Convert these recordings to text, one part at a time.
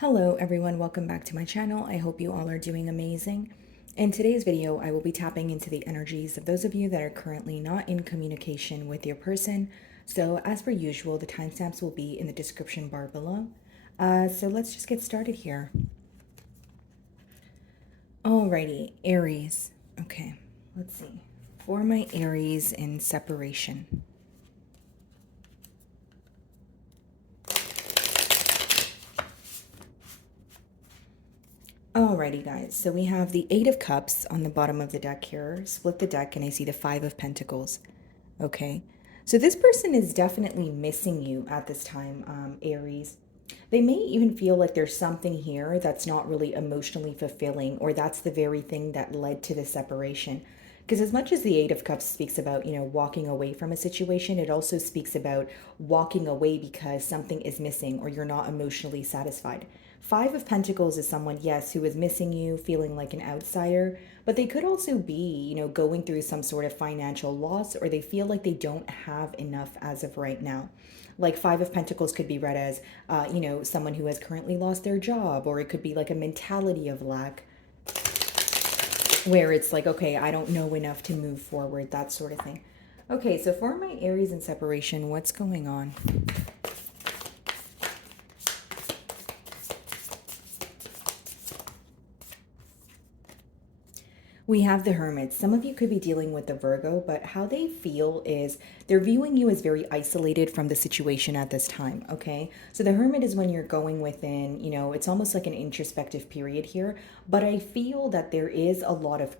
Hello everyone, welcome back to my channel. I hope you all are doing amazing. In today's video, I will be tapping into the energies of those of you that are currently not in communication with your person. So as per usual, the timestamps will be in the description bar below. So let's just get started here. Alrighty, Aries. Okay, let's see. For my Aries in separation. Alrighty, guys. So we have the Eight of Cups on the bottom of the deck here. Split the deck and I see the Five of Pentacles. Okay. So this person is definitely missing you at this time, Aries. They may even feel like there's something here that's not really emotionally fulfilling, or that's the very thing that led to the separation. Because as much as the Eight of Cups speaks about, walking away from a situation, it also speaks about walking away because something is missing or you're not emotionally satisfied. Five of Pentacles is someone, yes, who is missing you, feeling like an outsider, but they could also be, going through some sort of financial loss, or they feel like they don't have enough as of right now. Like Five of Pentacles could be read as, someone who has currently lost their job, or it could be like a mentality of lack where it's like, okay, I don't know enough to move forward, that sort of thing. Okay, so for my Aries in separation, what's going on? We have the Hermit. Some of you could be dealing with the Virgo, but how they feel is they're viewing you as very isolated from the situation at this time, okay? So the Hermit is when you're going within, it's almost like an introspective period here, but I feel that there is a lot of,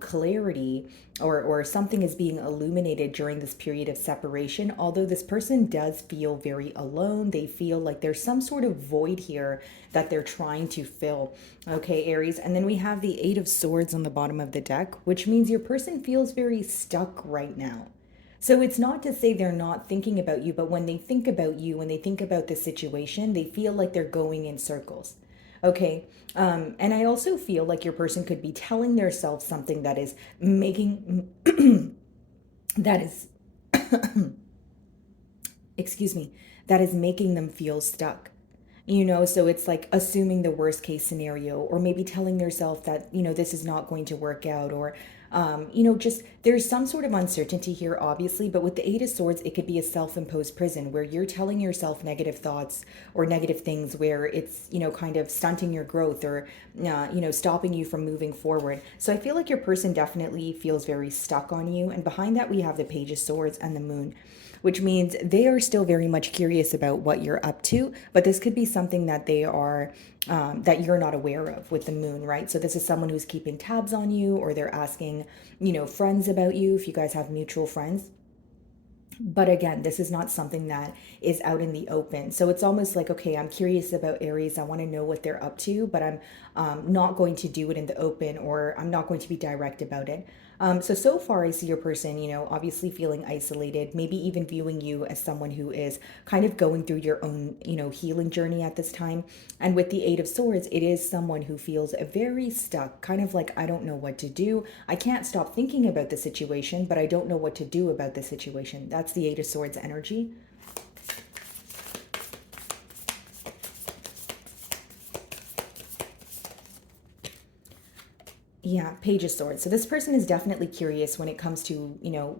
clarity, or something is being illuminated during this period of separation. Although this person does feel very alone, they feel like there's some sort of void here that they're trying to fill. Okay, Aries. And then we have the Eight of Swords on the bottom of the deck, which means your person feels very stuck right now. So it's not to say they're not thinking about you, but when they think about you, when they think about the situation, they feel like they're going in circles. Okay. And I also feel like your person could be telling themselves something that is making, that is, excuse me, that is making them feel stuck. So it's like assuming the worst case scenario, or maybe telling yourself that, this is not going to work out, or, just there's some sort of uncertainty here, obviously. But with the Eight of Swords, it could be a self imposed prison where you're telling yourself negative thoughts or negative things where it's, kind of stunting your growth, or, stopping you from moving forward. So I feel like your person definitely feels very stuck on you. And behind that, we have the Page of Swords and the Moon, which means they are still very much curious about what you're up to, but this could be something that they are, that you're not aware of with the moon, right? So this is someone who's keeping tabs on you, or they're asking, friends about you if you guys have mutual friends. But again, this is not something that is out in the open. So it's almost like, okay, I'm curious about Aries. I want to know what they're up to, but I'm not going to do it in the open, or I'm not going to be direct about it. So far, I see your person, obviously feeling isolated, maybe even viewing you as someone who is kind of going through your own, healing journey at this time. And with the Eight of Swords, it is someone who feels very stuck, kind of like, I don't know what to do. I can't stop thinking about the situation, but I don't know what to do about the situation. That's the Eight of Swords energy. Yeah, Page of Swords. So this person is definitely curious when it comes to,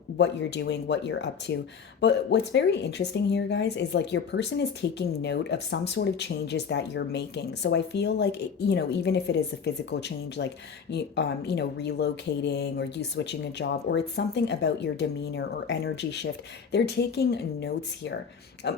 what you're doing, what you're up to. But what's very interesting here, guys, is like your person is taking note of some sort of changes that you're making. So I feel like, even if it is a physical change, like, relocating, or you switching a job, or it's something about your demeanor or energy shift, they're taking notes here.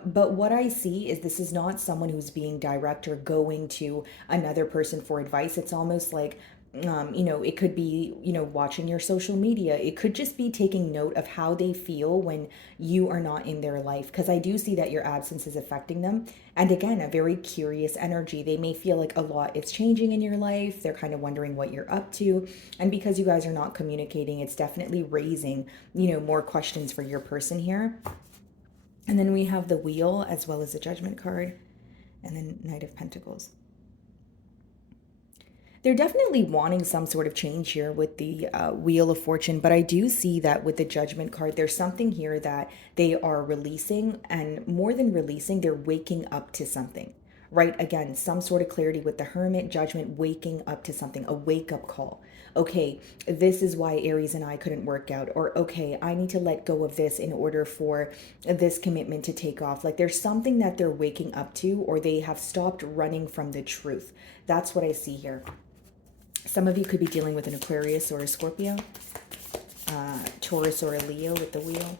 But what I see is this is not someone who's being direct or going to another person for advice. It's almost like, it could be, watching your social media. It could just be taking note of how they feel when you are not in their life. Because I do see that your absence is affecting them. And again, a very curious energy. They may feel like a lot is changing in your life. They're kind of wondering what you're up to. And because you guys are not communicating, it's definitely raising, more questions for your person here. And then we have the Wheel as well as the Judgment card, and then Knight of Pentacles. They're definitely wanting some sort of change here with the Wheel of Fortune, but I do see that with the Judgment card, there's something here that they are releasing, and more than releasing, they're waking up to something. right? Again, some sort of clarity with the Hermit, Judgment, waking up to something, a wake up call. Okay, this is why Aries and I couldn't work out. Or, okay, I need to let go of this in order for this commitment to take off. Like there's something that they're waking up to, or they have stopped running from the truth. That's what I see here. Some of you could be dealing with an Aquarius or a Scorpio, Taurus or a Leo with the wheel.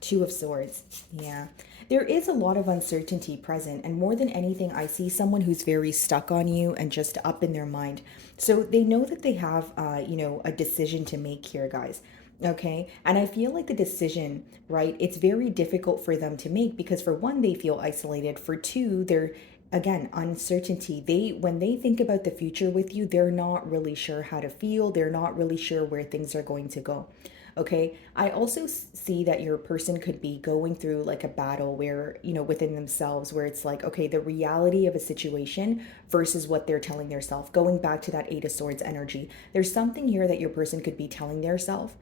Two of Swords. Yeah. There is a lot of uncertainty present, and more than anything, I see someone who's very stuck on you and just up in their mind. So they know that they have, a decision to make here, guys. Okay. And I feel like the decision, right, it's very difficult for them to make because, for one, they feel isolated. For two, they're, again, uncertainty. When they think about the future with you, they're not really sure how to feel. They're not really sure where things are going to go. Okay. I also see that your person could be going through like a battle where, within themselves, where it's like, okay, the reality of a situation versus what they're telling themselves. Going back to that Eight of Swords energy, there's something here that your person could be telling themselves,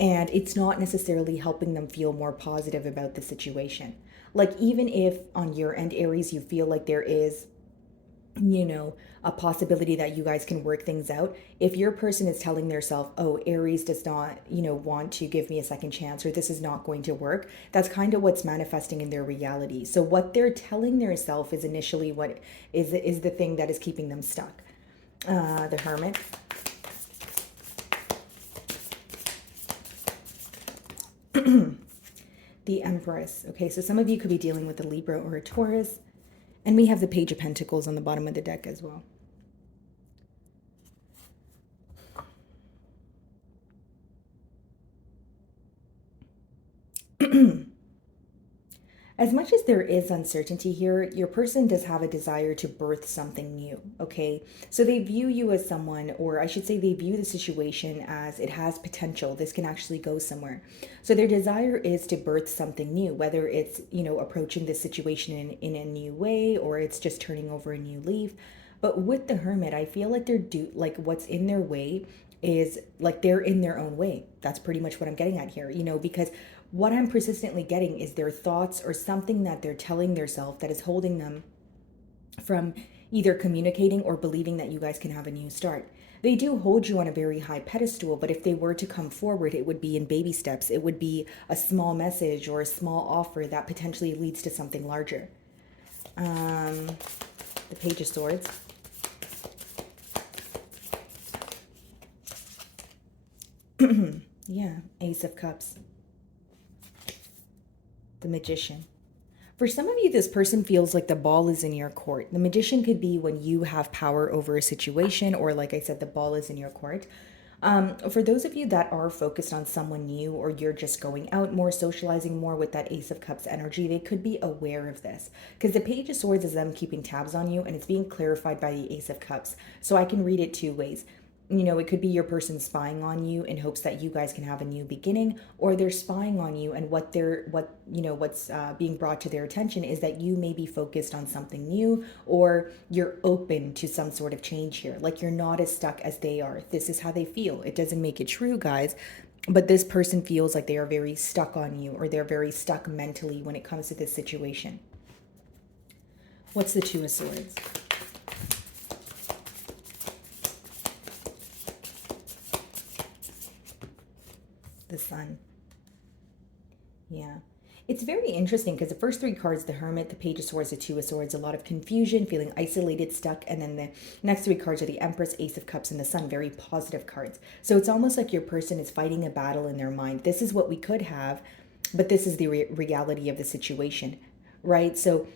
and it's not necessarily helping them feel more positive about the situation. Like, even if on your end, Aries, you feel like there is, a possibility that you guys can work things out. If your person is telling themselves, oh, Aries does not, want to give me a second chance, or this is not going to work, that's kind of what's manifesting in their reality. So what they're telling themselves is initially what is the thing that is keeping them stuck. The Hermit. The Empress. Okay, so some of you could be dealing with a Libra or a Taurus. And we have the Page of Pentacles on the bottom of the deck as well. As much as there is uncertainty here, your person does have a desire to birth something new, okay? So they view you as someone, or I should say they view the situation as it has potential. This can actually go somewhere. So their desire is to birth something new, whether it's, approaching the situation in a new way, or it's just turning over a new leaf. But with the Hermit, I feel like like what's in their way is like they're in their own way. That's pretty much what I'm getting at here, because what I'm persistently getting is their thoughts or something that they're telling themselves that is holding them from either communicating or believing that you guys can have a new start. They do hold you on a very high pedestal, but if they were to come forward, it would be in baby steps. It would be a small message or a small offer that potentially leads to something larger. The Page of Swords. Yeah, Ace of Cups. The Magician. For some of you, this person feels like the ball is in your court. The Magician could be when you have power over a situation, or like I said, the ball is in your court. For those of you that are focused on someone new, or you're just going out more, socializing more with that Ace of Cups energy, they could be aware of this. Because the Page of Swords is them keeping tabs on you, and it's being clarified by the Ace of Cups. So I can read it two ways. It could be your person spying on you in hopes that you guys can have a new beginning, or they're spying on you, and what's being brought to their attention is that you may be focused on something new, or you're open to some sort of change here. Like you're not as stuck as they are. This is how they feel. It doesn't make it true, guys. But this person feels like they are very stuck on you, or they're very stuck mentally when it comes to this situation. What's the Two of Swords? The Sun. Yeah. It's very interesting because the first three cards, the Hermit, the Page of Swords, the Two of Swords, a lot of confusion, feeling isolated, stuck. And then the next three cards are the Empress, Ace of Cups, and the Sun, very positive cards. So it's almost like your person is fighting a battle in their mind. This is what we could have, but this is the reality of the situation, right? So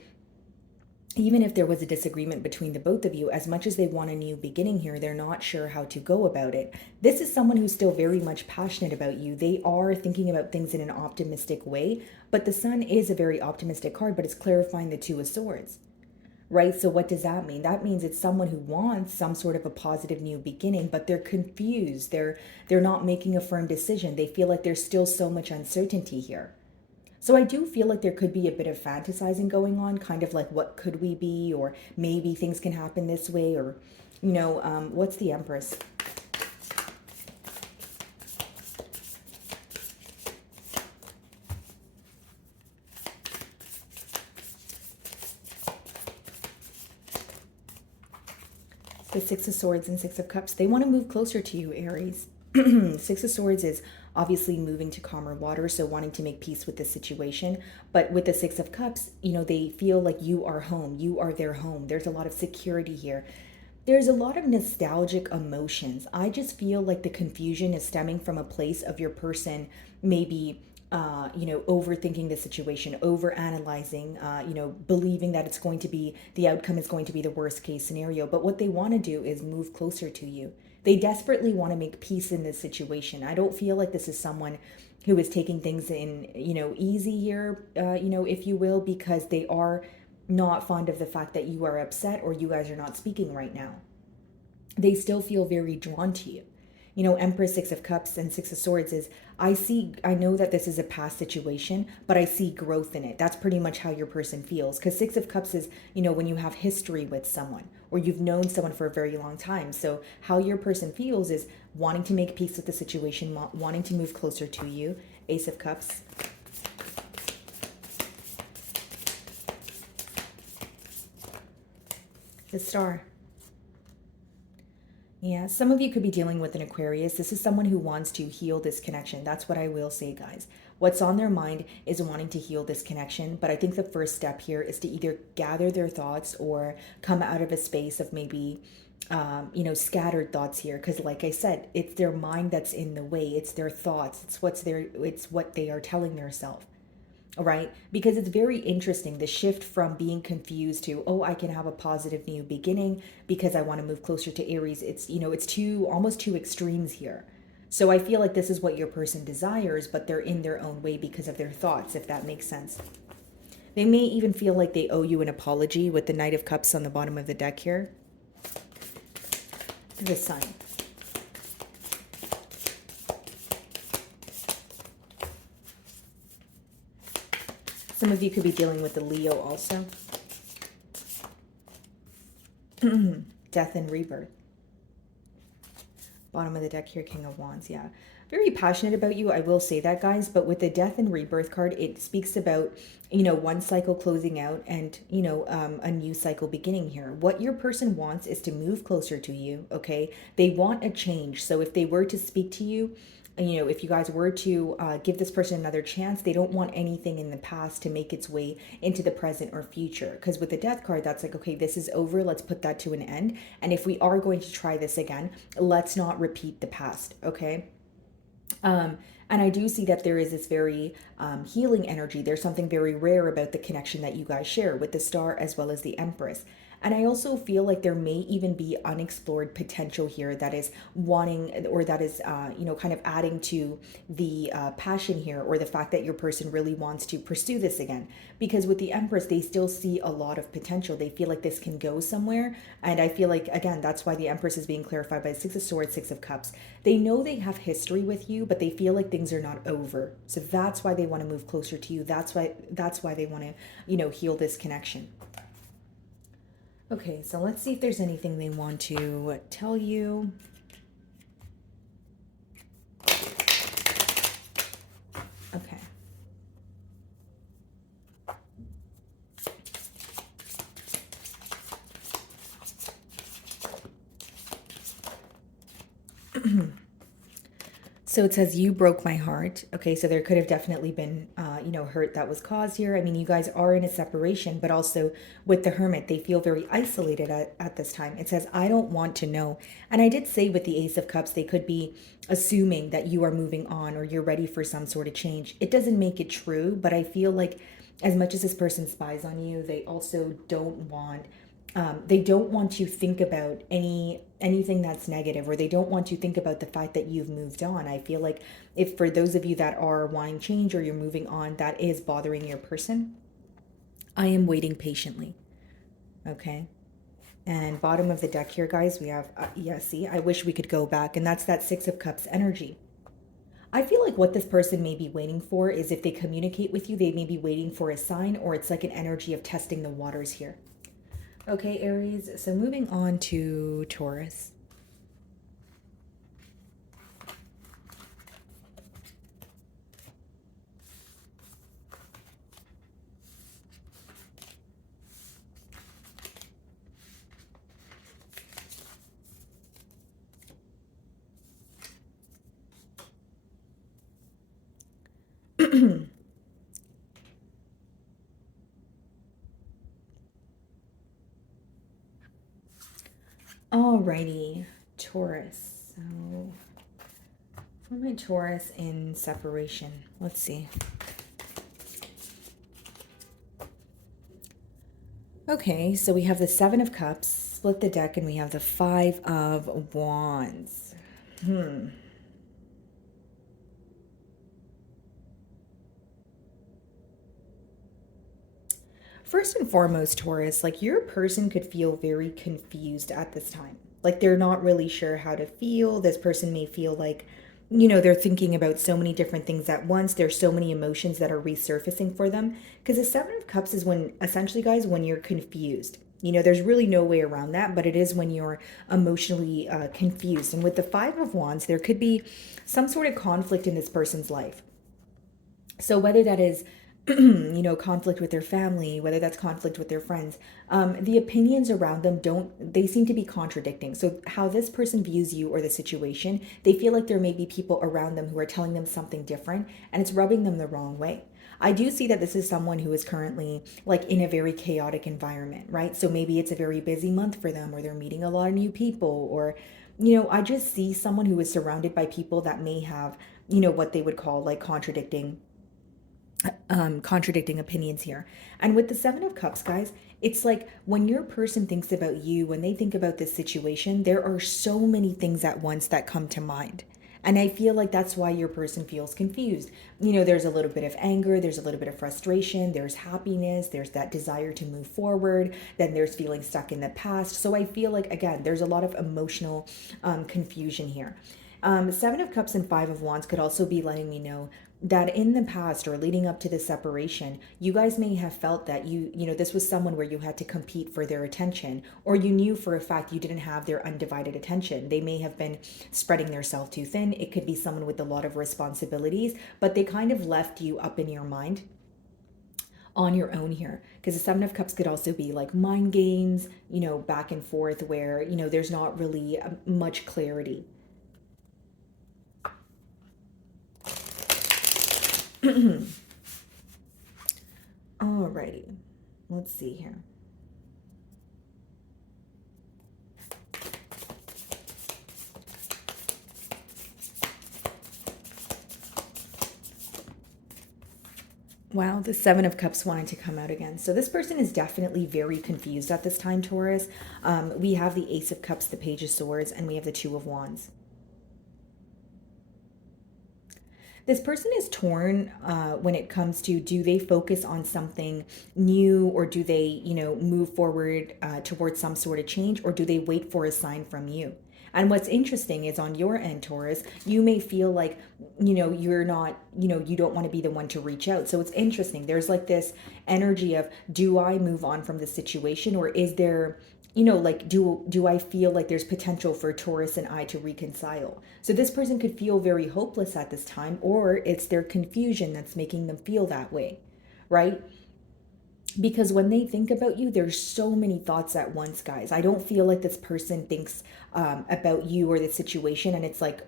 even if there was a disagreement between the both of you, as much as they want a new beginning here, they're not sure how to go about it. This is someone who's still very much passionate about you. They are thinking about things in an optimistic way, but the Sun is a very optimistic card, but it's clarifying the Two of Swords, right? So what does that mean? That means it's someone who wants some sort of a positive new beginning, but they're confused. They're not making a firm decision. They feel like there's still so much uncertainty here. So I do feel like there could be a bit of fantasizing going on, kind of like what could we be, or maybe things can happen this way, or, what's the Empress? The Six of Swords and Six of Cups, they want to move closer to you, Aries. Six of Swords is obviously moving to calmer water, so wanting to make peace with the situation. But with the Six of Cups, they feel like you are home. You are their home. There's a lot of security here. There's a lot of nostalgic emotions. I just feel like the confusion is stemming from a place of your person maybe overthinking the situation, over analyzing, believing that it's going to be, the outcome is going to be the worst case scenario. But what they want to do is move closer to you. They desperately want to make peace in this situation. I don't feel like this is someone who is taking things in, easy here, if you will, because they are not fond of the fact that you are upset or you guys are not speaking right now. They still feel very drawn to you. Empress, Six of Cups, and Six of Swords is, I know that this is a past situation, but I see growth in it. That's pretty much how your person feels. Because Six of Cups is, when you have history with someone or you've known someone for a very long time. So how your person feels is wanting to make peace with the situation, wanting to move closer to you. Ace of Cups. The Star. Yeah, some of you could be dealing with an Aquarius. This is someone who wants to heal this connection. That's what I will say, guys. What's on their mind is wanting to heal this connection. But I think the first step here is to either gather their thoughts or come out of a space of maybe, scattered thoughts here. Because like I said, it's their mind that's in the way. It's their thoughts. It's what they are telling themselves. Right? Because it's very interesting, the shift from being confused to, oh, I can have a positive new beginning because I want to move closer to Aries. It's, it's almost two extremes here. So I feel like this is what your person desires, but they're in their own way because of their thoughts, if that makes sense. They may even feel like they owe you an apology with the Knight of Cups on the bottom of the deck here. The Sun. Some of you could be dealing with the Leo also. Death and rebirth. Bottom of the deck here, King of Wands. Yeah. Very passionate about you. I will say that, guys. But with the Death and Rebirth card, it speaks about, one cycle closing out and, a new cycle beginning here. What your person wants is to move closer to you, okay? They want a change. So if they were to speak to you, if you guys were to give this person another chance, they don't want anything in the past to make its way into the present or future. Because with the Death card, that's like, okay, this is over. Let's put that to an end. And if we are going to try this again, let's not repeat the past, okay? And I do see that there is this very healing energy. There's something very rare about the connection that you guys share with the Star as well as the Empress. And I also feel like there may even be unexplored potential here that is wanting, or that is, kind of adding to the passion here, or the fact that your person really wants to pursue this again. Because with the Empress, they still see a lot of potential. They feel like this can go somewhere. And I feel like, again, that's why the Empress is being clarified by Six of Swords, Six of Cups. They know they have history with you, but they feel like things are not over. So that's why they want to move closer to you. That's why they want to, heal this connection. Okay, so let's see if there's anything they want to tell you. Okay. So it says, you broke my heart. Okay, so there could have definitely been, hurt that was caused here. I mean, you guys are in a separation, but also with the Hermit, they feel very isolated at this time. It says, I don't want to know. And I did say with the Ace of Cups, they could be assuming that you are moving on or you're ready for some sort of change. It doesn't make it true, but I feel like as much as this person spies on you, they also don't want to think about anything that's negative, or they don't want to think about the fact that you've moved on. I feel like if for those of you that are wanting change or you're moving on, that is bothering your person. I am waiting patiently. Okay. And bottom of the deck here, guys, we have, see, I wish we could go back. And that's that Six of Cups energy. I feel like what this person may be waiting for is, if they communicate with you, they may be waiting for a sign, or it's like an energy of testing the waters here. Okay, Aries, so moving on to Taurus. Alrighty, Taurus. So, for my Taurus in separation, let's see. Okay, so we have the Seven of Cups, split the deck, and we have the Five of Wands. First and foremost, Taurus, like your person could feel very confused at this time. Like they're not really sure how to feel. This person may feel like, they're thinking about so many different things at once. There's so many emotions that are resurfacing for them. Because the Seven of Cups is when, essentially, guys, when you're confused. There's really no way around that, but it is when you're emotionally confused. And with the Five of Wands, there could be some sort of conflict in this person's life. So whether that is conflict with their family, whether that's conflict with their friends, the opinions around them they seem to be contradicting. So how this person views you or the situation, they feel like there may be people around them who are telling them something different, and it's rubbing them the wrong way. I do see that this is someone who is currently like in a very chaotic environment, right? So maybe it's a very busy month for them, or they're meeting a lot of new people, or I just see someone who is surrounded by people that may have, what they would call like contradicting opinions here. And with the Seven of Cups, guys, it's like when your person thinks about you, when they think about this situation, there are so many things at once that come to mind. And I feel like that's why your person feels confused. There's a little bit of anger, there's a little bit of frustration, there's happiness, there's that desire to move forward, then there's feeling stuck in the past. So I feel like, again, there's a lot of emotional confusion here. Seven of Cups and Five of Wands could also be letting me know that in the past or leading up to the separation, you guys may have felt that this was someone where you had to compete for their attention, or you knew for a fact you didn't have their undivided attention. They may have been spreading themselves too thin. It could be someone with a lot of responsibilities, but they kind of left you up in your mind on your own here, because the Seven of Cups could also be like mind games, back and forth, where there's not really much clarity. Alrighty, let's see here. Wow, the Seven of Cups wanted to come out again. So this person is definitely very confused at this time, Taurus. We have the Ace of Cups, the Page of Swords, and we have the Two of Wands. This person is torn when it comes to, do they focus on something new, or do they, move forward towards some sort of change, or do they wait for a sign from you? And what's interesting is on your end, Taurus, you may feel like, you're not, you don't want to be the one to reach out. So it's interesting. There's like this energy of, do I move on from the situation, or is there, like, do I feel like there's potential for Taurus and I to reconcile? So this person could feel very hopeless at this time, or it's their confusion that's making them feel that way, right? Because when they think about you, there's so many thoughts at once, guys. I don't feel like this person thinks about you or the situation, and it's like,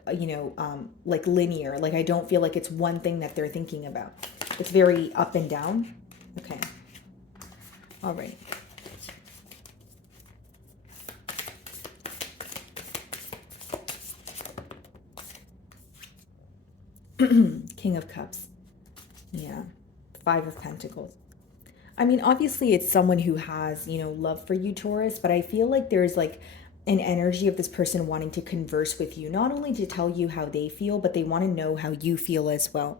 like linear. Like, I don't feel like it's one thing that they're thinking about. It's very up and down. Okay. All right. King of Cups. Yeah. Five of Pentacles. I mean, obviously it's someone who has, love for you, Taurus, but I feel like there's like an energy of this person wanting to converse with you, not only to tell you how they feel, but they want to know how you feel as well.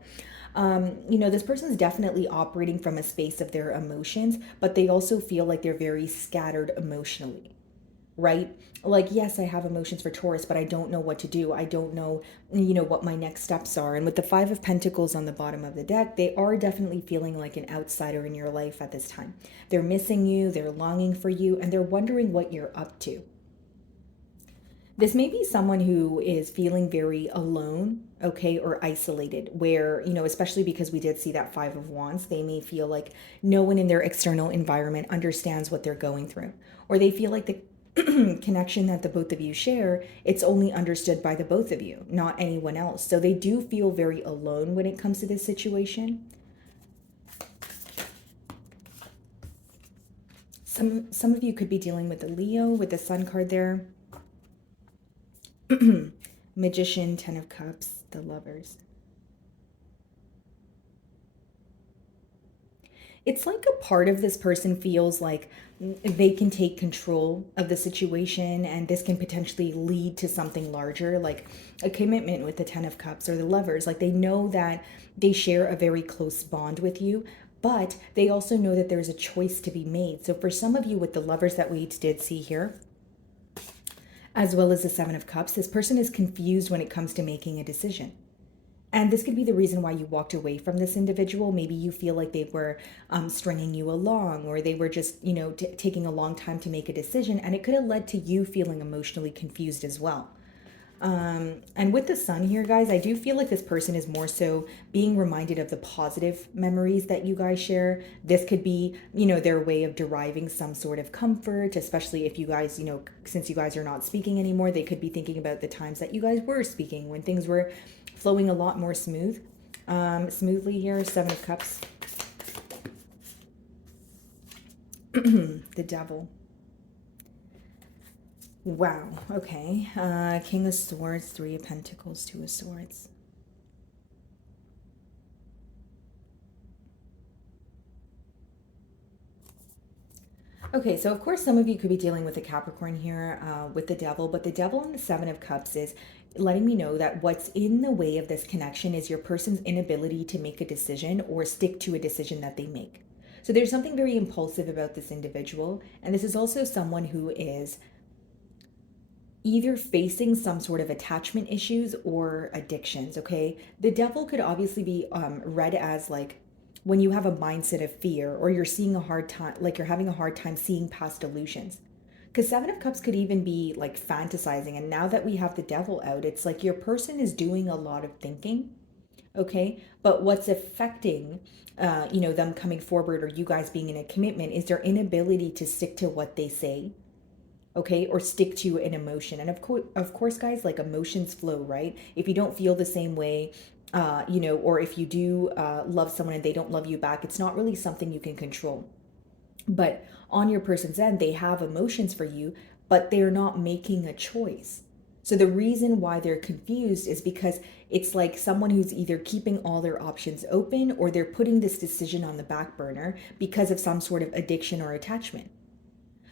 This person is definitely operating from a space of their emotions, but they also feel like they're very scattered emotionally, right? Like, yes, I have emotions for Taurus, but I don't know what to do. I don't know, what my next steps are. And with the Five of Pentacles on the bottom of the deck, they are definitely feeling like an outsider in your life at this time. They're missing you, they're longing for you, and they're wondering what you're up to. This may be someone who is feeling very alone, okay, or isolated, where, especially because we did see that Five of Wands, they may feel like no one in their external environment understands what they're going through. Or they feel like the connection that the both of you share, it's only understood by the both of you, not anyone else. So they do feel very alone when it comes to this situation. Some of you could be dealing with a Leo with the Sun card there. Magician, Ten of Cups, the Lovers. It's like a part of this person feels like they can take control of the situation, and this can potentially lead to something larger, like a commitment with the Ten of Cups or the Lovers. Like they know that they share a very close bond with you, but they also know that there's a choice to be made. So for some of you with the Lovers that we did see here, as well as the Seven of Cups, this person is confused when it comes to making a decision. And this could be the reason why you walked away from this individual. Maybe you feel like they were stringing you along, or they were just, taking a long time to make a decision. And it could have led to you feeling emotionally confused as well. And with the Sun here, guys, I do feel like this person is more so being reminded of the positive memories that you guys share. This could be, their way of deriving some sort of comfort, especially if you guys, since you guys are not speaking anymore, they could be thinking about the times that you guys were speaking when things were flowing a lot more smoothly here. Seven of Cups. The Devil. Wow. Okay. King of Swords, Three of Pentacles, Two of Swords. Okay, so of course some of you could be dealing with a Capricorn here with the Devil, but the Devil and the Seven of Cups is letting me know that what's in the way of this connection is your person's inability to make a decision or stick to a decision that they make. So there's something very impulsive about this individual, and this is also someone who is either facing some sort of attachment issues or addictions, okay? The Devil could obviously be read as like when you have a mindset of fear, or you're seeing a hard time, like you're having a hard time seeing past illusions. Because Seven of Cups could even be like fantasizing. And now that we have the Devil out, it's like your person is doing a lot of thinking, okay? But what's affecting, them coming forward or you guys being in a commitment is their inability to stick to what they say, okay, or stick to an emotion. And of course guys, like emotions flow, right? If you don't feel the same way, or if you do love someone and they don't love you back, it's not really something you can control. But on your person's end, they have emotions for you, but they're not making a choice. So the reason why they're confused is because it's like someone who's either keeping all their options open, or they're putting this decision on the back burner because of some sort of addiction or attachment.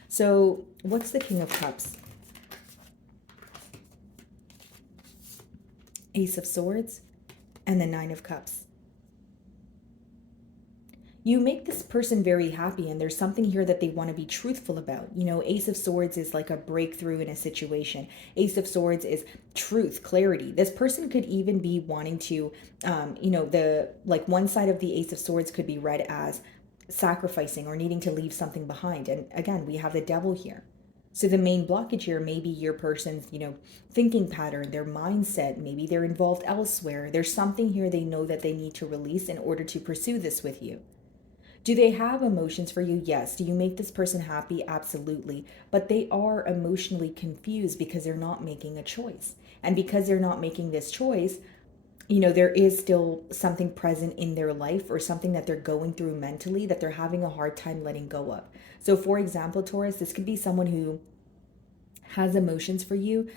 So what's the King of Cups? Ace of Swords and the Nine of Cups. You make this person very happy, and there's something here that they want to be truthful about. Ace of Swords is like a breakthrough in a situation. Ace of Swords is truth, clarity. This person could even be wanting to, the like one side of the Ace of Swords could be read as sacrificing or needing to leave something behind. And again, we have the Devil here. So the main blockage here may be your person's, thinking pattern, their mindset. Maybe they're involved elsewhere. There's something here they know that they need to release in order to pursue this with you. Do they have emotions for you? Yes. Do you make this person happy? Absolutely. But they are emotionally confused because they're not making a choice. And because they're not making this choice, there is still something present in their life, or something that they're going through mentally that they're having a hard time letting go of. So for example, Taurus, this could be someone who has emotions for you,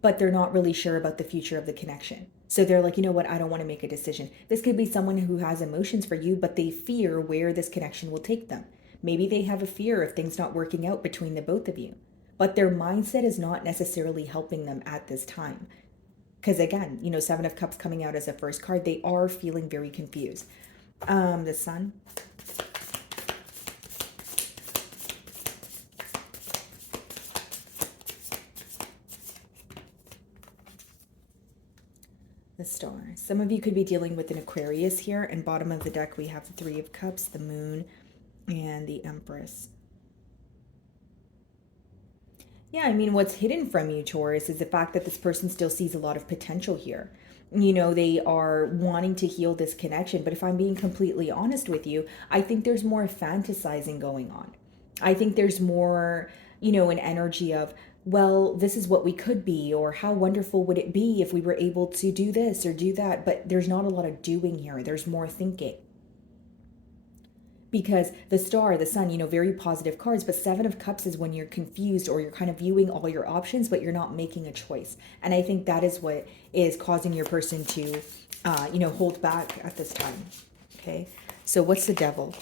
but they're not really sure about the future of the connection. So they're like, you know what, I don't want to make a decision. This could be someone who has emotions for you, but they fear where this connection will take them. Maybe they have a fear of things not working out between the both of you, but their mindset is not necessarily helping them at this time. Because again, Seven of Cups coming out as a first card, they are feeling very confused. The Sun. The Star. Some of you could be dealing with an Aquarius here, and bottom of the deck we have the Three of Cups, the Moon, and the Empress. Yeah, I mean, what's hidden from you, Taurus, is the fact that this person still sees a lot of potential here. They are wanting to heal this connection, but if I'm being completely honest with you, I think there's more fantasizing going on. I think there's more, an energy of, well, this is what we could be, or how wonderful would it be if we were able to do this or do that, but there's not a lot of doing here. There's more thinking. because the star, the sun, very positive cards, but Seven of Cups is when you're confused or you're kind of viewing all your options, but you're not making a choice. And I think that is what is causing your person to, hold back at this time. Okay. So what's the Devil?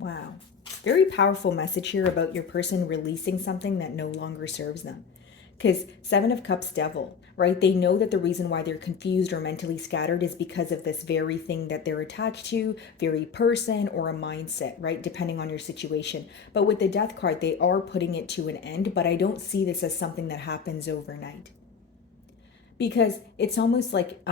Wow. Very powerful message here about your person releasing something that no longer serves them. Because Seven of Cups, Devil, right? They know that the reason why they're confused or mentally scattered is because of this very thing that they're attached to, very person or a mindset, right? Depending on your situation. But with the Death card, they are putting it to an end, but I don't see this as something that happens overnight. Because it's almost like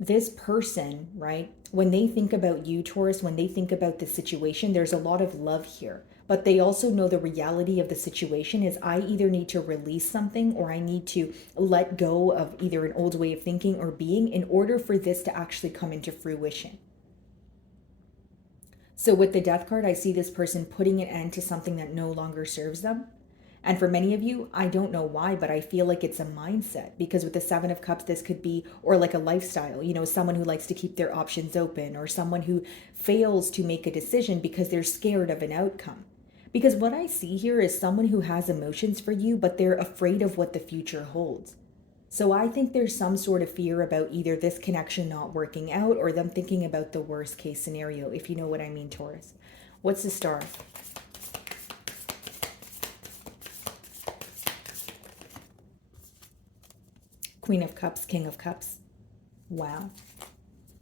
this person, right? When they think about you, Taurus, when they think about the situation, there's a lot of love here. But they also know the reality of the situation is I either need to release something or I need to let go of either an old way of thinking or being in order for this to actually come into fruition. So with the Death card, I see this person putting an end to something that no longer serves them. And for many of you, I don't know why, but I feel like it's a mindset, because with the Seven of Cups, this could be, or like a lifestyle, someone who likes to keep their options open, or someone who fails to make a decision because they're scared of an outcome. Because what I see here is someone who has emotions for you, but they're afraid of what the future holds. So I think there's some sort of fear about either this connection not working out or them thinking about the worst case scenario, if you know what I mean, Taurus. What's the Star? Queen of Cups, King of Cups. Wow.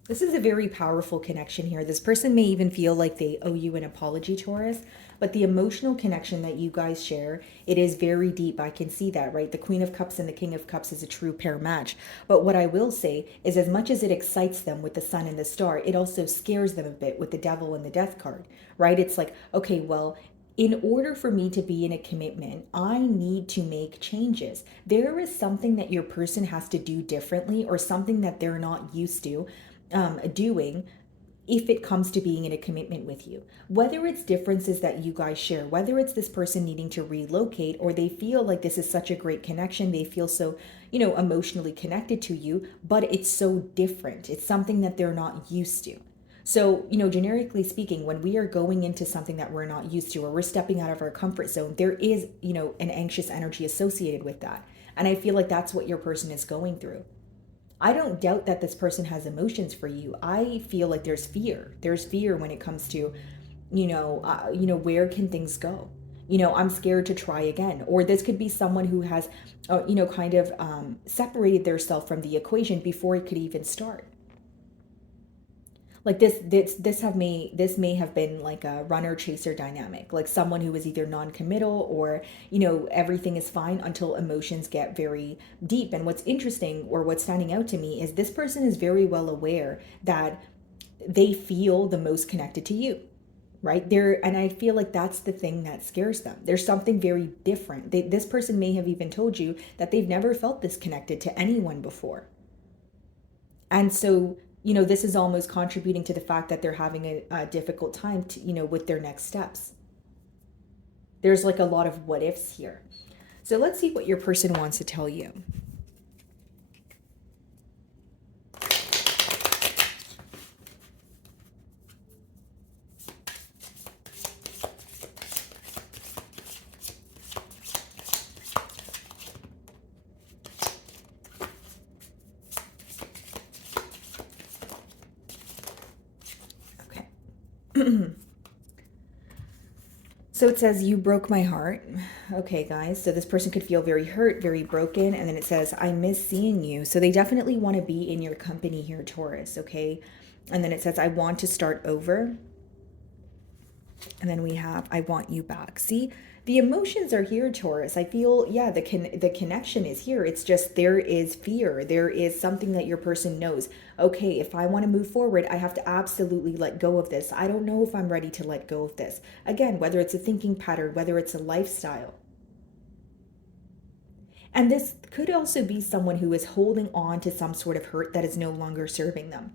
This is a very powerful connection here. This person may even feel like they owe you an apology, Taurus, but the emotional connection that you guys share, it is very deep. I can see that, right? The Queen of Cups and the King of Cups is a true pair match. But what I will say is, as much as it excites them with the Sun and the Star, it also scares them a bit with the Devil and the Death card, right? It's like, okay, well, in order for me to be in a commitment, I need to make changes. There is something that your person has to do differently, or something that they're not used to doing if it comes to being in a commitment with you. Whether it's differences that you guys share, whether it's this person needing to relocate, or they feel like this is such a great connection, they feel so, emotionally connected to you, but it's so different. It's something that they're not used to. So, generically speaking, when we are going into something that we're not used to, or we're stepping out of our comfort zone, there is, an anxious energy associated with that. And I feel like that's what your person is going through. I don't doubt that this person has emotions for you. I feel like there's fear. There's fear when it comes to, where can things go? I'm scared to try again. Or this could be someone who has, kind of separated themselves from the equation before it could even start. Like this may have been like a runner chaser dynamic, like someone who is either non-committal or everything is fine until emotions get very deep. And what's interesting, or what's standing out to me, is this person is very well aware that they feel the most connected to you, right there. And I feel like that's the thing that scares them. There's something very different. This person may have even told you that they've never felt this connected to anyone before. And so, this is almost contributing to the fact that they're having a difficult time to, with their next steps. There's like a lot of what ifs here. So let's see what your person wants to tell you. So it says, you broke my heart. Okay, guys. So this person could feel very hurt, very broken. And then it says, I miss seeing you. So they definitely want to be in your company here, Taurus. Okay. And then it says, I want to start over. And then we have, I want you back. See, the emotions are here, Taurus. I feel, yeah, the connection is here. It's just, there is fear. There is something that your person knows. Okay, if I want to move forward, I have to absolutely let go of this. I don't know if I'm ready to let go of this. Again, whether it's a thinking pattern, whether it's a lifestyle. And this could also be someone who is holding on to some sort of hurt that is no longer serving them.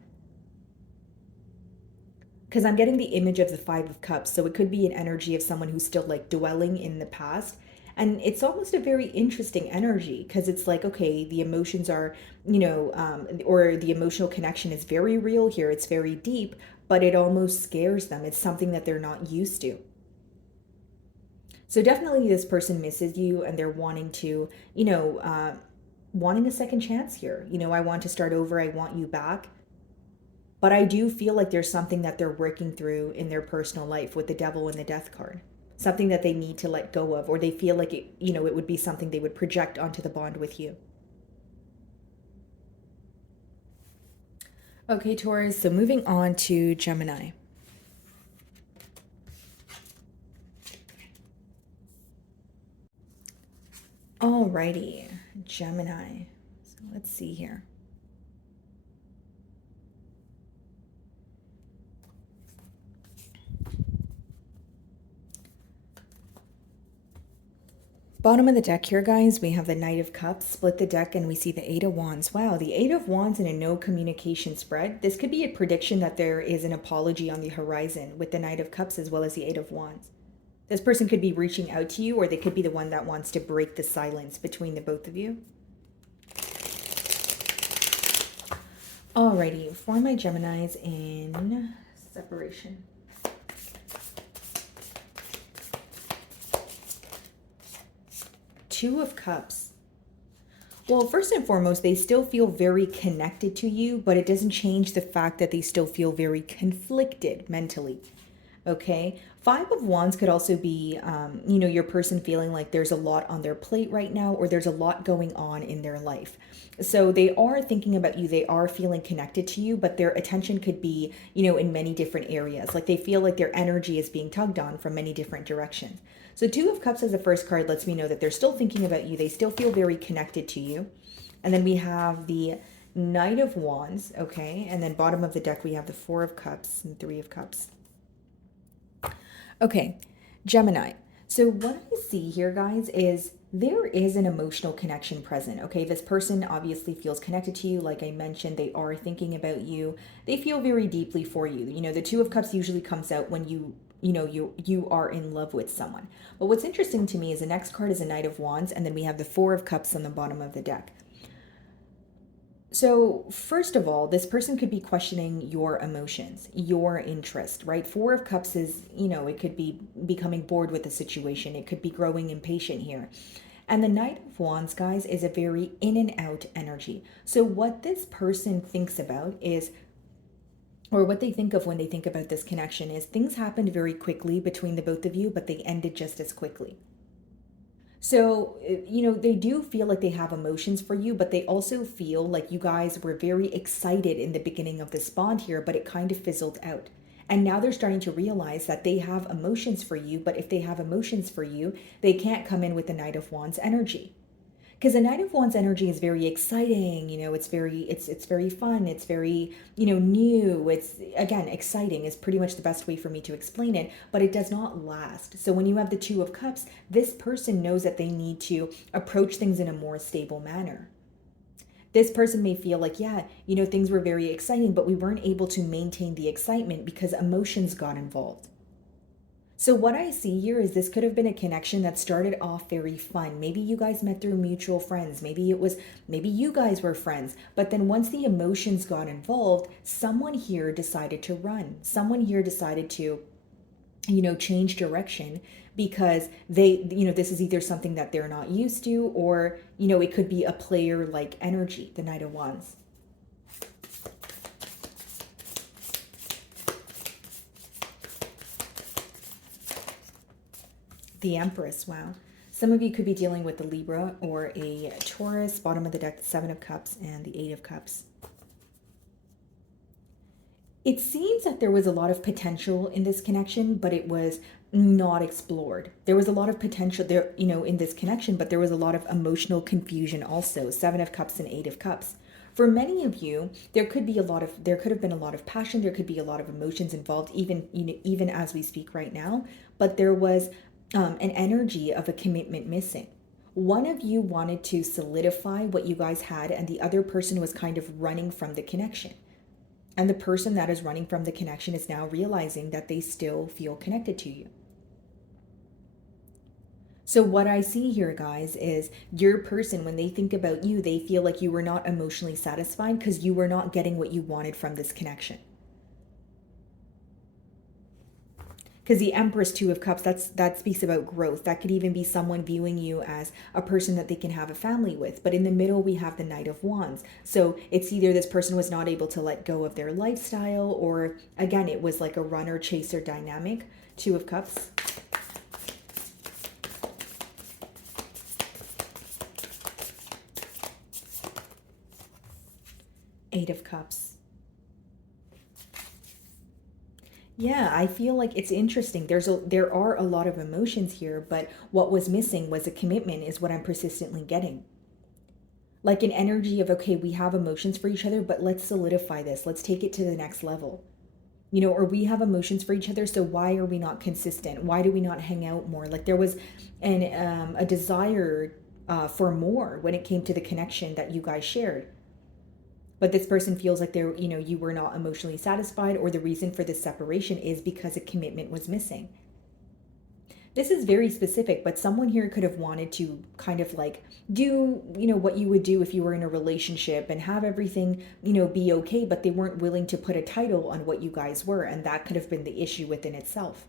because I'm getting the image of the Five of Cups. So it could be an energy of someone who's still like dwelling in the past. And it's almost a very interesting energy because it's like, okay, the emotions are, or the emotional connection is very real here. It's very deep, but it almost scares them. It's something that they're not used to. So definitely this person misses you and they're wanting to, wanting a second chance here. I want to start over. I want you back. But I do feel like there's something that they're working through in their personal life with the devil and the death card. Something that they need to let go of, or they feel like it would be something they would project onto the bond with you. Okay, Taurus, so moving on to Gemini. Alrighty, Gemini. So let's see here. Bottom of the deck here, guys, we have the Knight of Cups. Split the deck and we see the Eight of Wands. Wow, the Eight of Wands in a no communication spread. This could be a prediction that there is an apology on the horizon with the Knight of Cups as well as the Eight of Wands. This person could be reaching out to you, or they could be the one that wants to break the silence between the both of you. Alrighty, for my Geminis in separation. Two of Cups. Well, first and foremost, they still feel very connected to you, but it doesn't change the fact that they still feel very conflicted mentally. Okay. Five of Wands could also be, your person feeling like there's a lot on their plate right now, or there's a lot going on in their life. So they are thinking about you. They are feeling connected to you, but their attention could be, in many different areas. Like they feel like their energy is being tugged on from many different directions. So Two of Cups as the first card lets me know that they're still thinking about you. They still feel very connected to you. And then we have the Knight of Wands, okay? And then bottom of the deck, we have the Four of Cups and Three of Cups. Okay, Gemini. So what I see here, guys, is there is an emotional connection present, okay? This person obviously feels connected to you. Like I mentioned, they are thinking about you. They feel very deeply for you. The Two of Cups usually comes out when you are in love with someone. But what's interesting to me is the next card is a Knight of Wands, and then we have the Four of Cups on the bottom of the deck. So first of all, this person could be questioning your emotions, your interest, right? Four of Cups is, it could be becoming bored with the situation. It could be growing impatient here. And the Knight of Wands, guys, is a very in and out energy. So what this person thinks about is, or what they think of when they think about this connection is, things happened very quickly between the both of you, but they ended just as quickly. So, they do feel like they have emotions for you, but they also feel like you guys were very excited in the beginning of this bond here, but it kind of fizzled out. And now they're starting to realize that they have emotions for you, but if they have emotions for you, they can't come in with the Knight of Wands energy. Because the Knight of Wands energy is very exciting, it's very fun, it's very, new, it's, again, exciting is pretty much the best way for me to explain it, but it does not last. So when you have the Two of Cups, this person knows that they need to approach things in a more stable manner. This person may feel like, yeah, things were very exciting, but we weren't able to maintain the excitement because emotions got involved. So what I see here is this could have been a connection that started off very fun. Maybe you guys met through mutual friends. Maybe you guys were friends. But then once the emotions got involved, someone here decided to run. Someone here decided to, change direction because this is either something that they're not used to, or, it could be a player-like energy, the Knight of Wands. The Empress, wow. Some of you could be dealing with the Libra or a Taurus. Bottom of the deck, the Seven of Cups and the Eight of Cups. It seems that there was a lot of potential in this connection, but it was not explored. There was a lot of potential there, in this connection, but there was a lot of emotional confusion also. Seven of Cups and Eight of Cups. For many of you, there could have been a lot of passion. There could be a lot of emotions involved, even as we speak right now. But there was an energy of a commitment missing. One of you wanted to solidify what you guys had, and the other person was kind of running from the connection. And the person that is running from the connection is now realizing that they still feel connected to you. So what I see here, guys, is your person, when they think about you, they feel like you were not emotionally satisfied because you were not getting what you wanted from this connection. Because the Empress, Two of Cups, that speaks about growth. That could even be someone viewing you as a person that they can have a family with. But in the middle, we have the Knight of Wands. So it's either this person was not able to let go of their lifestyle, or again, it was like a runner-chaser dynamic. Two of Cups. Eight of Cups. Yeah, I feel like it's interesting. There are a lot of emotions here, but what was missing was a commitment is what I'm persistently getting. Like an energy of, okay, we have emotions for each other, but let's solidify this. Let's take it to the next level. You know, or we have emotions for each other, so why are we not consistent? Why do we not hang out more? Like there was a desire for more when it came to the connection that you guys shared. But this person feels like they're, you know, you were not emotionally satisfied, or the reason for this separation is because a commitment was missing. This is very specific, but someone here could have wanted to kind of like do, you know, what you would do if you were in a relationship and have everything, you know, be okay, but they weren't willing to put a title on what you guys were. And that could have been the issue within itself.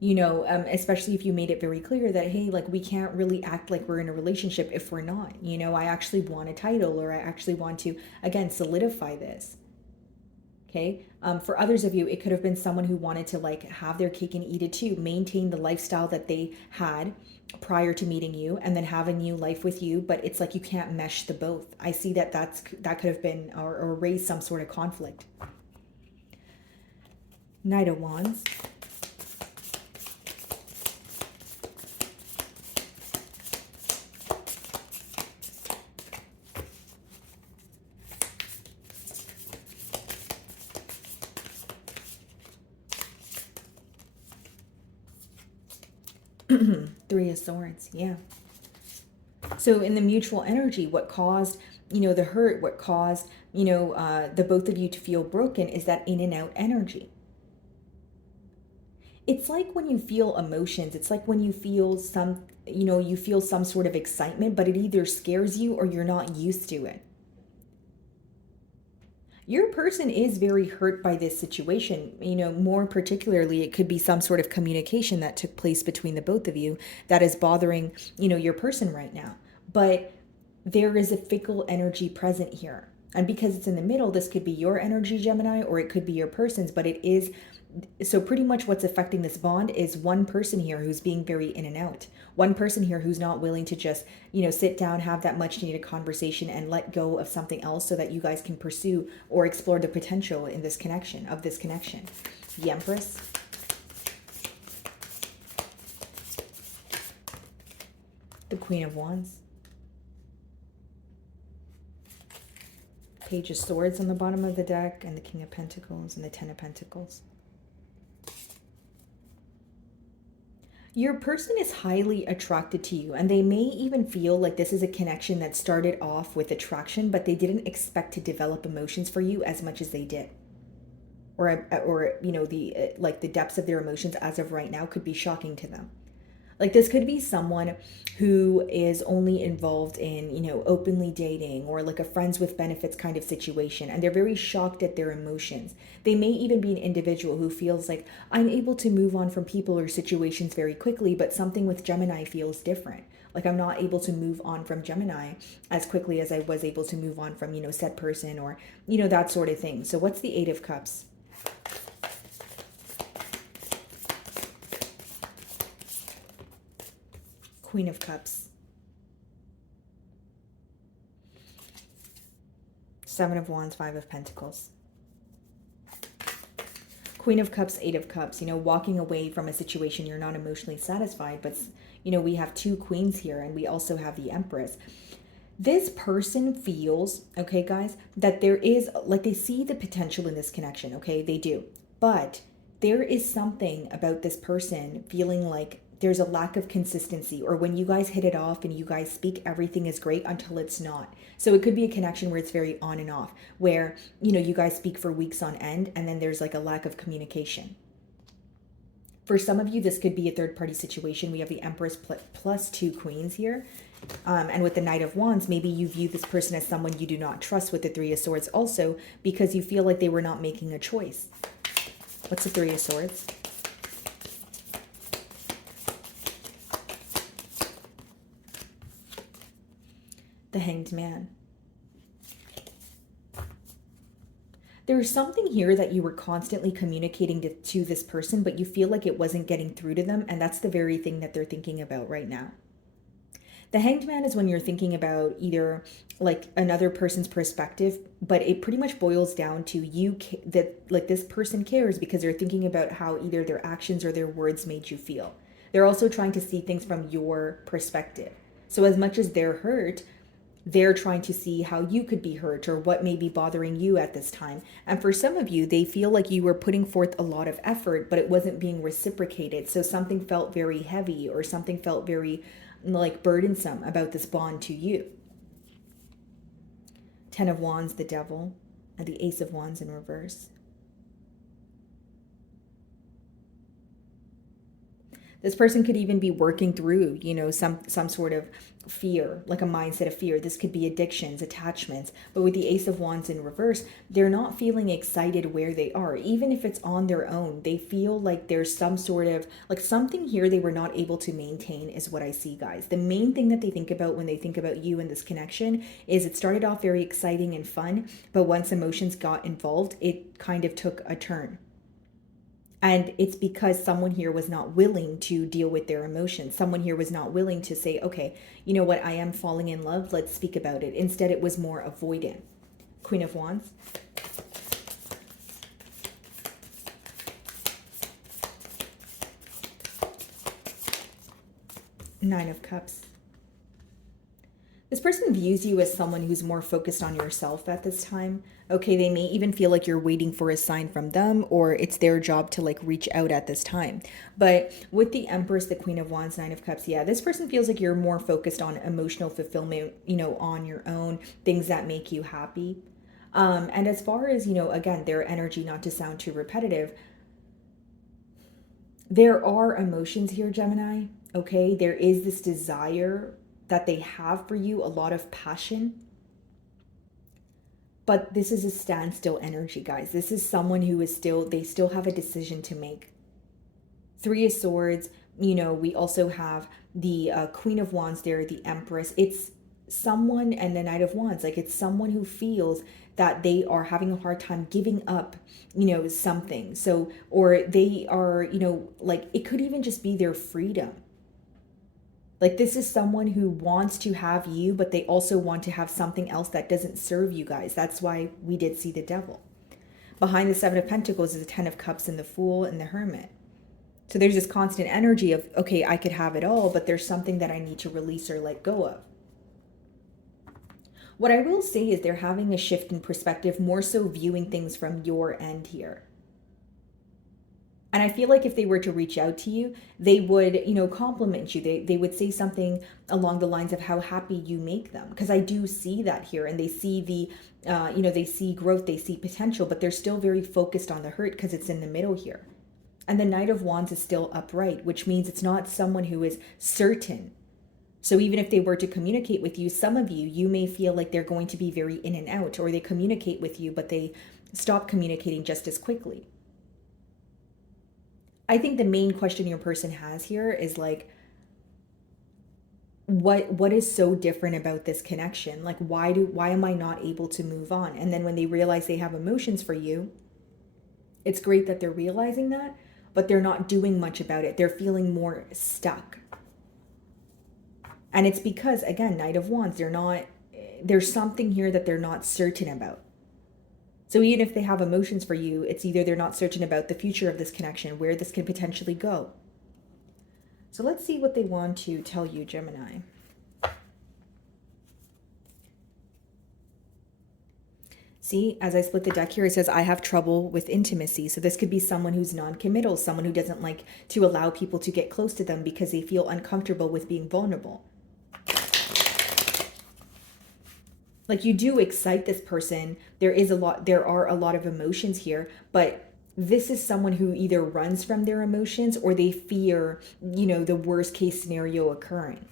You know, especially if you made it very clear that, hey, like we can't really act like we're in a relationship if we're not. You know, I actually want a title, or I actually want to, again, solidify this. Okay. For others of you, it could have been someone who wanted to like have their cake and eat it too, maintain the lifestyle that they had prior to meeting you and then have a new life with you. But it's like you can't mesh the both. I see that that could have been or raised some sort of conflict. Knight of Wands. Three of Swords, yeah. So in the mutual energy, what caused, you know, the hurt, what caused, you know, the both of you to feel broken is that in and out energy. It's like when you feel emotions, it's like when you feel some, you know, you feel some sort of excitement, but it either scares you or you're not used to it. Your person is very hurt by this situation. You know, more particularly, it could be some sort of communication that took place between the both of you that is bothering, you know, your person right now. But there is a fickle energy present here. And because it's in the middle, this could be your energy, Gemini, or it could be your person's, but it is. So pretty much what's affecting this bond is one person here who's being very in and out. One person here who's not willing to just, you know, sit down, have that much needed conversation and let go of something else so that you guys can pursue or explore the potential in this connection, of this connection. The Empress. The Queen of Wands. Page of Swords on the bottom of the deck, and the King of Pentacles and the Ten of Pentacles. Your person is highly attracted to you, and they may even feel like this is a connection that started off with attraction, but they didn't expect to develop emotions for you as much as they did. Or you know, the like the depths of their emotions as of right now could be shocking to them. Like this could be someone who is only involved in, you know, openly dating or like a friends with benefits kind of situation. And they're very shocked at their emotions. They may even be an individual who feels like I'm able to move on from people or situations very quickly, but something with Gemini feels different. Like I'm not able to move on from Gemini as quickly as I was able to move on from, you know, said person or, you know, that sort of thing. So what's the Eight of Cups? Queen of Cups. Seven of Wands, Five of Pentacles. Queen of Cups, Eight of Cups, you know, walking away from a situation you're not emotionally satisfied, but, you know, we have two queens here and we also have the Empress. This person feels, okay, guys, that there is, like, they see the potential in this connection, okay? They do. But there is something about this person feeling like there's a lack of consistency, or when you guys hit it off and you guys speak, everything is great until it's not. So it could be a connection where it's very on and off, where, you know, you guys speak for weeks on end and then there's like a lack of communication. For some of you, this could be a third party situation. We have the Empress plus 2 queens here. And with the Knight of Wands, maybe you view this person as someone you do not trust with the 3 of Swords also, because you feel like they were not making a choice. What's the 3 of Swords? The Hanged Man. There's something here that you were constantly communicating to this person, but you feel like it wasn't getting through to them, and that's the very thing that they're thinking about right now. The Hanged Man is when you're thinking about either like another person's perspective, but it pretty much boils down to you, that like this person cares because they're thinking about how either their actions or their words made you feel. They're also trying to see things from your perspective. So as much as they're hurt, they're trying to see how you could be hurt or what may be bothering you at this time. And for some of you, they feel like you were putting forth a lot of effort, but it wasn't being reciprocated. So something felt very heavy, or something felt very like burdensome about this bond to you. 10 of Wands, the Devil, and the Ace of Wands in reverse. This person could even be working through, you know, some sort of fear, like a mindset of fear. This could be addictions, attachments. But with the Ace of Wands in reverse, they're not feeling excited where they are. Even if it's on their own, they feel like there's some sort of, like something here they were not able to maintain is what I see, guys. The main thing that they think about when they think about you and this connection is it started off very exciting and fun, but once emotions got involved, it kind of took a turn. And it's because someone here was not willing to deal with their emotions. Someone here was not willing to say, okay, you know what, I am falling in love. Let's speak about it. Instead, it was more avoidant. Queen of Wands. Nine of Cups. This person views you as someone who's more focused on yourself at this time. Okay, they may even feel like you're waiting for a sign from them, or it's their job to like reach out at this time. But with the Empress, the Queen of Wands, Nine of Cups, yeah, this person feels like you're more focused on emotional fulfillment, you know, on your own, things that make you happy. And as far as, you know, again, their energy, not to sound too repetitive, there are emotions here, Gemini. Okay, there is this desire that they have for you, a lot of passion. But this is a standstill energy, guys. This is someone who is they still have a decision to make. 3 of Swords, you know, we also have the Queen of Wands there, the Empress. It's someone, and the Knight of Wands. Like, it's someone who feels that they are having a hard time giving up, you know, something. So, or they are, you know, like, it could even just be their freedom. Like, this is someone who wants to have you, but they also want to have something else that doesn't serve you guys. That's why we did see the Devil. Behind the 7 of Pentacles is the 10 of Cups and the Fool and the Hermit. So there's this constant energy of, okay, I could have it all, but there's something that I need to release or let go of. What I will say is they're having a shift in perspective, more so viewing things from your end here. And I feel like if they were to reach out to you, they would, you know, compliment you. They would say something along the lines of how happy you make them. Because I do see that here. And they see the, you know, they see growth, they see potential, but they're still very focused on the hurt because it's in the middle here. And the Knight of Wands is still upright, which means it's not someone who is certain. So even if they were to communicate with you, some of you, you may feel like they're going to be very in and out, or they communicate with you, but they stop communicating just as quickly. I think the main question your person has here is like, what is so different about this connection? Like, why am I not able to move on? And then when they realize they have emotions for you, it's great that they're realizing that, but they're not doing much about it. They're feeling more stuck. And it's because, again, Knight of Wands, there's something here that they're not certain about. So even if they have emotions for you, it's either they're not certain about the future of this connection, where this can potentially go. So let's see what they want to tell you, Gemini. See, as I split the deck here, it says, I have trouble with intimacy. So this could be someone who's non-committal, someone who doesn't like to allow people to get close to them because they feel uncomfortable with being vulnerable. Like, you do excite this person. There are a lot of emotions here, but this is someone who either runs from their emotions or they fear, the worst case scenario occurring.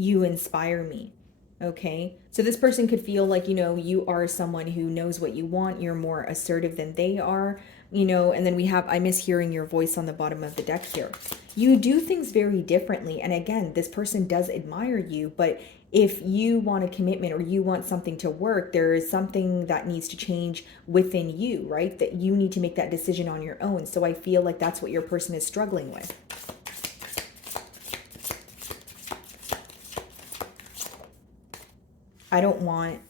You inspire me. Okay. So this person could feel like, you are someone who knows what you want. You're more assertive than they are, and then I miss hearing your voice on the bottom of the deck here. You do things very differently. And again, this person does admire you, but if you want a commitment or you want something to work, there is something that needs to change within you, right? That you need to make that decision on your own. So I feel like that's what your person is struggling with. I don't want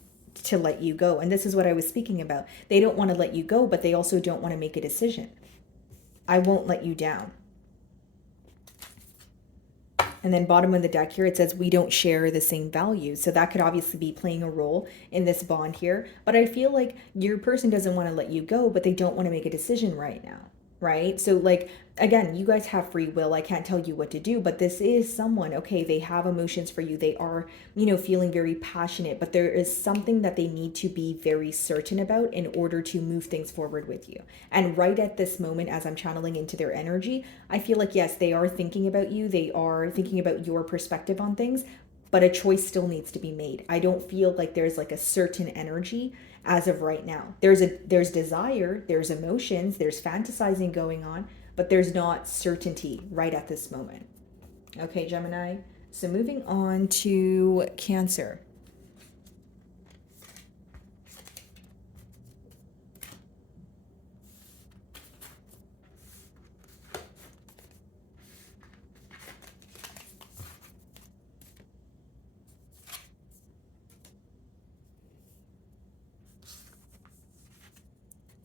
to let you go. And this is what I was speaking about. They don't want to let you go, but they also don't want to make a decision. I won't let you down. And then bottom of the deck here, it says we don't share the same values. So that could obviously be playing a role in this bond here. But I feel like your person doesn't want to let you go, but they don't want to make a decision right now. Right? So like, again, you guys have free will. I can't tell you what to do, but this is someone, okay, they have emotions for you. They are, feeling very passionate, but there is something that they need to be very certain about in order to move things forward with you. And right at this moment, as I'm channeling into their energy, I feel like, yes, they are thinking about you. They are thinking about your perspective on things, but a choice still needs to be made. I don't feel like there's like a certain energy as of right now. There's desire, there's emotions, there's fantasizing going on, but there's not certainty right at this moment. Okay, Gemini. So moving on to Cancer.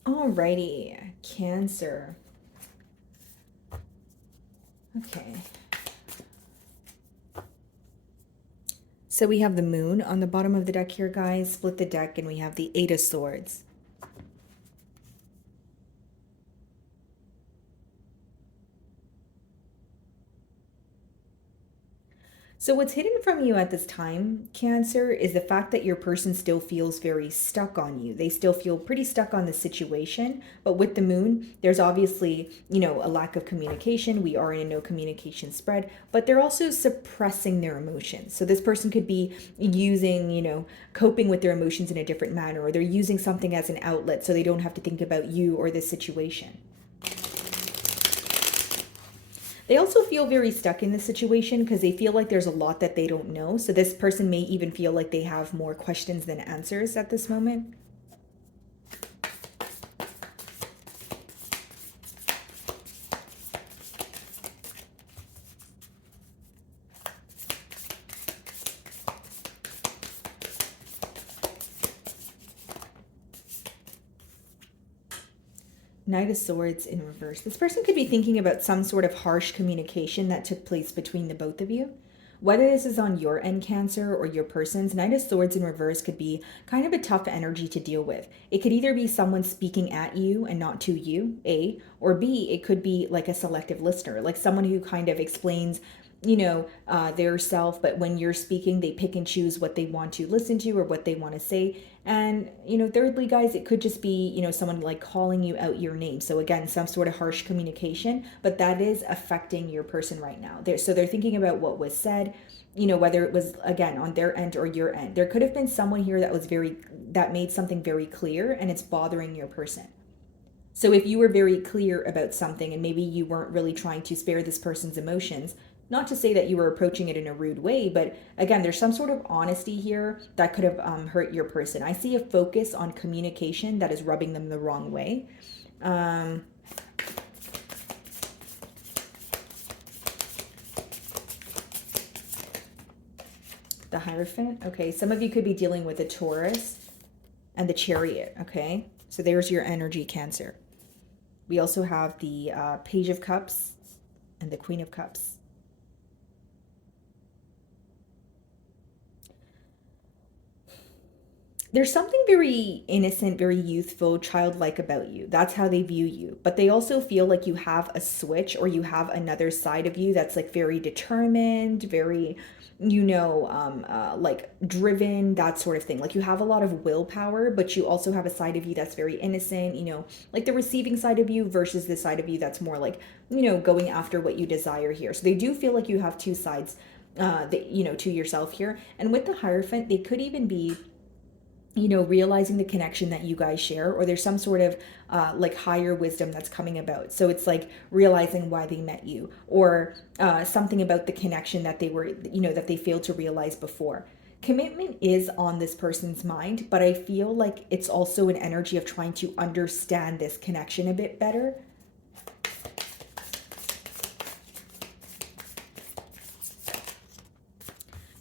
Alrighty, Cancer. Okay. So we have the moon on the bottom of the deck here, guys. Split the deck and we have the Eight of Swords. So what's hidden from you at this time, Cancer, is the fact that your person still feels very stuck on you. They still feel pretty stuck on the situation. But with the moon, there's obviously, a lack of communication. We are in a no communication spread, but they're also suppressing their emotions. So this person could be using, coping with their emotions in a different manner, or they're using something as an outlet so they don't have to think about you or the situation. They also feel very stuck in this situation because they feel like there's a lot that they don't know. So this person may even feel like they have more questions than answers at this moment. Knight of Swords in reverse. This person could be thinking about some sort of harsh communication that took place between the both of you. Whether this is on your end, Cancer, or your person's, Knight of Swords in reverse could be kind of a tough energy to deal with. It could either be someone speaking at you and not to you, A, or B, it could be like a selective listener, like someone who kind of explains their self, but when you're speaking, they pick and choose what they want to listen to or what they want to say. And, thirdly, guys, it could just be, someone like calling you out your name. So again, some sort of harsh communication, but that is affecting your person right now. So they're thinking about what was said, whether it was, again, on their end or your end. There could have been someone here that made something very clear and it's bothering your person. So if you were very clear about something and maybe you weren't really trying to spare this person's emotions, not to say that you were approaching it in a rude way, but again, there's some sort of honesty here that could have hurt your person. I see a focus on communication that is rubbing them the wrong way. The Hierophant. Okay, some of you could be dealing with a Taurus and the Chariot. Okay, so there's your energy, Cancer. We also have the Page of Cups and the Queen of Cups. There's something very innocent, very youthful, childlike about you. That's how they view you. But they also feel like you have a switch, or you have another side of you that's like very determined, very, like driven, that sort of thing. Like you have a lot of willpower, but you also have a side of you that's very innocent, like the receiving side of you versus the side of you that's more like, going after what you desire here. So they do feel like you have two sides, to yourself here. And with the Hierophant, they could even be realizing the connection that you guys share, or there's some sort of like higher wisdom that's coming about. So it's like realizing why they met you, or something about the connection that they were, that they failed to realize before. Commitment is on this person's mind, but I feel like it's also an energy of trying to understand this connection a bit better.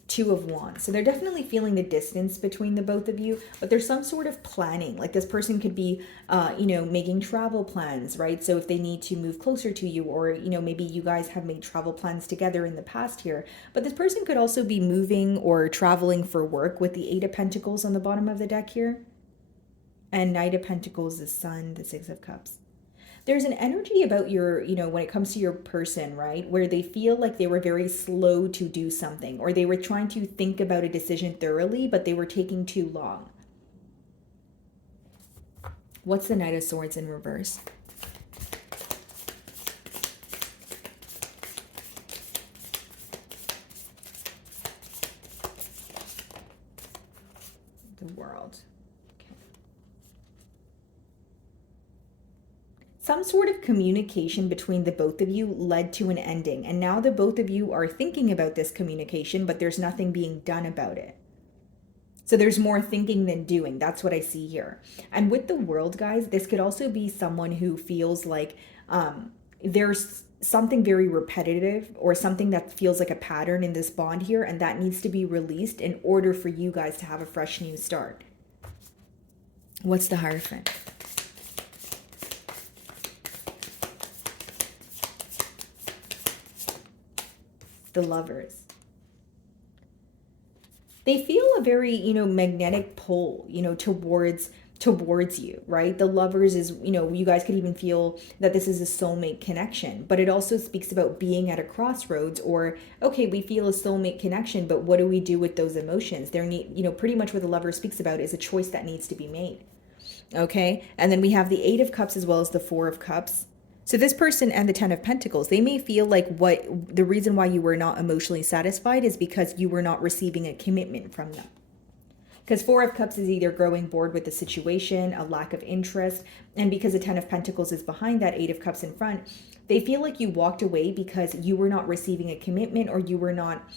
Two of Wands. So they're definitely feeling the distance between the both of you, but there's some sort of planning. Like this person could be, making travel plans, right? So if they need to move closer to you, or, maybe you guys have made travel plans together in the past here. But this person could also be moving or traveling for work, with the Eight of Pentacles on the bottom of the deck here. And Knight of Pentacles, the Sun, the Six of Cups. There's an energy about your, when it comes to your person, right, where they feel like they were very slow to do something, or they were trying to think about a decision thoroughly, but they were taking too long. What's the Knight of Swords in reverse? The World. Some sort of communication between the both of you led to an ending, and now the both of you are thinking about this communication, but there's nothing being done about it. So there's more thinking than doing. That's what I see here. And with the World, guys, this could also be someone who feels like there's something very repetitive, or something that feels like a pattern in this bond here, and that needs to be released in order for you guys to have a fresh new start. What's the Hierophant? The Lovers. They feel a very, magnetic pull, towards you, right? The Lovers is, you guys could even feel that this is a soulmate connection, but it also speaks about being at a crossroads, or, okay, we feel a soulmate connection, but what do we do with those emotions? There pretty much what the Lover speaks about is a choice that needs to be made. Okay. And then we have the Eight of Cups as well as the Four of Cups. So this person and the Ten of Pentacles, they may feel like the reason why you were not emotionally satisfied is because you were not receiving a commitment from them. Because Four of Cups is either growing bored with the situation, a lack of interest, and because the Ten of Pentacles is behind that Eight of Cups in front, they feel like you walked away because you were not receiving a commitment, or you were not,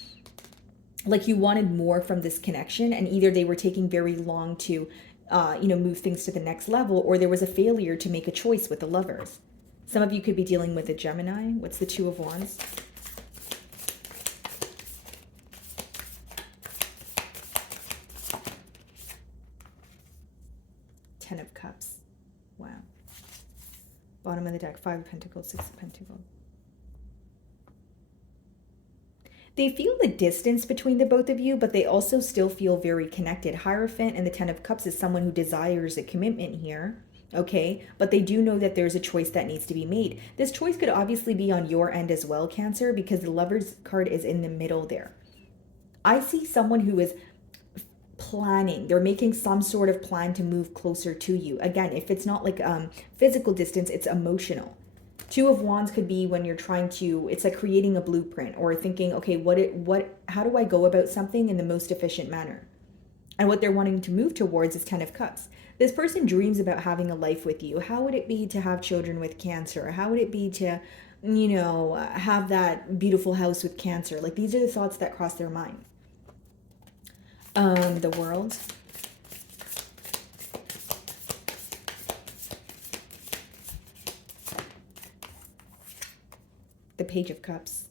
like, you wanted more from this connection, and either they were taking very long to, move things to the next level, or there was a failure to make a choice with the Lovers. Some of you could be dealing with a Gemini. What's the Two of Wands? Ten of Cups. Wow. Bottom of the deck, Five of Pentacles, Six of Pentacles. They feel the distance between the both of you, but they also still feel very connected. Hierophant and the Ten of Cups is someone who desires a commitment here. Okay, but they do know that there's a choice that needs to be made. This choice could obviously be on your end as well, Cancer, because the Lover's card is in the middle there. I see someone who is planning. They're making some sort of plan to move closer to you. Again, if it's not like physical distance, it's emotional. Two of Wands could be when you're trying to, it's like creating a blueprint, or thinking, okay, how do I go about something in the most efficient manner? And what they're wanting to move towards is Ten of Cups. This person dreams about having a life with you. How would it be to have children with Cancer? How would it be to, have that beautiful house with Cancer? Like, these are the thoughts that cross their mind. The World. The Page of Cups.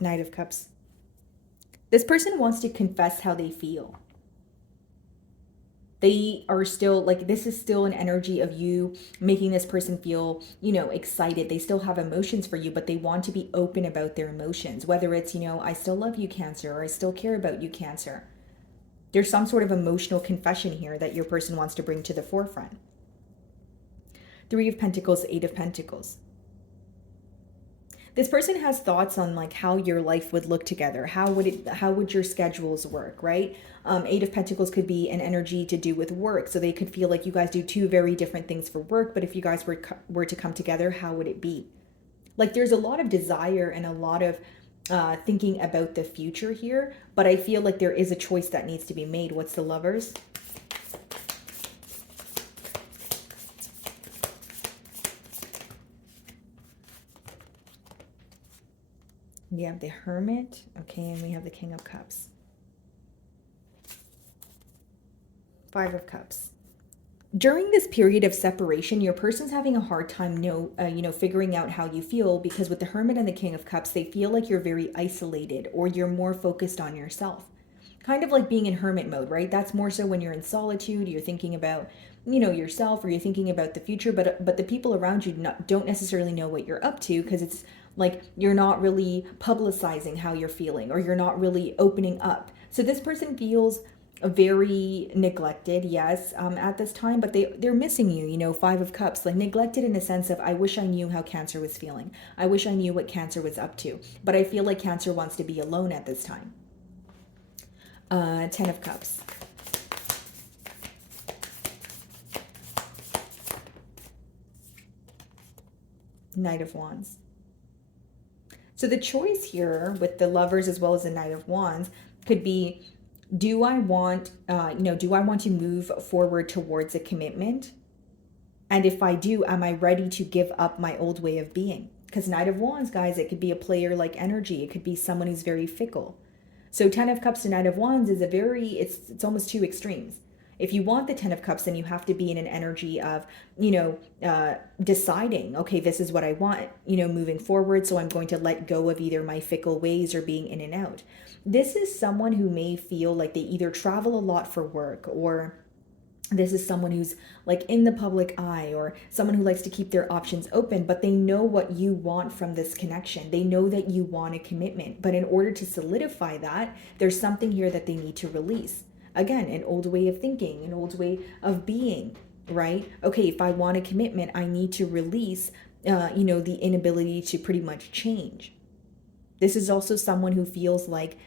Knight of Cups. This person wants to confess how they feel. They are still, like, this is still an energy of you making this person feel, excited. They still have emotions for you, but they want to be open about their emotions. Whether it's, I still love you, Cancer, or I still care about you, Cancer. There's some sort of emotional confession here that your person wants to bring to the forefront. Three of Pentacles, Eight of Pentacles. This person has thoughts on like how your life would look together. How would your schedules work, right? Eight of Pentacles could be an energy to do with work. So they could feel like you guys do two very different things for work. But if you guys were to come together, how would it be? Like there's a lot of desire and a lot of thinking about the future here. But I feel like there is a choice that needs to be made. What's the Lovers? We have the Hermit, okay, and we have the King of Cups. Five of Cups. During this period of separation, your person's having a hard time, figuring out how you feel, because with the Hermit and the King of Cups, they feel like you're very isolated or you're more focused on yourself. Kind of like being in hermit mode, right? That's more so when you're in solitude, you're thinking about, yourself, or you're thinking about the future, but the people around you don't necessarily know what you're up to, because it's like you're not really publicizing how you're feeling, or you're not really opening up. So this person feels very neglected, yes, at this time, but they're missing you. Five of Cups, like neglected in a sense of, I wish I knew how Cancer was feeling. I wish I knew what Cancer was up to, but I feel like Cancer wants to be alone at this time. Ten of Cups. Knight of Wands. So the choice here with the Lovers as well as the Knight of Wands could be, do I want to move forward towards a commitment? And if I do, am I ready to give up my old way of being? Because Knight of Wands, guys, it could be a player-like energy. It could be someone who's very fickle. So Ten of Cups to Knight of Wands is it's almost two extremes. If you want the Ten of Cups, then you have to be in an energy of, deciding, okay, this is what I want, moving forward. So I'm going to let go of either my fickle ways or being in and out. This is someone who may feel like they either travel a lot for work, or this is someone who's like in the public eye, or someone who likes to keep their options open, but they know what you want from this connection. They know that you want a commitment, but in order to solidify that, there's something here that they need to release. Again, an old way of thinking, an old way of being, right? Okay, if I want a commitment, I need to release, the inability to pretty much change. This is also someone who feels like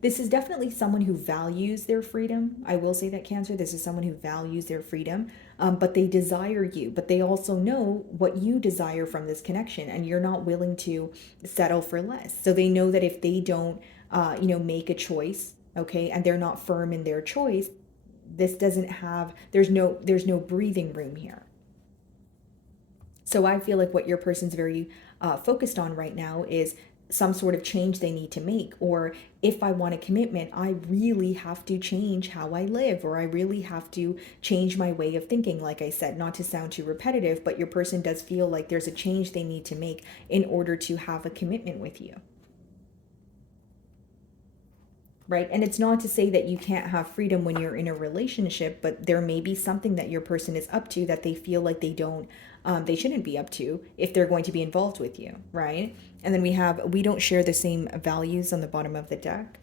this is definitely someone who values their freedom. I will say that, Cancer, this is someone who values their freedom, but they desire you, but they also know what you desire from this connection, and you're not willing to settle for less. So they know that if they don't, make a choice, okay, and they're not firm in their choice, there's no breathing room here. So I feel like what your person's very focused on right now is some sort of change they need to make, or if I want a commitment, I really have to change how I live, or I really have to change my way of thinking. Like I said, not to sound too repetitive, but your person does feel like there's a change they need to make in order to have a commitment with you. Right? And it's not to say that you can't have freedom when you're in a relationship, but there may be something that your person is up to that they feel like they shouldn't be up to if they're going to be involved with you, right? And then we don't share the same values on the bottom of the deck.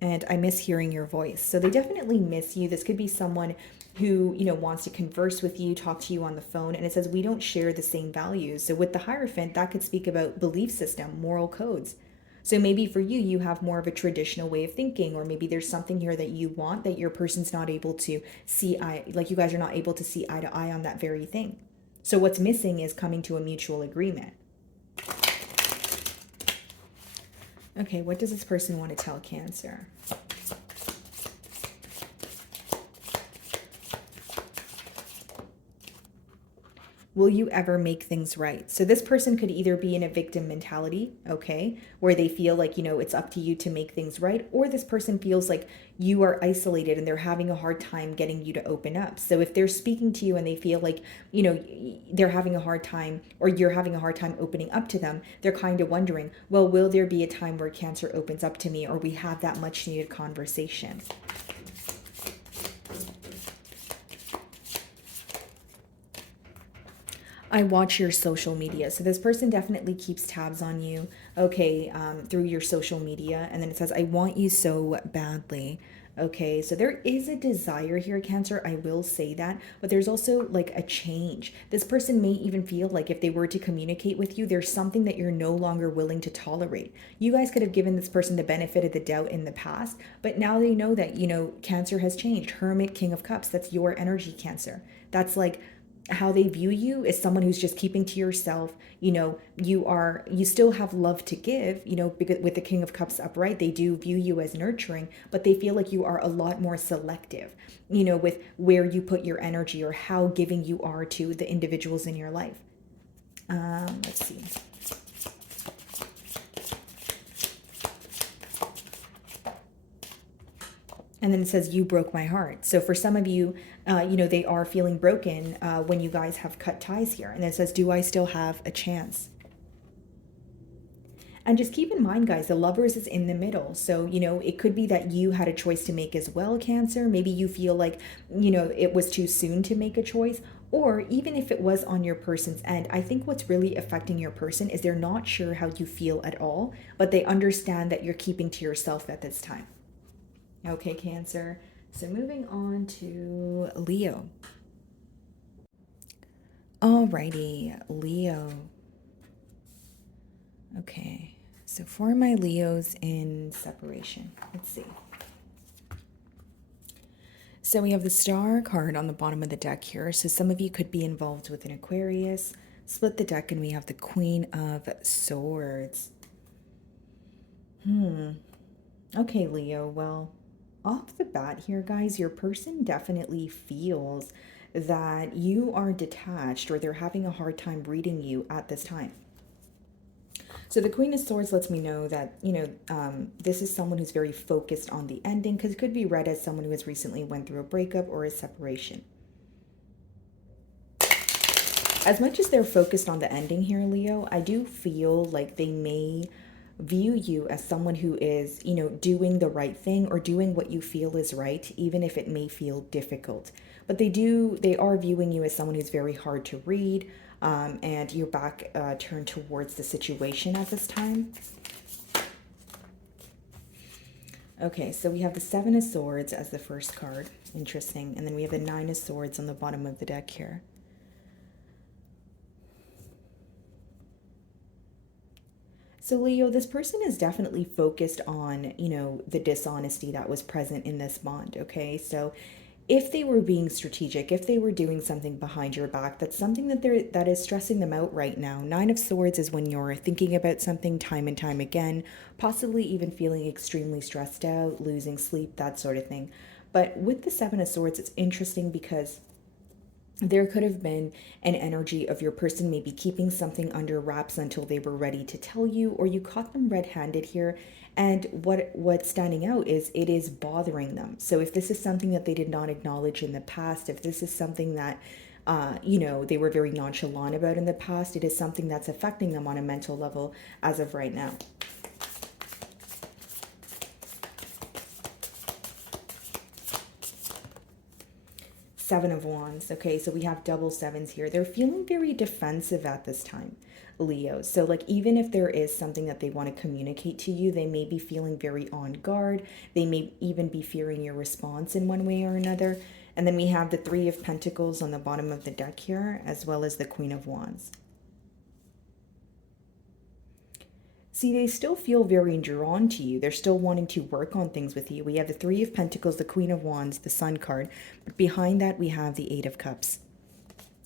And I miss hearing your voice. So they definitely miss you. This could be someone who, wants to converse with you, talk to you on the phone. And it says we don't share the same values. So with the Hierophant, that could speak about belief system, moral codes. So maybe for you, you have more of a traditional way of thinking, or maybe there's something here that you want that your person's not able to see you guys are not able to see eye to eye on that very thing. So what's missing is coming to a mutual agreement. Okay, what does this person want to tell Cancer? Will you ever make things right? So this person could either be in a victim mentality, okay, where they feel like, it's up to you to make things right, or this person feels like you are isolated and they're having a hard time getting you to open up. So if they're speaking to you and they feel like, they're having a hard time, or you're having a hard time opening up to them, they're kind of wondering, well, will there be a time where Cancer opens up to me, or we have that much needed conversation? I watch your social media. So this person definitely keeps tabs on you, okay, through your social media. And then it says, I want you so badly. Okay, so there is a desire here, Cancer, I will say that, but there's also like a change. This person may even feel like if they were to communicate with you, there's something that you're no longer willing to tolerate. You guys could have given this person the benefit of the doubt in the past, but now they know that, Cancer has changed. Hermit, King of Cups, that's your energy, Cancer. That's like how they view you is someone who's just keeping to yourself. You still have love to give, because with the King of Cups upright, they do view you as nurturing, but they feel like you are a lot more selective, with where you put your energy or how giving you are to the individuals in your life. Let's see. And then it says, you broke my heart. So for some of you, they are feeling broken when you guys have cut ties here. And then it says, do I still have a chance? And just keep in mind, guys, the Lovers is in the middle. So, it could be that you had a choice to make as well, Cancer. Maybe you feel like, it was too soon to make a choice. Or even if it was on your person's end, I think what's really affecting your person is they're not sure how you feel at all, but they understand that you're keeping to yourself at this time. Okay, Cancer. So moving on to Leo. Alrighty, Leo. Okay, so for my Leos in separation, let's see. So we have the Star card on the bottom of the deck here. So some of you could be involved with an Aquarius. Split the deck and we have the Queen of Swords. Okay, Leo, well, off the bat here, guys, your person definitely feels that you are detached or they're having a hard time reading you at this time. So the Queen of Swords lets me know that, this is someone who's very focused on the ending, because it could be read as someone who has recently went through a breakup or a separation. As much as they're focused on the ending here, Leo, I do feel like they may view you as someone who is, doing the right thing or doing what you feel is right, even if it may feel difficult. But they are viewing you as someone who's very hard to read, and your back turned towards the situation at this time. Okay, so we have the Seven of Swords as the first card. Interesting. And then we have the Nine of Swords on the bottom of the deck here. So Leo, this person is definitely focused on, the dishonesty that was present in this bond, okay? So if they were being strategic, if they were doing something behind your back, that's something that is stressing them out right now. Nine of Swords is when you're thinking about something time and time again, possibly even feeling extremely stressed out, losing sleep, that sort of thing. But with the Seven of Swords, it's interesting because there could have been an energy of your person maybe keeping something under wraps until they were ready to tell you, or you caught them red-handed here. And what's standing out is it is bothering them. So if this is something that they did not acknowledge in the past, if this is something that they were very nonchalant about in the past, it is something that's affecting them on a mental level as of right now. Seven of Wands. Okay, so we have double sevens here. They're feeling very defensive at this time, Leo. So like even if there is something that they want to communicate to you, they may be feeling very on guard. They may even be fearing your response in one way or another. And then we have the Three of Pentacles on the bottom of the deck here, as well as the Queen of Wands. See, they still feel very drawn to you. They're still wanting to work on things with you. We have the Three of Pentacles, the Queen of Wands, the Sun card. But behind that, we have the Eight of Cups.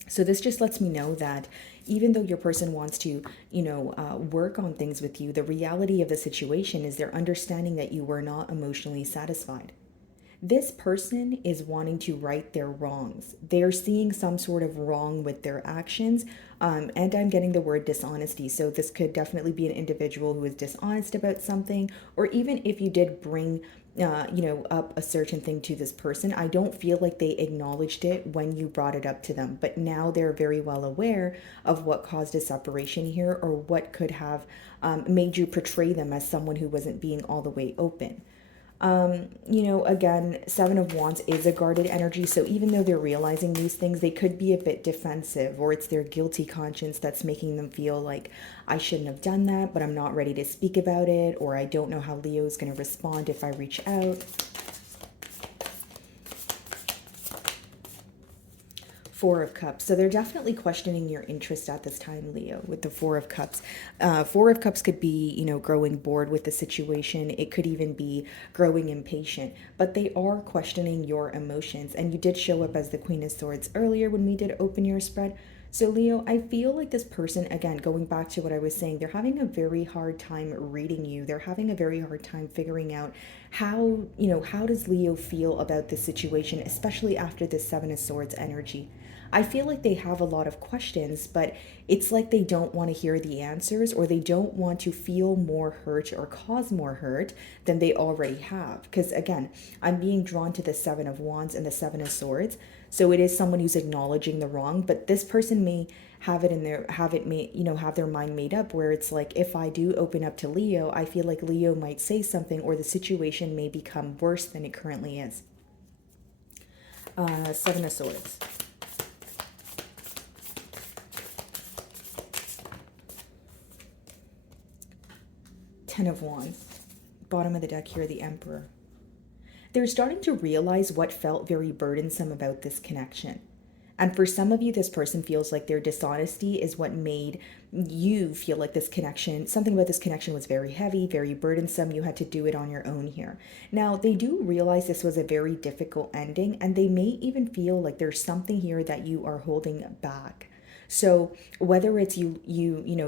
So this just lets me know that even though your person wants to, work on things with you, the reality of the situation is they're understanding that you were not emotionally satisfied. This person is wanting to right their wrongs. They're seeing some sort of wrong with their actions. And I'm getting the word dishonesty. So this could definitely be an individual who is dishonest about something. Or even if you did bring, up a certain thing to this person, I don't feel like they acknowledged it when you brought it up to them. But now they're very well aware of what caused a separation here, or what could have made you portray them as someone who wasn't being all the way open. Again, Seven of Wands is a guarded energy. So even though they're realizing these things, they could be a bit defensive, or it's their guilty conscience that's making them feel like I shouldn't have done that, but I'm not ready to speak about it, or I don't know how Leo is going to respond if I reach out. Four of Cups. So they're definitely questioning your interest at this time, Leo, with the Four of Cups. Four of Cups could be, growing bored with the situation. It could even be growing impatient, but they are questioning your emotions. And you did show up as the Queen of Swords earlier when we did open your spread. So, Leo, I feel like this person, again, going back to what I was saying, they're having a very hard time reading you. They're having a very hard time figuring out how does Leo feel about this situation, especially after the Seven of Swords energy. I feel like they have a lot of questions, but it's like they don't want to hear the answers, or they don't want to feel more hurt or cause more hurt than they already have. Because again, I'm being drawn to the Seven of Wands and the Seven of Swords. So it is someone who's acknowledging the wrong, but this person may have it in their have their mind made up where it's like, if I do open up to Leo, I feel like Leo might say something, or the situation may become worse than it currently is. Seven of Swords. Ten of Wands. Bottom of the deck here, the Emperor. They're starting to realize what felt very burdensome about this connection. And for some of you, this person feels like their dishonesty is what made you feel like this connection, something about this connection was very heavy, very burdensome. You had to do it on your own here. Now, they do realize this was a very difficult ending, and they may even feel like there's something here that you are holding back. So whether it's you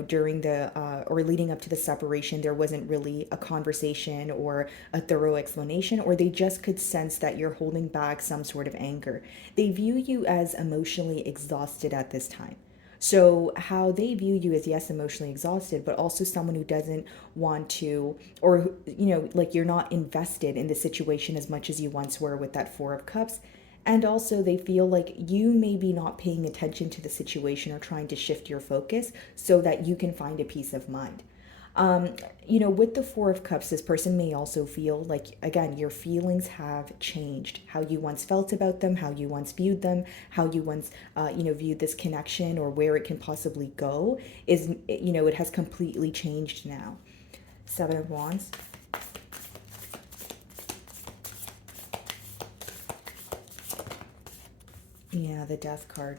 during the or leading up to the separation, there wasn't really a conversation or a thorough explanation, or they just could sense that you're holding back some sort of anger. They view you as emotionally exhausted at this time. So how they view you is, yes, emotionally exhausted, but also someone who doesn't want to, or like you're not invested in the situation as much as you once were with that Four of Cups. And also they feel like you may be not paying attention to the situation or trying to shift your focus so that you can find a peace of mind. With the Four of Cups, this person may also feel like, again, your feelings have changed. How you once felt about them, how you once viewed them, how you once, viewed this connection, or where it can possibly go is, it has completely changed now. Seven of Wands. Yeah, the Death card.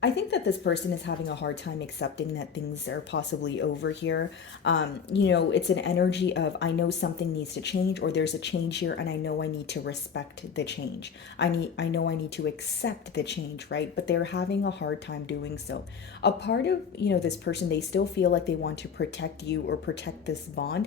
I think that this person is having a hard time accepting that things are possibly over here. It's an energy of, I know something needs to change, or there's a change here, and I know I need to respect the change. I know I need to accept the change, right? But they're having a hard time doing so. A part of, this person, they still feel like they want to protect you or protect this bond,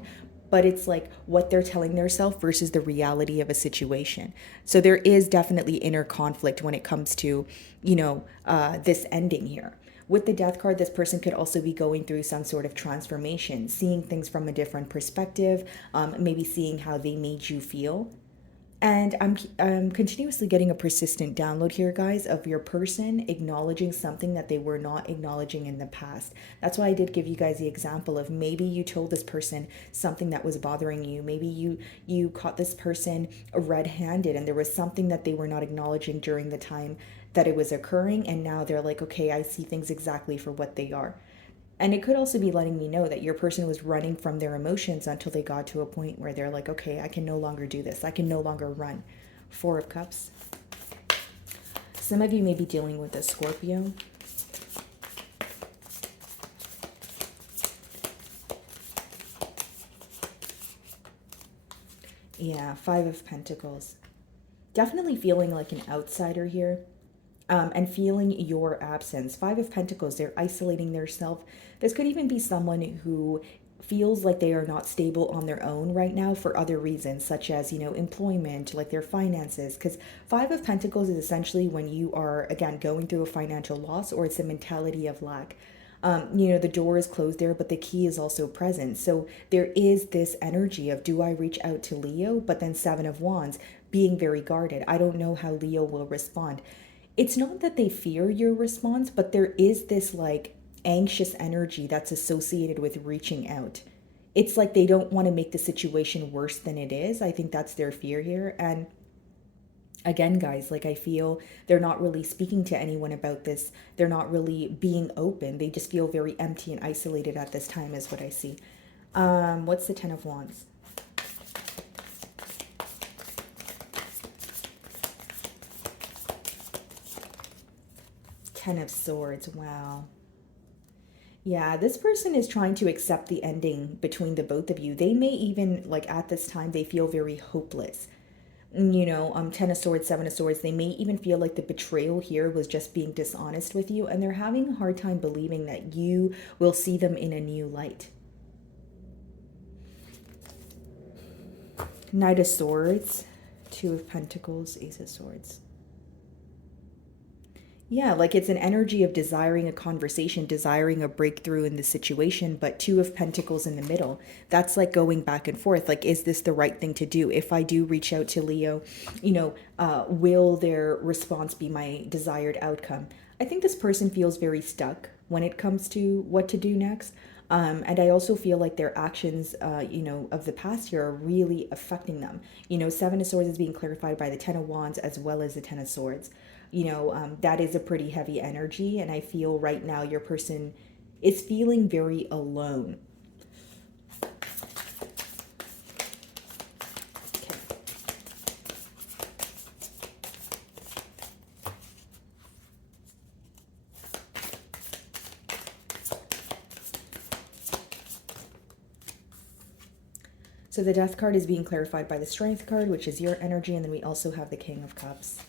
but it's like what they're telling themselves versus the reality of a situation. So there is definitely inner conflict when it comes to, this ending here. With the Death card, this person could also be going through some sort of transformation, seeing things from a different perspective, maybe seeing how they made you feel. And I'm continuously getting a persistent download here, guys, of your person acknowledging something that they were not acknowledging in the past. That's why I did give you guys the example of, maybe you told this person something that was bothering you. Maybe you caught this person red-handed, and there was something that they were not acknowledging during the time that it was occurring. And now they're like, okay, I see things exactly for what they are. And it could also be letting me know that your person was running from their emotions until they got to a point where they're like, okay, I can no longer do this. I can no longer run. Four of Cups. Some of you may be dealing with a Scorpio. Yeah, Five of Pentacles. Definitely feeling like an outsider here. And feeling your absence. Five of Pentacles, they're isolating themselves. This could even be someone who feels like they are not stable on their own right now for other reasons, such as, employment, like their finances. Because Five of Pentacles is essentially when you are, again, going through a financial loss, or it's a mentality of lack. The door is closed there, but the key is also present. So there is this energy of, do I reach out to Leo? But then Seven of Wands, being very guarded. I don't know how Leo will respond. It's not that they fear your response, but there is this like anxious energy that's associated with reaching out. It's like they don't want to make the situation worse than it is. I think that's their fear here. And again, guys, like I feel they're not really speaking to anyone about this. They're not really being open. They just feel very empty and isolated at this time is what I see. What's the Ten of Wands? Ten of Swords. Wow. Yeah, this person is trying to accept the ending between the both of you. They may even, like at this time, they feel very hopeless. Ten of Swords, Seven of Swords, they may even feel like the betrayal here was just being dishonest with you, and they're having a hard time believing that you will see them in a new light. Knight of Swords, Two of Pentacles, Ace of Swords. Yeah, like it's an energy of desiring a conversation, desiring a breakthrough in the situation, but Two of Pentacles in the middle. That's like going back and forth. Like, is this the right thing to do? If I do reach out to Leo, will their response be my desired outcome? I think this person feels very stuck when it comes to what to do next. And I also feel like their actions, of the past year are really affecting them. Seven of Swords is being clarified by the Ten of Wands as well as the Ten of Swords. That is a pretty heavy energy. And I feel right now your person is feeling very alone. So the Death card is being clarified by the Strength card, which is your energy, and then we also have the King of Cups.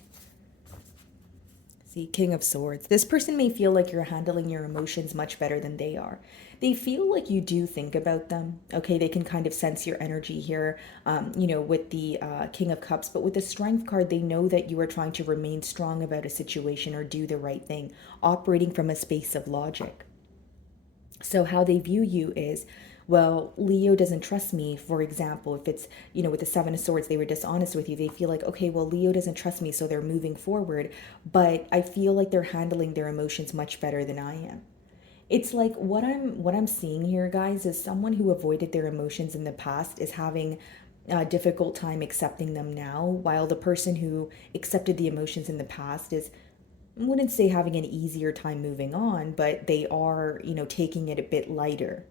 See, King of Swords. This person may feel like you're handling your emotions much better than they are. They feel like you do think about them. Okay, they can kind of sense your energy here, with the King of Cups. But with the Strength card, they know that you are trying to remain strong about a situation or do the right thing, operating from a space of logic. So how they view you is, well, Leo doesn't trust me. For example, if it's, with the Seven of Swords, they were dishonest with you. They feel like, okay, well, Leo doesn't trust me, so they're moving forward. But I feel like they're handling their emotions much better than I am. It's like what I'm seeing here, guys, is someone who avoided their emotions in the past is having a difficult time accepting them now, while the person who accepted the emotions in the past is, I wouldn't say having an easier time moving on, but they are, taking it a bit lighter,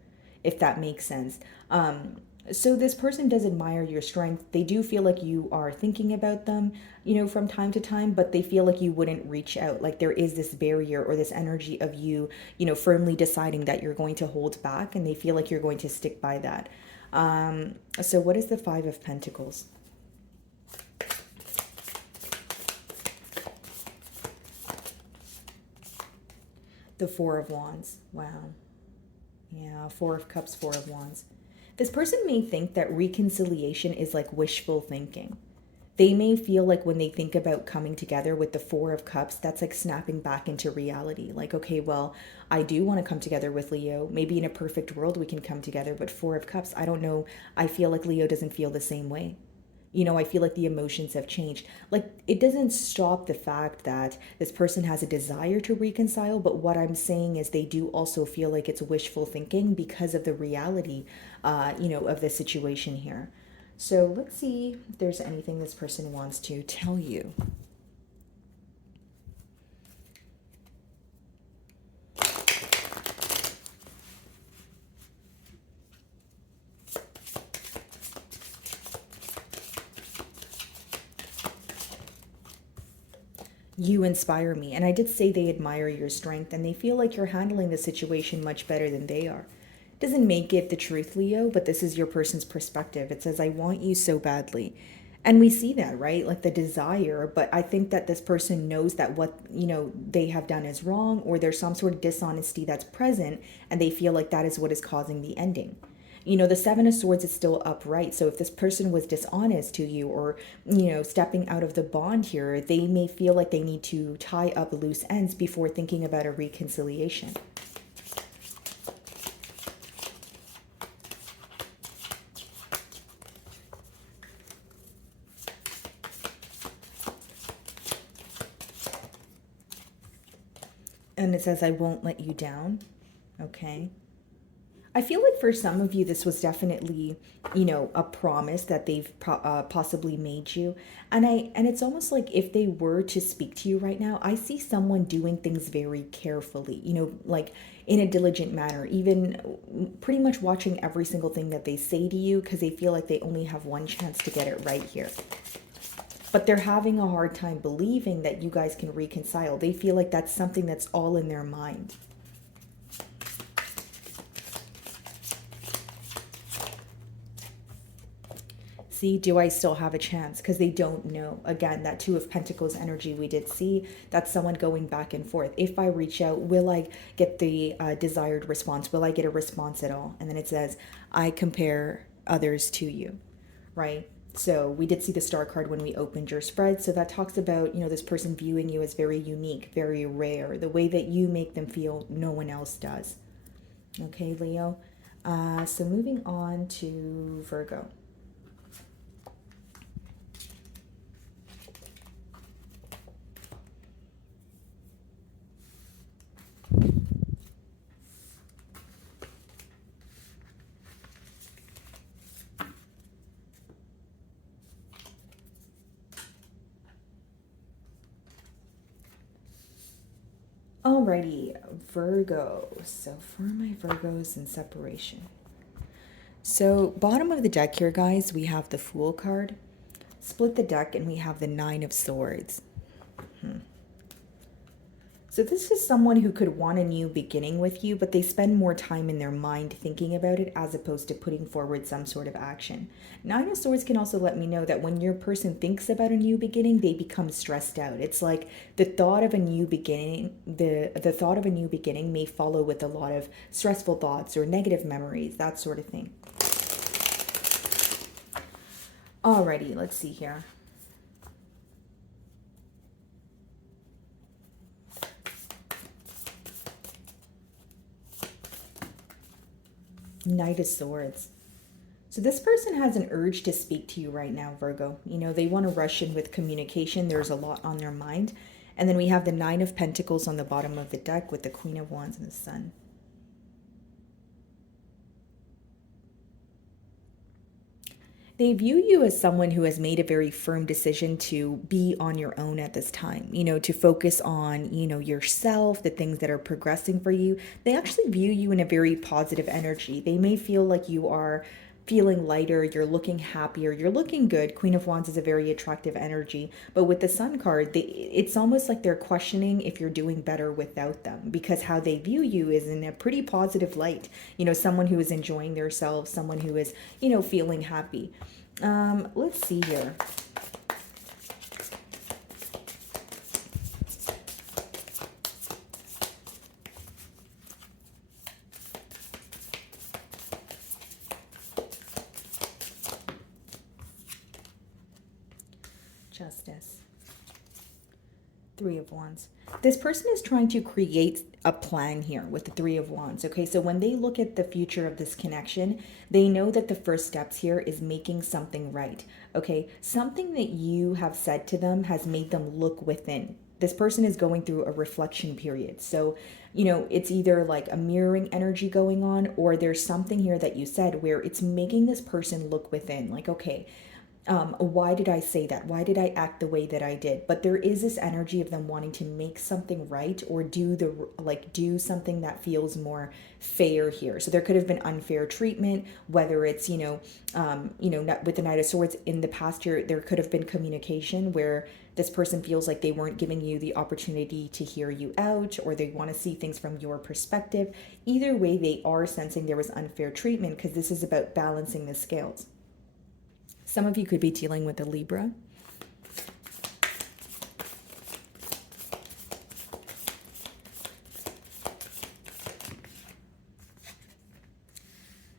if that makes sense. So this person does admire your strength. They do feel like you are thinking about them, from time to time, but they feel like you wouldn't reach out. Like there is this barrier or this energy of you, firmly deciding that you're going to hold back, and they feel like you're going to stick by that. So what is the Five of Pentacles? The Four of Wands. Wow. Yeah, Four of Cups, Four of Wands. This person may think that reconciliation is like wishful thinking. They may feel like when they think about coming together with the Four of Cups, that's like snapping back into reality. Like, okay, well, I do want to come together with Leo. Maybe in a perfect world we can come together, but Four of Cups, I don't know. I feel like Leo doesn't feel the same way. I feel like the emotions have changed. Like, it doesn't stop the fact that this person has a desire to reconcile, but what I'm saying is they do also feel like it's wishful thinking because of the reality, of the situation here. So let's see if there's anything this person wants to tell you. You inspire me. And I did say they admire your strength and they feel like you're handling the situation much better than they are. Doesn't make it the truth, Leo, but this is your person's perspective. It says, I want you so badly. And we see that, right? Like the desire, but I think that this person knows that what, they have done is wrong, or there's some sort of dishonesty that's present, and they feel like that is what is causing the ending. The Seven of Swords is still upright. So if this person was dishonest to you or, stepping out of the bond here, they may feel like they need to tie up loose ends before thinking about a reconciliation. And it says, I won't let you down. Okay. I feel like for some of you, this was definitely, a promise that they've possibly made you. And it's almost like if they were to speak to you right now, I see someone doing things very carefully, like in a diligent manner, even pretty much watching every single thing that they say to you because they feel like they only have one chance to get it right here. but they're having a hard time believing that you guys can reconcile. They feel like that's something that's all in their mind. See, do I still have a chance? Because they don't know. Again, that Two of Pentacles energy we did see, that's someone going back and forth. If I reach out, will I get the desired response? Will I get a response at all? And then it says, I compare others to you, right? So we did see the star card when we opened your spread. So that talks about, this person viewing you as very unique, very rare. The way that you make them feel, no one else does. Okay, Leo. So moving on to Virgo. Alrighty, Virgo. So for my Virgos in separation. So bottom of the deck here, guys, we have the Fool card. Split the deck and we have the Nine of Swords. So this is someone who could want a new beginning with you, but they spend more time in their mind thinking about it as opposed to putting forward some sort of action. Nine of Swords can also let me know that when your person thinks about a new beginning, they become stressed out. It's like the thought of a new beginning, the thought of a new beginning may follow with a lot of stressful thoughts or negative memories, that sort of thing. Alrighty, let's see here. Knight of Swords. So this person has an urge to speak to you right now, Virgo. They want to rush in with communication. There's a lot on their mind. And then we have the Nine of Pentacles on the bottom of the deck with the Queen of Wands and the Sun. They view you as someone who has made a very firm decision to be on your own at this time, to focus on, yourself, the things that are progressing for you. They actually view you in a very positive energy. They may feel like you are feeling lighter, you're looking happier, you're looking good. Queen of Wands is a very attractive energy, but with the Sun card, it's almost like they're questioning if you're doing better without them, because how they view you is in a pretty positive light. Someone who is enjoying themselves, someone who is, feeling happy. Let's see here. Justice. Three of Wands. This person is trying to create a plan here with the Three of Wands. Okay, so when they look at the future of this connection, they know that the first steps here is making something right. Okay, something that you have said to them has made them look within. This person is going through a reflection period. So, it's either like a mirroring energy going on, or there's something here that you said where it's making this person look within. Like, okay, why did I say that? Why did I act the way that I did? But there is this energy of them wanting to make something right, or do something that feels more fair here. So there could have been unfair treatment, whether it's, with the Knight of Swords in the past year, there could have been communication where this person feels like they weren't giving you the opportunity to hear you out, or they want to see things from your perspective. Either way, they are sensing there was unfair treatment, because this is about balancing the scales. Some of you could be dealing with a Libra.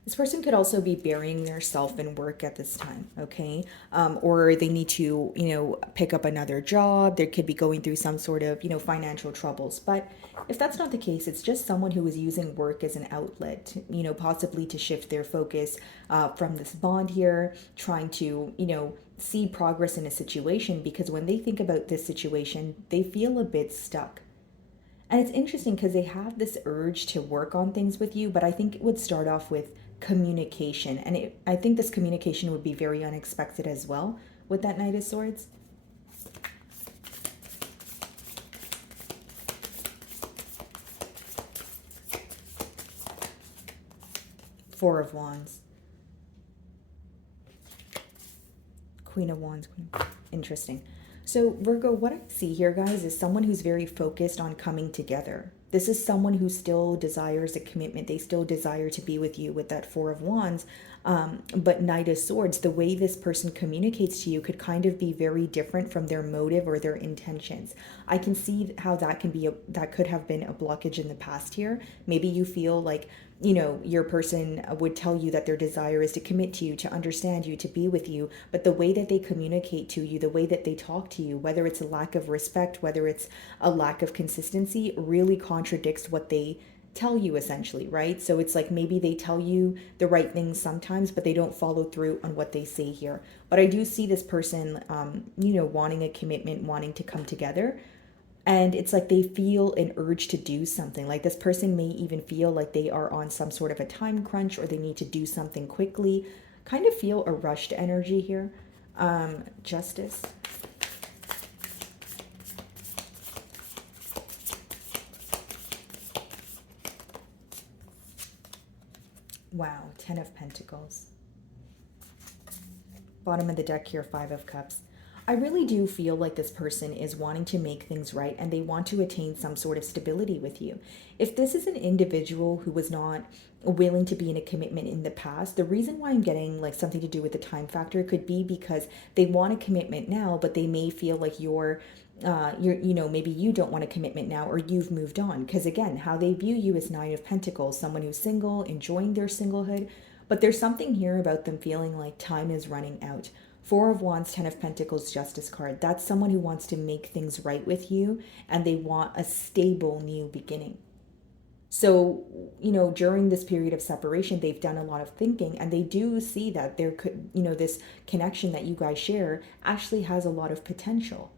This person could also be burying themselves in work at this time, okay? Or they need to, pick up another job. They could be going through some sort of, financial troubles. But if that's not the case, it's just someone who is using work as an outlet, possibly to shift their focus from this bond here, trying to, see progress in a situation, because when they think about this situation, they feel a bit stuck. And it's interesting because they have this urge to work on things with you, but I think it would start off with communication. And I think this communication would be very unexpected as well with that Knight of Swords. Four of Wands. Queen of Wands. Interesting. So Virgo, what I see here, guys, is someone who's very focused on coming together. This is someone who still desires a commitment. They still desire to be with you with that Four of Wands. But Knight of Swords, the way this person communicates to you could kind of be very different from their motive or their intentions. I can see how that that could have been a blockage in the past here. Maybe you feel like, you know, your person would tell you that their desire is to commit to you, to understand you, to be with you. But the way that they communicate to you, the way that they talk to you, whether it's a lack of respect, whether it's a lack of consistency, really contradicts what they tell you essentially, right? So it's like maybe they tell you the right things sometimes, but they don't follow through on what they say here. But I do see this person, you know, wanting a commitment, wanting to come together. And it's like they feel an urge to do something. Like this person may even feel like they are on some sort of a time crunch or they need to do something quickly. Kind of feel a rushed energy here. Justice. Wow, 10 of Pentacles. Bottom of the deck here, 5 of Cups. I really do feel like this person is wanting to make things right and they want to attain some sort of stability with you. If this is an individual who was not willing to be in a commitment in the past, the reason why I'm getting like something to do with the time factor could be because they want a commitment now, but they may feel like you're you know, maybe you don't want a commitment now or you've moved on. Because again, how they view you is 9 of Pentacles, someone who's single, enjoying their singlehood. But there's something here about them feeling like time is running out. 4 of Wands, 10 of Pentacles, Justice card. That's someone who wants to make things right with you and they want a stable new beginning. So, you know, during this period of separation, they've done a lot of thinking and they do see that there could, you know, this connection that you guys share actually has a lot of potential.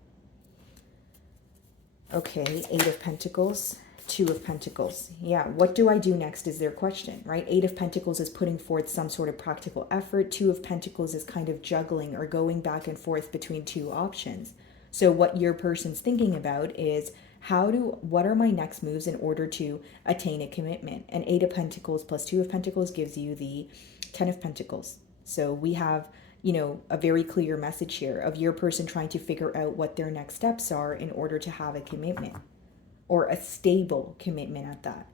Okay, 8 of Pentacles, 2 of Pentacles. Yeah, what do I do next is their question, right? 8 of Pentacles is putting forth some sort of practical effort. 2 of Pentacles is kind of juggling or going back and forth between two options. So what your person's thinking about is what are my next moves in order to attain a commitment? And 8 of Pentacles plus 2 of Pentacles gives you the 10 of Pentacles. So we have, you know, a very clear message here of your person trying to figure out what their next steps are in order to have a commitment. Or a stable commitment at that.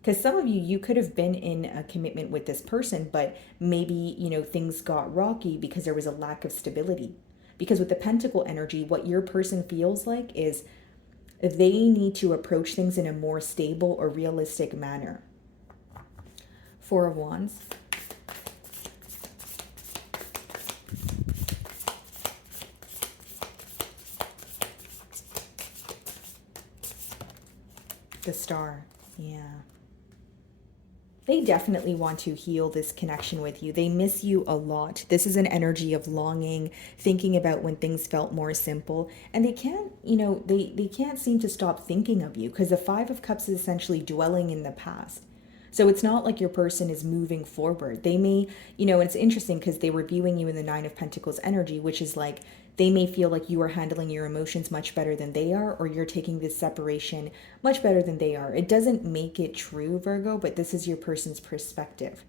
Because some of you could have been in a commitment with this person, but maybe, you know, things got rocky because there was a lack of stability. Because with the Pentacle energy, what your person feels like is they need to approach things in a more stable or realistic manner. 4 of Wands. The Star, yeah. They definitely want to heal this connection with you. They miss you a lot. This is an energy of longing, thinking about when things felt more simple. And they can't, you know, they can't seem to stop thinking of you because the 5 of Cups is essentially dwelling in the past. So it's not like your person is moving forward. They may, you know, and it's interesting because they were viewing you in the 9 of Pentacles energy, which is like they may feel like you are handling your emotions much better than they are, or you're taking this separation much better than they are. It doesn't make it true, Virgo, but this is your person's perspective.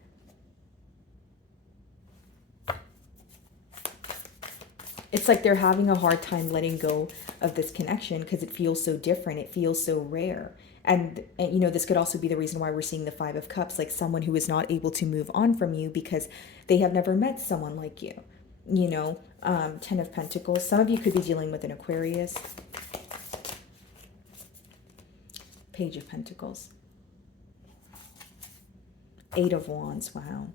It's like they're having a hard time letting go of this connection because it feels so different. It feels so rare. And, you know, this could also be the reason why we're seeing the 5 of Cups, like someone who is not able to move on from you because they have never met someone like you. You know, 10 of Pentacles. Some of you could be dealing with an Aquarius. Page of Pentacles. 8 of Wands. Wow.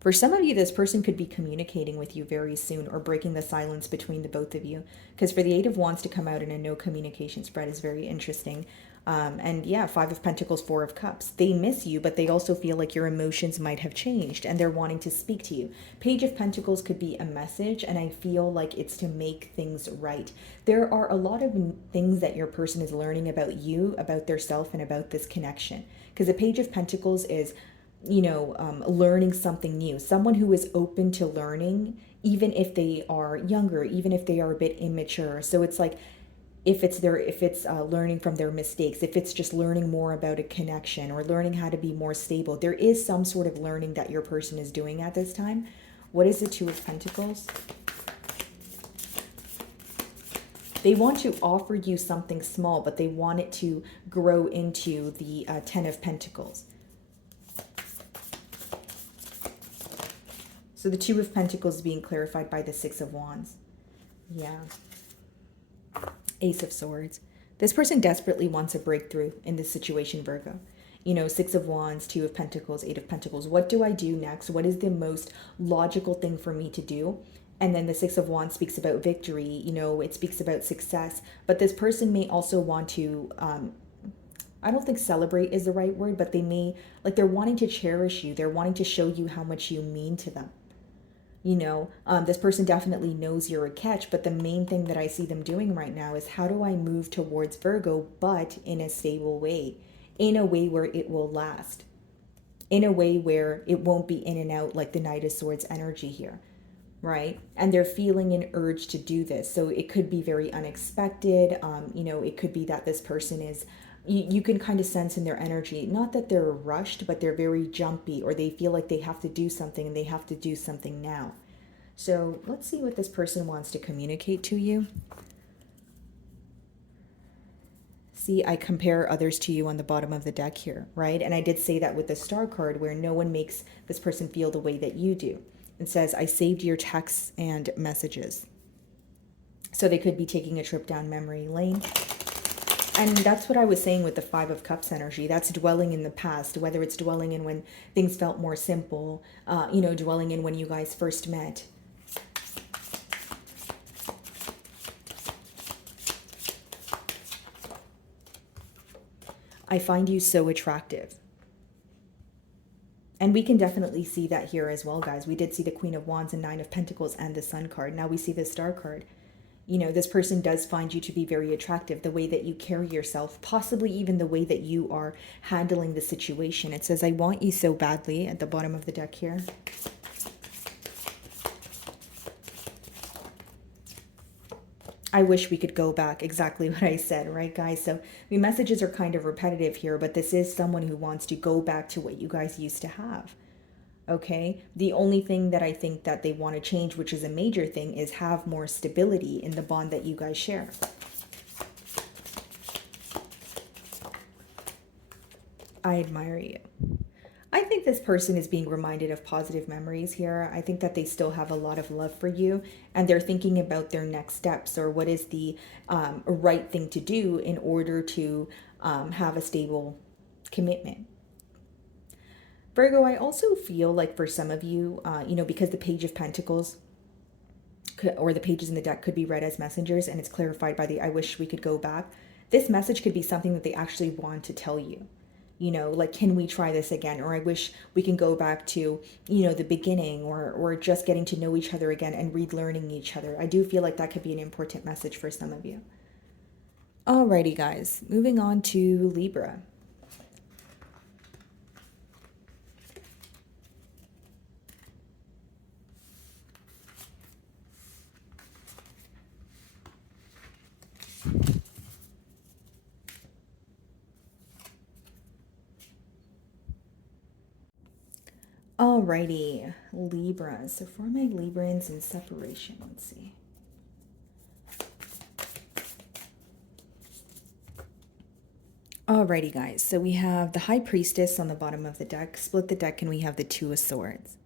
For some of you, this person could be communicating with you very soon or breaking the silence between the both of you. Because for the 8 of Wands to come out in a no communication spread is very interesting. And yeah, 5 of Pentacles, 4 of Cups. They miss you, but they also feel like your emotions might have changed and they're wanting to speak to you. Page of Pentacles could be a message, and I feel like it's to make things right. There are a lot of things that your person is learning about you, about their self, and about this connection. Because the Page of Pentacles is, you know, learning something new. Someone who is open to learning, even if they are younger, even if they are a bit immature. So it's like, if it's learning from their mistakes, if it's just learning more about a connection or learning how to be more stable, there is some sort of learning that your person is doing at this time. What is the 2 of Pentacles? They want to offer you something small, but they want it to grow into the Ten of Pentacles. So the Two of Pentacles is being clarified by the Six of Wands. Yeah. Ace of Swords. This person desperately wants a breakthrough in this situation, Virgo. You know, Six of Wands, Two of Pentacles, Eight of Pentacles. What do I do next? What is the most logical thing for me to do? And then the Six of Wands speaks about victory. You know, it speaks about success. But this person may also want to, I don't think celebrate is the right word, but they may, like, they're wanting to cherish you. They're wanting to show you how much you mean to them. You know, this person definitely knows you're a catch, but the main thing that I see them doing right now is how do I move towards Virgo, but in a stable way, in a way where it will last, in a way where it won't be in and out like the Knight of Swords energy here, right? And they're feeling an urge to do this. So it could be very unexpected. You know, it could be that this person is, you can kind of sense in their energy, not that they're rushed, but they're very jumpy, or they feel like they have to do something and they have to do something now. So let's see what this person wants to communicate to you. See, I compare others to you on the bottom of the deck here, right? And I did say that with the Star card, where no one makes this person feel the way that you do. It says, I saved your texts and messages. So they could be taking a trip down memory lane. And that's what I was saying with the Five of Cups energy. That's dwelling in the past, whether it's dwelling in when things felt more simple, you know, dwelling in when you guys first met. I find you so attractive. And we can definitely see that here as well, guys. We did see the Queen of Wands and Nine of Pentacles and the Sun card. Now we see the Star card. You know, this person does find you to be very attractive, the way that you carry yourself, possibly even the way that you are handling the situation. It says, I want you so badly at the bottom of the deck here. I wish we could go back. Exactly what I said, right, guys? So the messages are kind of repetitive here, but this is someone who wants to go back to what you guys used to have. Okay, the only thing that I think that they want to change, which is a major thing, is have more stability in the bond that you guys share. I admire you. I think this person is being reminded of positive memories here. I think that they still have a lot of love for you, and they're thinking about their next steps, or what is the right thing to do in order to have a stable commitment. Virgo, I also feel like for some of you, you know, because the Page of Pentacles or the pages in the deck could be read as messengers, and it's clarified by the I wish we could go back. This message could be something that they actually want to tell you. You know, like, can we try this again? Or I wish we can go back to, you know, the beginning, or just getting to know each other again and relearning each other. I do feel like that could be an important message for some of you. Alrighty, guys, moving on to Libra. Alrighty, Libra. So for my Librans in separation, let's see. Alrighty, guys. So we have the High Priestess on the bottom of the deck. Split the deck and we have the Two of Swords.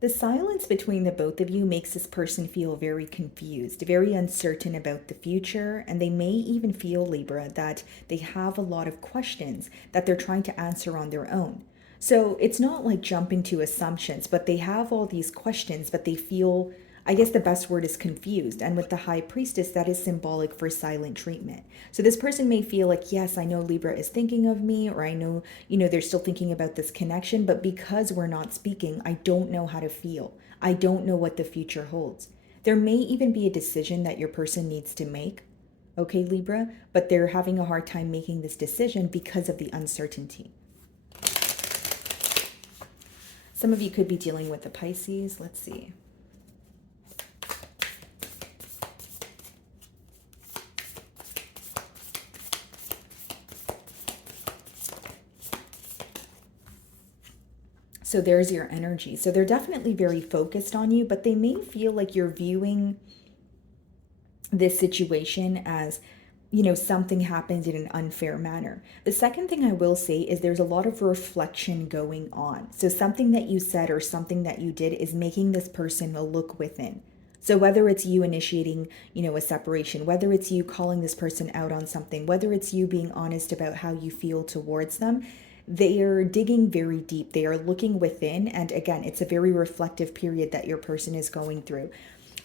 The silence between the both of you makes this person feel very confused, very uncertain about the future, and they may even feel, Libra, that they have a lot of questions that they're trying to answer on their own. So it's not like jumping to assumptions, but they have all these questions, but they feel, I guess the best word is confused. And with the High Priestess, that is symbolic for silent treatment. So this person may feel like, yes, I know Libra is thinking of me, or I know, you know, they're still thinking about this connection, but because we're not speaking, I don't know how to feel. I don't know what the future holds. There may even be a decision that your person needs to make, okay, Libra, but they're having a hard time making this decision because of the uncertainty. Some of you could be dealing with the Pisces. Let's see. So there's your energy. So they're definitely very focused on you, but they may feel like you're viewing this situation as, something happened in an unfair manner. The second thing I will say is there's a lot of reflection going on. So something that you said or something that you did is making this person look within. So whether it's you initiating, a separation, whether it's you calling this person out on something, whether it's you being honest about how you feel towards them, they are digging very deep. They are looking within. And again, it's a very reflective period that your person is going through.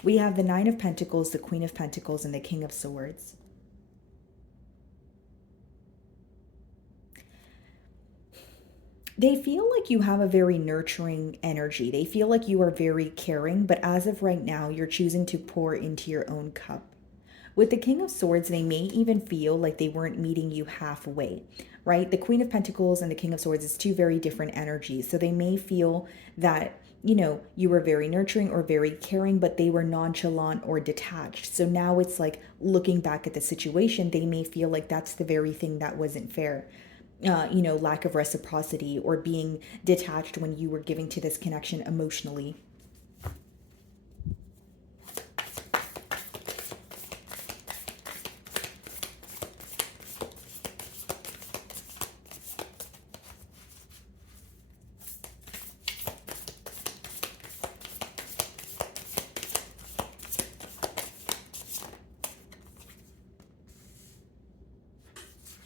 We have the Nine of Pentacles, the Queen of Pentacles, and the King of Swords. They feel like you have a very nurturing energy. They feel like you are very caring, but as of right now, you're choosing to pour into your own cup. With the King of Swords, they may even feel like they weren't meeting you halfway, right? The Queen of Pentacles and the King of Swords is two very different energies. So they may feel that, you were very nurturing or very caring, but they were nonchalant or detached. So now it's like looking back at the situation, they may feel like that's the very thing that wasn't fair. Lack of reciprocity or being detached when you were giving to this connection emotionally.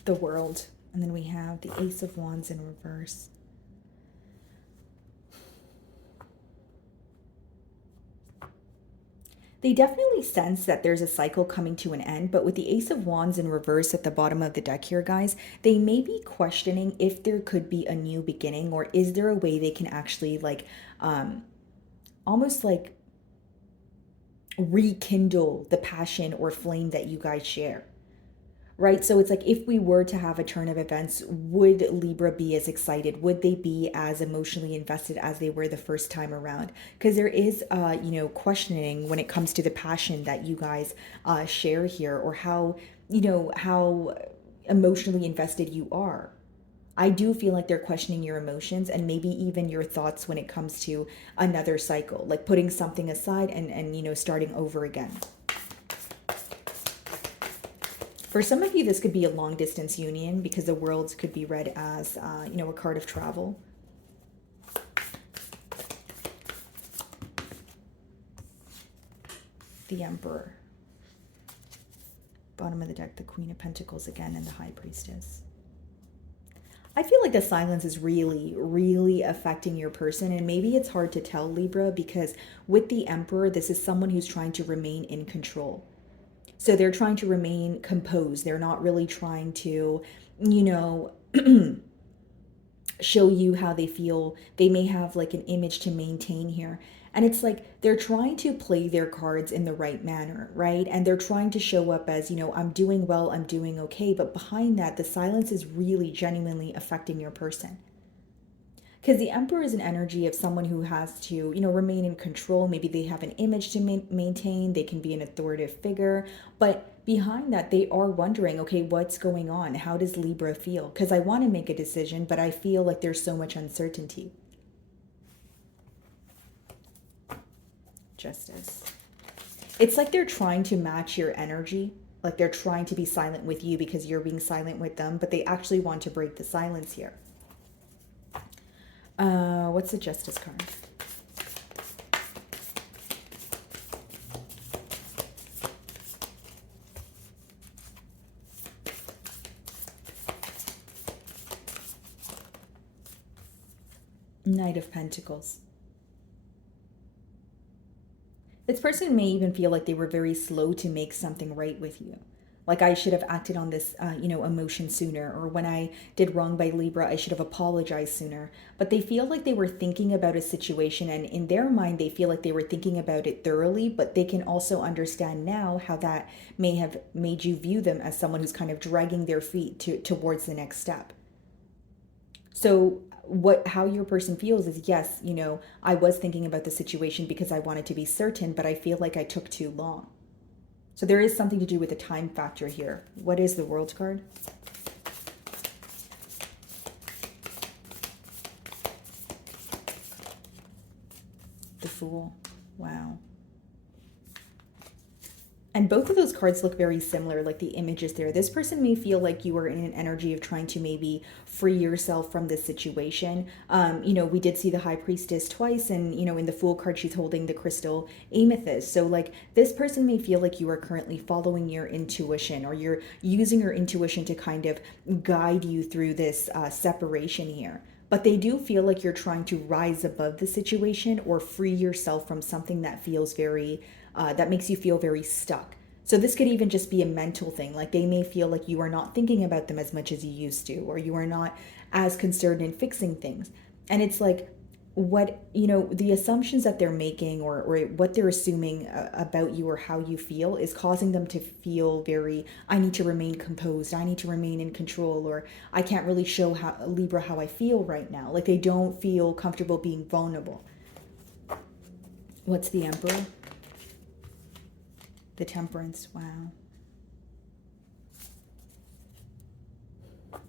The World. And then we have the Ace of Wands in reverse. They definitely sense that there's a cycle coming to an end, but with the Ace of Wands in reverse at the bottom of the deck here, guys, they may be questioning if there could be a new beginning, or is there a way they can actually almost like rekindle the passion or flame that you guys share. Right? So it's like, if we were to have a turn of events, would Libra be as excited? Would they be as emotionally invested as they were the first time around? Because there is, questioning when it comes to the passion that you guys share here, or how emotionally invested you are. I do feel like they're questioning your emotions and maybe even your thoughts when it comes to another cycle, like putting something aside and starting over again. For some of you, this could be a long distance union, because the World could be read as, a card of travel. The Emperor. Bottom of the deck, the Queen of Pentacles again, and the High Priestess. I feel like the silence is really, really affecting your person. And maybe it's hard to tell, Libra, because with the Emperor, this is someone who's trying to remain in control. So they're trying to remain composed. They're not really trying to, show you how they feel. They may have like an image to maintain here. And it's like they're trying to play their cards in the right manner, right? And they're trying to show up as, I'm doing well, I'm doing okay. But behind that, the silence is really genuinely affecting your person. Because the Emperor is an energy of someone who has to, remain in control. Maybe they have an image to maintain. They can be an authoritative figure. But behind that, they are wondering, okay, what's going on? How does Libra feel? Because I want to make a decision, but I feel like there's so much uncertainty. Justice. It's like they're trying to match your energy. Like they're trying to be silent with you because you're being silent with them. But they actually want to break the silence here. What's the Justice card? Knight of Pentacles. This person may even feel like they were very slow to make something right with you. Like, I should have acted on this, emotion sooner. Or when I did wrong by Libra, I should have apologized sooner. But they feel like they were thinking about a situation, and in their mind, they feel like they were thinking about it thoroughly. But they can also understand now how that may have made you view them as someone who's kind of dragging their feet towards the next step. So how your person feels is, yes, I was thinking about the situation because I wanted to be certain, but I feel like I took too long. So there is something to do with the time factor here. What is the World card? Fool. Wow. And both of those cards look very similar, like the images there. This person may feel like you are in an energy of trying to maybe free yourself from this situation. We did see the High Priestess twice, and, in the Fool card, she's holding the crystal amethyst. So, like, this person may feel like you are currently following your intuition, or you're using your intuition to kind of guide you through this separation here. But they do feel like you're trying to rise above the situation or free yourself from something that feels that makes you feel very stuck. So this could even just be a mental thing. Like, they may feel like you are not thinking about them as much as you used to, or you are not as concerned in fixing things. And it's like, the assumptions that they're making, or what they're assuming about you or how you feel, is causing them to feel very, I need to remain composed, I need to remain in control, or I can't really show Libra how I feel right now. Like, they don't feel comfortable being vulnerable. What's the Emperor? The Temperance. Wow.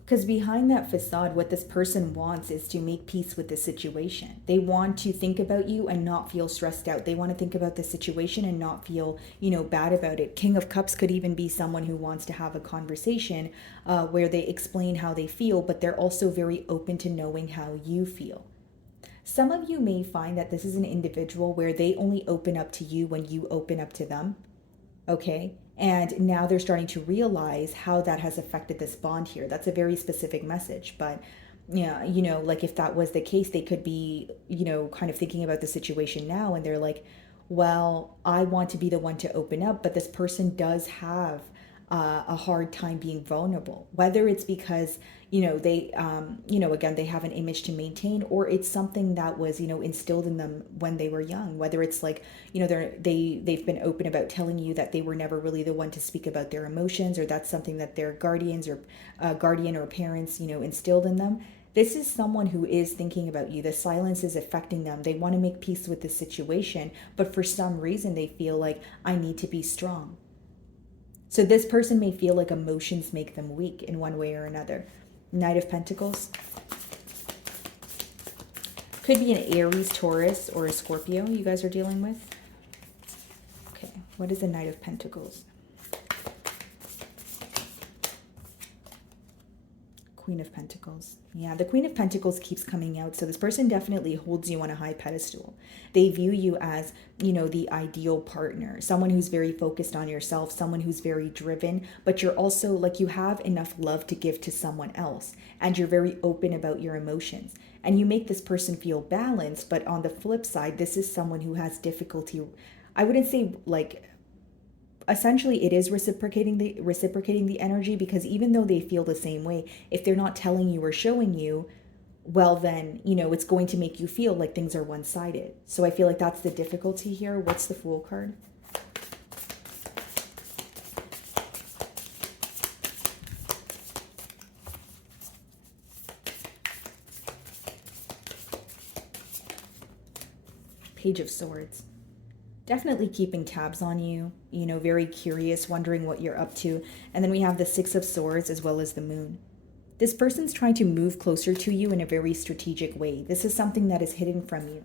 Because behind that facade, what this person wants is to make peace with the situation. They want to think about you and not feel stressed out. They want to think about the situation and not feel, bad about it. King of Cups could even be someone who wants to have a conversation where they explain how they feel, but they're also very open to knowing how you feel. Some of you may find that this is an individual where they only open up to you when you open up to them. Okay? And now they're starting to realize how that has affected this bond here. That's a very specific message. But, yeah, like, if that was the case, they could be, kind of thinking about the situation now, and they're like, well, I want to be the one to open up, but this person does have a hard time being vulnerable. Whether it's because, they, again, they have an image to maintain, or it's something that was, instilled in them when they were young. Whether it's like, they've been open about telling you that they were never really the one to speak about their emotions, or that's something that their guardians or guardian or parents, instilled in them. This is someone who is thinking about you. The silence is affecting them. They want to make peace with the situation, but for some reason they feel like, I need to be strong. So this person may feel like emotions make them weak in one way or another. Knight of Pentacles. Could be an Aries, Taurus, or a Scorpio you guys are dealing with. Okay, what is a Knight of Pentacles? Queen of Pentacles. Yeah, the Queen of Pentacles keeps coming out. So this person definitely holds you on a high pedestal. They view you as, the ideal partner, someone who's very focused on yourself, someone who's very driven, but you're also like, you have enough love to give to someone else, and you're very open about your emotions, and you make this person feel balanced. But on the flip side, this is someone who has difficulty. I wouldn't say like, essentially it is reciprocating the energy, because even though they feel the same way, if they're not telling you or showing you, well, then it's going to make you feel like things are one-sided. So I feel like that's the difficulty here. What's the Fool card? Page of Swords. Definitely keeping tabs on you, very curious, wondering what you're up to. And then we have the Six of Swords as well as the Moon. This person's trying to move closer to you in a very strategic way. This is something that is hidden from you.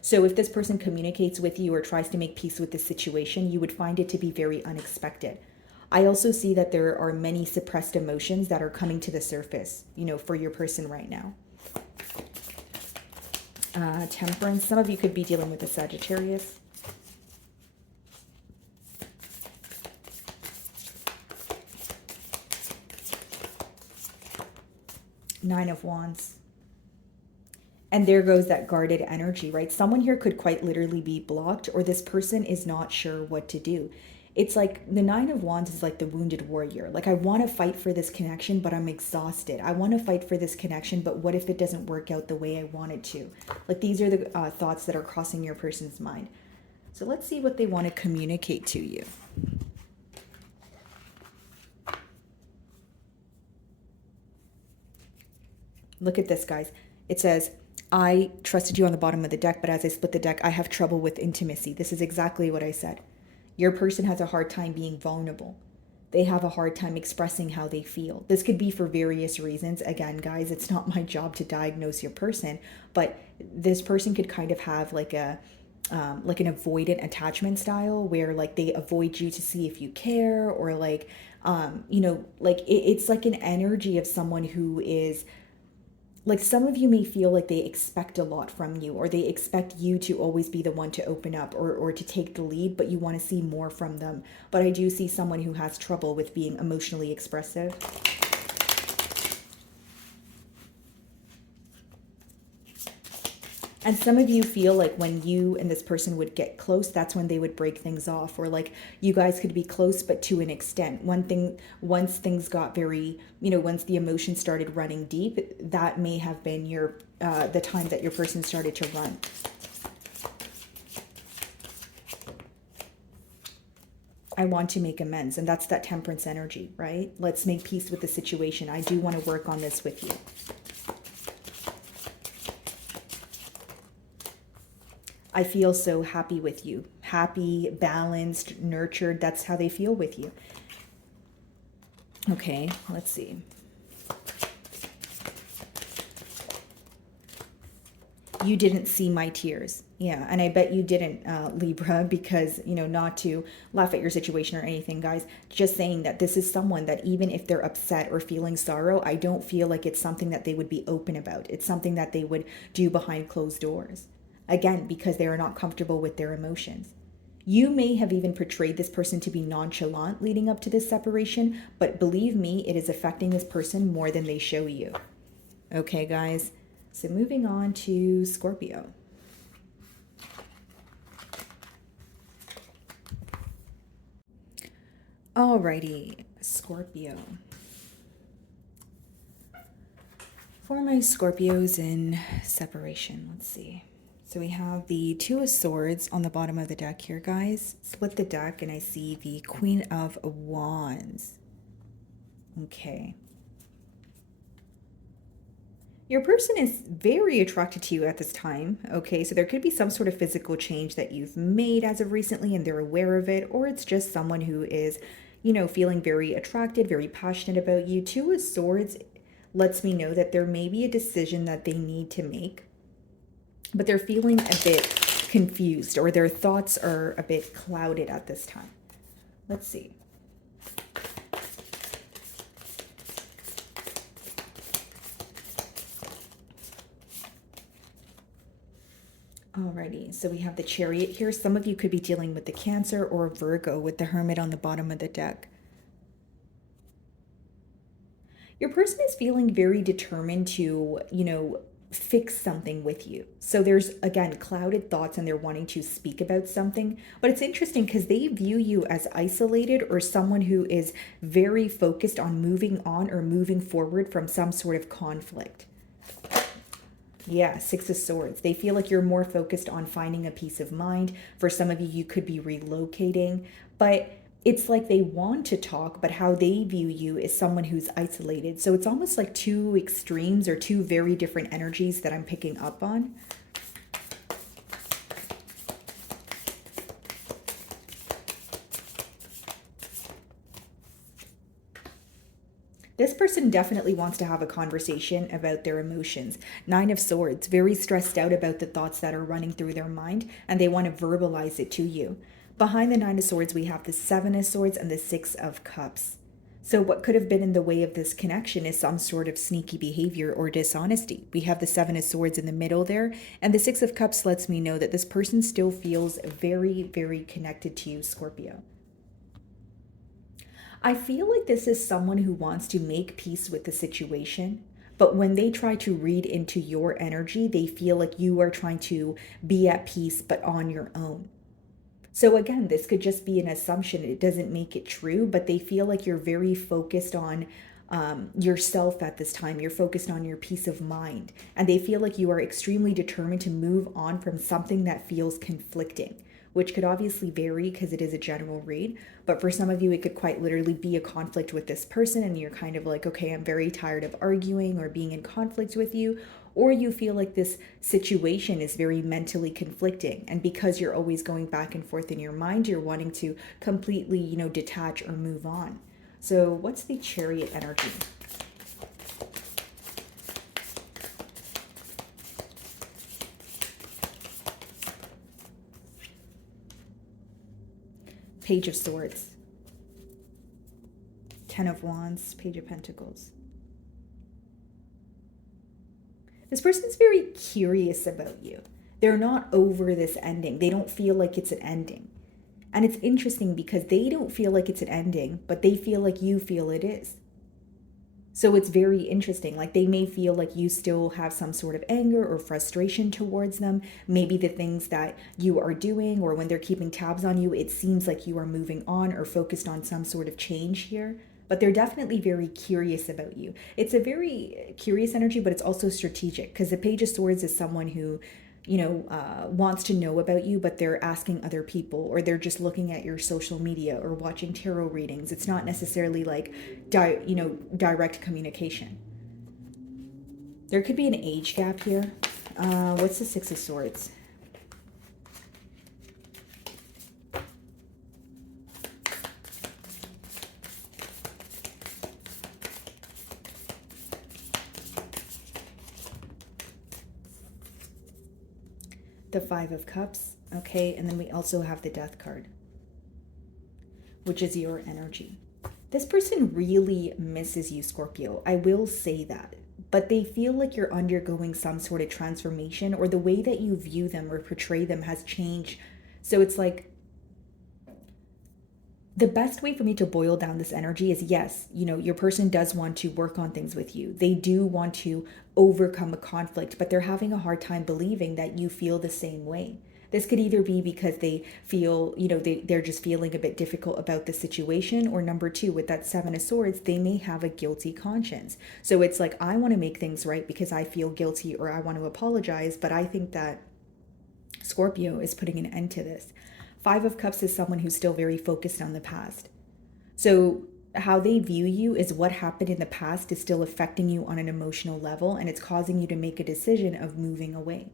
So if this person communicates with you or tries to make peace with the situation, you would find it to be very unexpected. I also see that there are many suppressed emotions that are coming to the surface, for your person right now. Temperance. Some of you could be dealing with a Sagittarius. Nine of Wands. And there goes that guarded energy, right? Someone here could quite literally be blocked, or this person is not sure what to do. It's like the Nine of Wands is like the wounded warrior. Like, I want to fight for this connection, but I'm exhausted. I want to fight for this connection, but what if it doesn't work out the way I want it to? Like, these are the thoughts that are crossing your person's mind. So let's see what they want to communicate to you. Look at this, guys. It says, I trusted you on the bottom of the deck, but as I split the deck, I have trouble with intimacy. This is exactly what I said. Your person has a hard time being vulnerable. They have a hard time expressing how they feel. This could be for various reasons. Again, guys, it's not my job to diagnose your person, but this person could kind of have like a like an avoidant attachment style where like they avoid you to see if you care, or like, you know, like it's like an energy of someone who is like, some of you may feel like they expect a lot from you, or they expect you to always be the one to open up, or to take the lead, but you want to see more from them. But I do see someone who has trouble with being emotionally expressive. And some of you feel like when you and this person would get close, that's when they would break things off, or like you guys could be close, but to an extent. One thing, once things got very, you know, once the emotion started running deep, that may have been your, the time that your person started to run. I want to make amends. And that's that Temperance energy, right? Let's make peace with the situation. I do want to work on this with you. I feel so happy with you. Happy, balanced, nurtured. That's how they feel with you. Okay, let's see. You didn't see my tears. Yeah, and I bet you didn't, Libra, because, you know, not to laugh at your situation or anything, guys. Just saying that this is someone that even if they're upset or feeling sorrow, I don't feel like it's something that they would be open about. It's something that they would do behind closed doors. Again, because they are not comfortable with their emotions. You may have even portrayed this person to be nonchalant leading up to this separation, but believe me, it is affecting this person more than they show you. Okay, guys? So moving on to Scorpio. Alrighty, Scorpio. For my Scorpios in separation, let's see. So we have the Two of Swords on the bottom of the deck here, guys. Split the deck and I see the Queen of Wands. Okay. Your person is very attracted to you at this time, okay? So there could be some sort of physical change that you've made as of recently and they're aware of it, or it's just someone who is, you know, feeling very attracted, very passionate about you. Two of Swords lets me know that there may be a decision that they need to make, but they're feeling a bit confused, or their thoughts are a bit clouded at this time. Let's see. Alrighty, so we have the Chariot here. Some of you could be dealing with the Cancer or Virgo with the Hermit on the bottom of the deck. Your person is feeling very determined to, you know, fix something with you. So there's, again, clouded thoughts and they're wanting to speak about something. But it's interesting because they view you as isolated, or someone who is very focused on moving on or moving forward from some sort of conflict. Yeah, Six of Swords. They feel like you're more focused on finding a peace of mind. For some of you, you could be relocating, but it's like they want to talk, but how they view you is someone who's isolated. So it's almost like two extremes or two very different energies that I'm picking up on. This person definitely wants to have a conversation about their emotions. Nine of Swords, very stressed out about the thoughts that are running through their mind, and they want to verbalize it to you. Behind the Nine of Swords, we have the Seven of Swords and the Six of Cups. So what could have been in the way of this connection is some sort of sneaky behavior or dishonesty. We have the Seven of Swords in the middle there, and the Six of Cups lets me know that this person still feels very, very connected to you, Scorpio. I feel like this is someone who wants to make peace with the situation, but when they try to read into your energy, they feel like you are trying to be at peace, but on your own. So again, this could just be an assumption. It doesn't make it true, but they feel like you're very focused on yourself at this time. You're focused on your peace of mind. And they feel like you are extremely determined to move on from something that feels conflicting, which could obviously vary because it is a general read. But for some of you, it could quite literally be a conflict with this person. And you're kind of like, okay, I'm very tired of arguing or being in conflict with you. Or you feel like this situation is very mentally conflicting. And because you're always going back and forth in your mind, you're wanting to completely, you know, detach or move on. So what's the Chariot energy? Page of Swords, Ten of Wands, Page of Pentacles. This person's very curious about you. They're not over this ending. They don't feel like it's an ending. And it's interesting because they don't feel like it's an ending, but they feel like you feel it is. So it's very interesting. Like they may feel like you still have some sort of anger or frustration towards them. Maybe the things that you are doing or when they're keeping tabs on you, it seems like you are moving on or focused on some sort of change here. But they're definitely very curious about you. It's a very curious energy, but it's also strategic because the Page of Swords is someone who, wants to know about you, but they're asking other people or they're just looking at your social media or watching tarot readings. It's not necessarily like, direct communication. There could be an age gap here. What's the Six of Swords? The Five of Cups, okay, and then we also have the Death card, which is your energy. This person really misses you, Scorpio. I will say that. But they feel like you're undergoing some sort of transformation or the way that you view them or portray them has changed. So it's like, the best way for me to boil down this energy is yes, your person does want to work on things with you. They do want to overcome a conflict, but they're having a hard time believing that you feel the same way. This could either be because they feel, they're just feeling a bit difficult about the situation, or number two, with that Seven of Swords, they may have a guilty conscience. So it's like, I want to make things right because I feel guilty or I want to apologize, but I think that Scorpio is putting an end to this. Five of Cups is someone who's still very focused on the past. So how they view you is what happened in the past is still affecting you on an emotional level, and it's causing you to make a decision of moving away.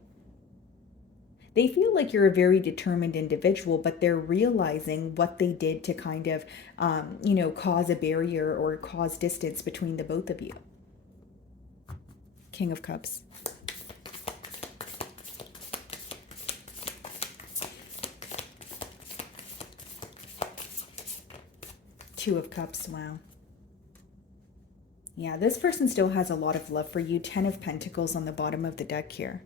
They feel like you're a very determined individual, but they're realizing what they did to kind of, cause a barrier or cause distance between the both of you. King of Cups. Two of Cups, wow. Yeah, this person still has a lot of love for you. Ten of Pentacles on the bottom of the deck here.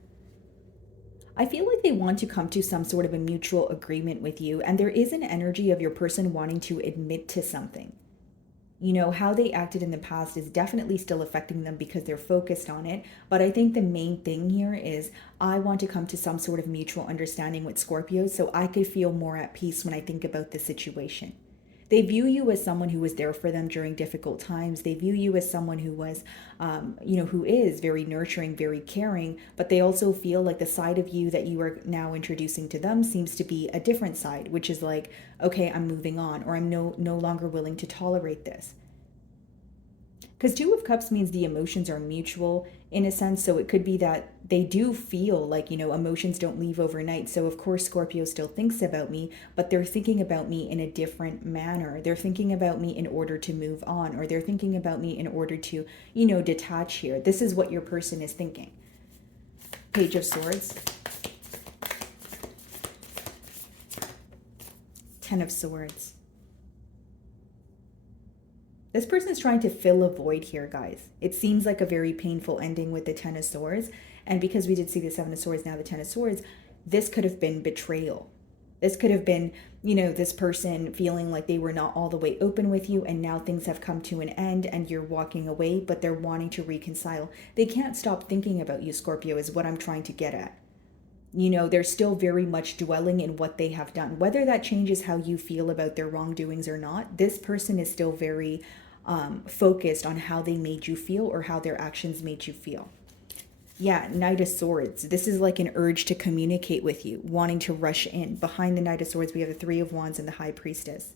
I feel like they want to come to some sort of a mutual agreement with you, and there is an energy of your person wanting to admit to something. How they acted in the past is definitely still affecting them because they're focused on it. But I think the main thing here is I want to come to some sort of mutual understanding with Scorpio so I could feel more at peace when I think about the situation. They view you as someone who was there for them during difficult times. They view you as someone who was, who is very nurturing, very caring, but they also feel like the side of you that you are now introducing to them seems to be a different side, which is like, okay, I'm moving on, or I'm no longer willing to tolerate this. Because Two of Cups means the emotions are mutual in a sense. So it could be that they do feel like, emotions don't leave overnight. So of course, Scorpio still thinks about me, but they're thinking about me in a different manner. They're thinking about me in order to move on, or they're thinking about me in order to, detach here. This is what your person is thinking. Page of Swords. Ten of Swords. This person is trying to fill a void here, guys. It seems like a very painful ending with the Ten of Swords. And because we did see the Seven of Swords, now the Ten of Swords, this could have been betrayal. This could have been, this person feeling like they were not all the way open with you, and now things have come to an end and you're walking away, but they're wanting to reconcile. They can't stop thinking about you, Scorpio, is what I'm trying to get at. They're still very much dwelling in what they have done. Whether that changes how you feel about their wrongdoings or not, this person is still very focused on how they made you feel or how their actions made you feel. Yeah, Knight of Swords. This is like an urge to communicate with you, wanting to rush in. Behind the Knight of Swords, we have the Three of Wands and the High Priestess.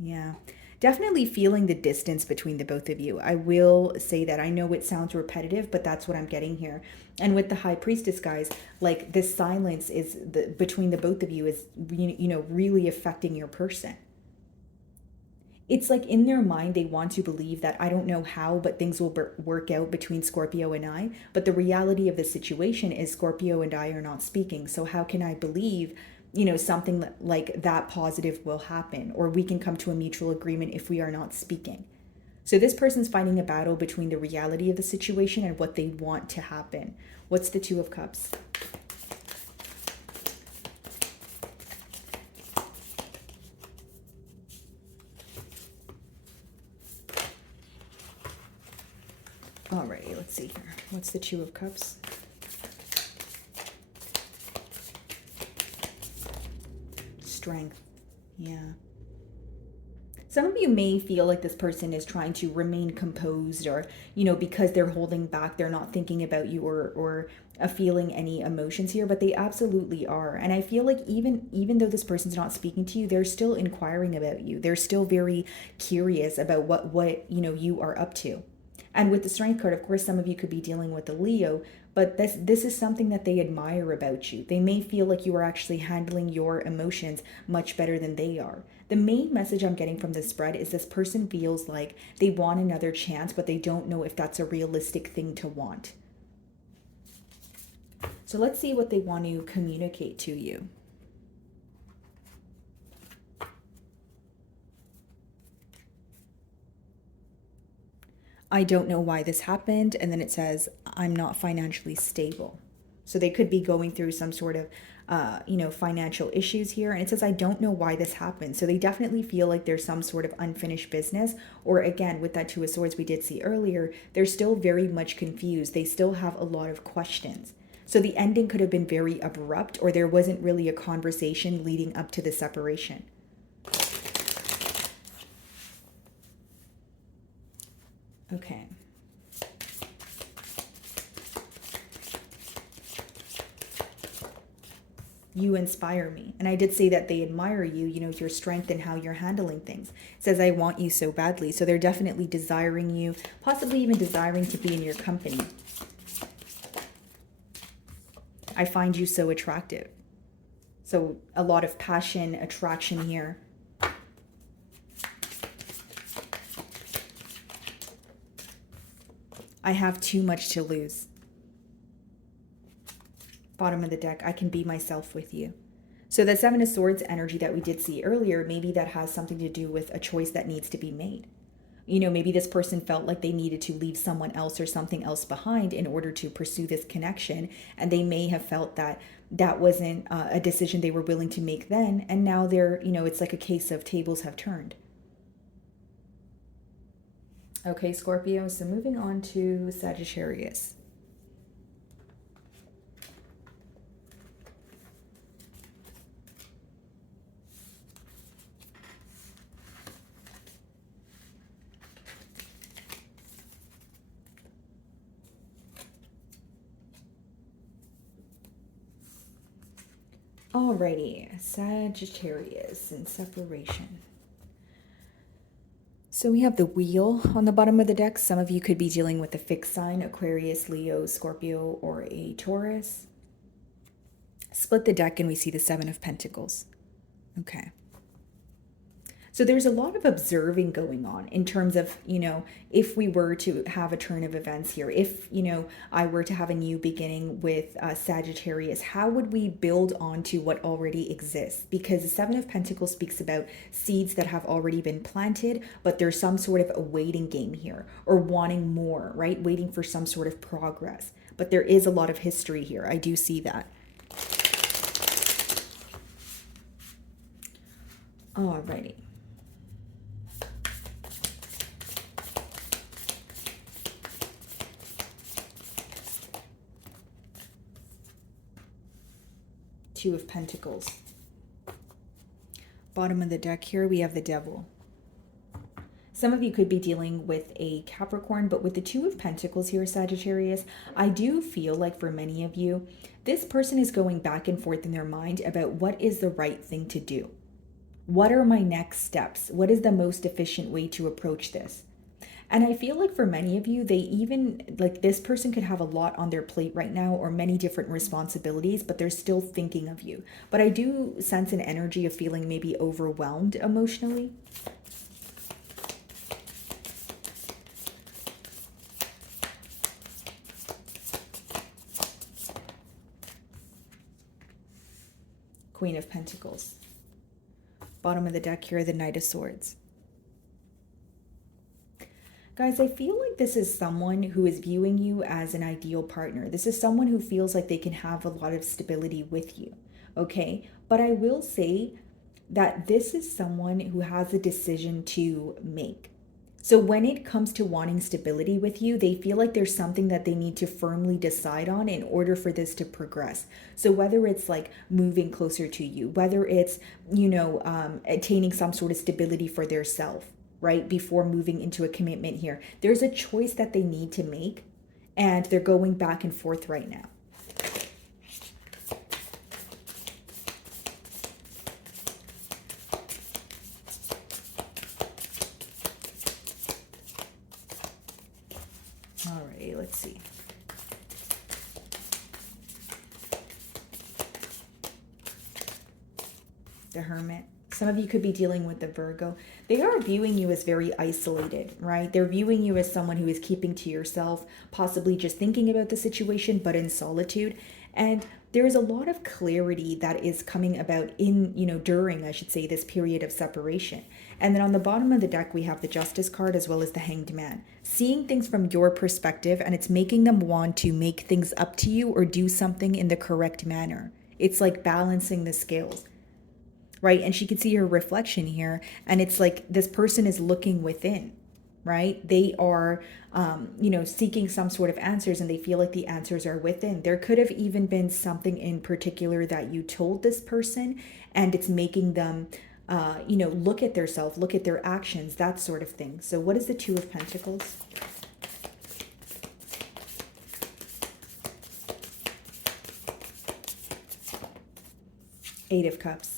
Yeah, definitely feeling the distance between the both of you. I will say that. I know it sounds repetitive, but that's what I'm getting here. And with the High Priestess, guys, like this silence is between the both of you is, really affecting your person. It's like in their mind, they want to believe that I don't know how, but things will work out between Scorpio and I. But the reality of the situation is Scorpio and I are not speaking. So how can I believe something like that positive will happen, or we can come to a mutual agreement if we are not speaking. So this person's fighting a battle between the reality of the situation and what they want to happen. What's the Two of Cups? Alrighty, let's see here. What's the Two of Cups? Strength. Yeah. Some of you may feel like this person is trying to remain composed, or, because they're holding back, they're not thinking about you, or feeling any emotions here, but they absolutely are. And I feel like even though this person's not speaking to you, they're still inquiring about you. They're still very curious about what you are up to. And with the Strength card, of course, some of you could be dealing with a Leo, but this is something that they admire about you. They may feel like you are actually handling your emotions much better than they are. The main message I'm getting from this spread is this person feels like they want another chance, but they don't know if that's a realistic thing to want. So let's see what they want to communicate to you. I don't know why this happened. And then it says, I'm not financially stable. So they could be going through some sort of, financial issues here. And it says, I don't know why this happened. So they definitely feel like there's some sort of unfinished business. Or again, with that Two of Swords we did see earlier, they're still very much confused. They still have a lot of questions. So the ending could have been very abrupt, or there wasn't really a conversation leading up to the separation. Okay. You inspire me. And I did say that they admire you, your strength and how you're handling things. It says, I want you so badly. So they're definitely desiring you, possibly even desiring to be in your company. I find you so attractive. So a lot of passion, attraction here. I have too much to lose. Bottom of the deck, I can be myself with you. So the Seven of Swords energy that we did see earlier, maybe that has something to do with a choice that needs to be made. Maybe this person felt like they needed to leave someone else or something else behind in order to pursue this connection. And they may have felt that that wasn't a decision they were willing to make then. And now they're, it's like a case of tables have turned. Okay, Scorpio, so moving on to Sagittarius. Alrighty, Sagittarius in separation. So we have the Wheel on the bottom of the deck. Some of you could be dealing with a fixed sign, Aquarius, Leo, Scorpio, or a Taurus. Split the deck and we see the Seven of Pentacles. Okay. So there's a lot of observing going on in terms of, if we were to have a turn of events here, if, I were to have a new beginning with Sagittarius, how would we build onto what already exists? Because the Seven of Pentacles speaks about seeds that have already been planted, but there's some sort of a waiting game here, or wanting more, right? Waiting for some sort of progress. But there is a lot of history here. I do see that. Alrighty. Two of Pentacles. Bottom of the deck here, we have the Devil. Some of you could be dealing with a Capricorn, but with the Two of Pentacles here, Sagittarius, I do feel like for many of you, this person is going back and forth in their mind about what is the right thing to do. What are my next steps? What is the most efficient way to approach this? And I feel like for many of you, they even, like this person could have a lot on their plate right now, or many different responsibilities, but they're still thinking of you. But I do sense an energy of feeling maybe overwhelmed emotionally. Queen of Pentacles. Bottom of the deck here, the Knight of Swords. Guys, I feel like this is someone who is viewing you as an ideal partner. This is someone who feels like they can have a lot of stability with you, okay? But I will say that this is someone who has a decision to make. So when it comes to wanting stability with you, they feel like there's something that they need to firmly decide on in order for this to progress. So whether it's like moving closer to you, whether it's, attaining some sort of stability for their self, right? Before moving into a commitment here, there's a choice that they need to make, and they're going back and forth right now. All right, let's see. The Hermit. Some of you could be dealing with the Virgo. They are viewing you as very isolated, right? They're viewing you as someone who is keeping to yourself, possibly just thinking about the situation, but in solitude. And there is a lot of clarity that is coming about during, I should say, this period of separation. And then on the bottom of the deck, we have the Justice card as well as the Hanged Man. Seeing things from your perspective, and it's making them want to make things up to you or do something in the correct manner. It's like balancing the scales. Right? And she can see her reflection here. And it's like this person is looking within, right? They are, seeking some sort of answers, and they feel like the answers are within. There could have even been something in particular that you told this person, and it's making them, look at their self, look at their actions, that sort of thing. So what is the Two of Pentacles? Eight of Cups.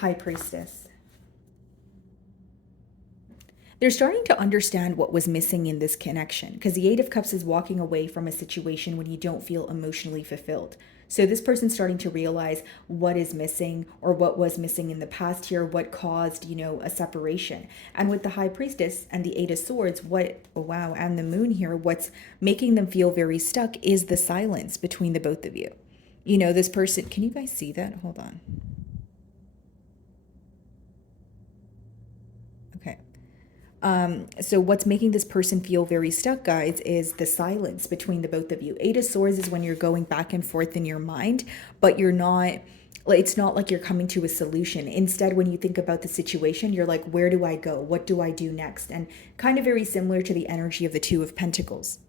High Priestess. They're starting to understand what was missing in this connection, because the Eight of Cups is walking away from a situation when you don't feel emotionally fulfilled. So this person's starting to realize what is missing, or what was missing in the past here, what caused, a separation. And with the High Priestess and the Eight of Swords, and the Moon here, what's making them feel very stuck is the silence between the both of you. This person, can you guys see that? Hold on. So what's making this person feel very stuck, guys, is the silence between the both of you. Eight of Swords is when you're going back and forth in your mind, but you're not, it's not like you're coming to a solution. Instead, when you think about the situation, you're like, where do I go? What do I do next? And kind of very similar to the energy of the Two of Pentacles.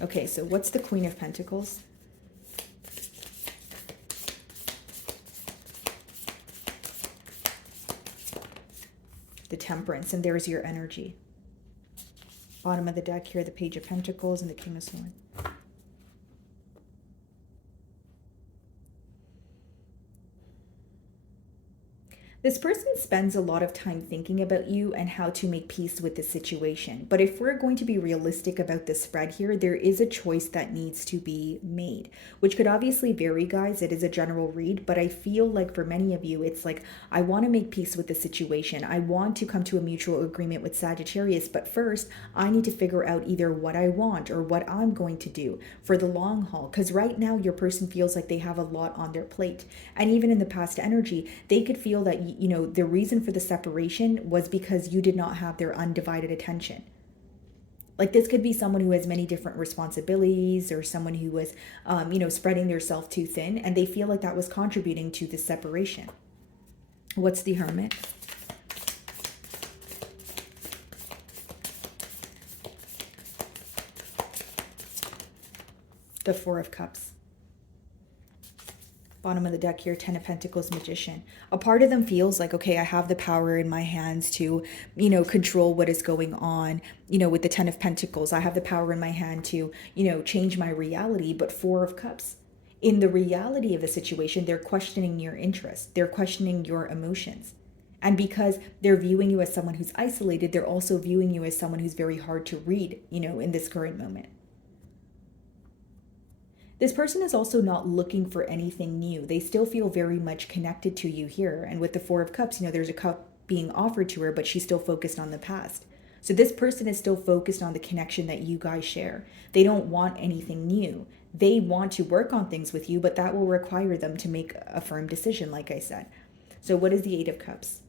Okay, so what's the Queen of Pentacles? The Temperance, and there's your energy. Bottom of the deck here, the Page of Pentacles and the King of Swords. This person spends a lot of time thinking about you and how to make peace with the situation. But if we're going to be realistic about the spread here, there is a choice that needs to be made, which could obviously vary, guys. It is a general read, but I feel like for many of you, it's like, I want to make peace with the situation. I want to come to a mutual agreement with Sagittarius, but first I need to figure out either what I want or what I'm going to do for the long haul. Because right now your person feels like they have a lot on their plate. And even in the past energy, they could feel that the reason for the separation was because you did not have their undivided attention. Like this could be someone who has many different responsibilities, or someone who was, spreading their self too thin, and they feel like that was contributing to the separation. What's the Hermit? The Four of Cups. Bottom of the deck here, Ten of Pentacles, Magician. A part of them feels like, okay, I have the power in my hands to, control what is going on, with the Ten of Pentacles. I have the power in my hand to, change my reality. But Four of Cups, in the reality of the situation, they're questioning your interest. They're questioning your emotions. And because they're viewing you as someone who's isolated, they're also viewing you as someone who's very hard to read, in this current moment. This person is also not looking for anything new. They still feel very much connected to you here. And with the Four of Cups, there's a cup being offered to her, but she's still focused on the past. So this person is still focused on the connection that you guys share. They don't want anything new. They want to work on things with you, but that will require them to make a firm decision, like I said. So what is the Eight of Cups?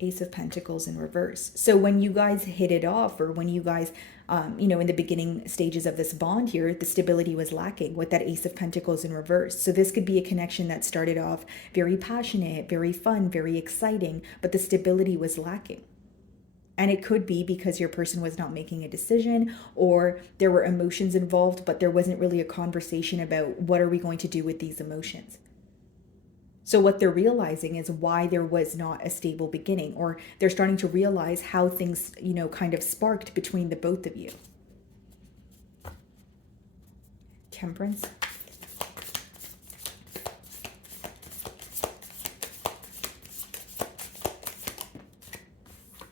Ace of Pentacles in reverse. So when you guys hit it off, or when you guys, in the beginning stages of this bond here, the stability was lacking with that Ace of Pentacles in reverse. So this could be a connection that started off very passionate, very fun, very exciting, but the stability was lacking. And it could be because your person was not making a decision, or there were emotions involved, but there wasn't really a conversation about what are we going to do with these emotions. So what they're realizing is why there was not a stable beginning, or they're starting to realize how things, kind of sparked between the both of you. Temperance.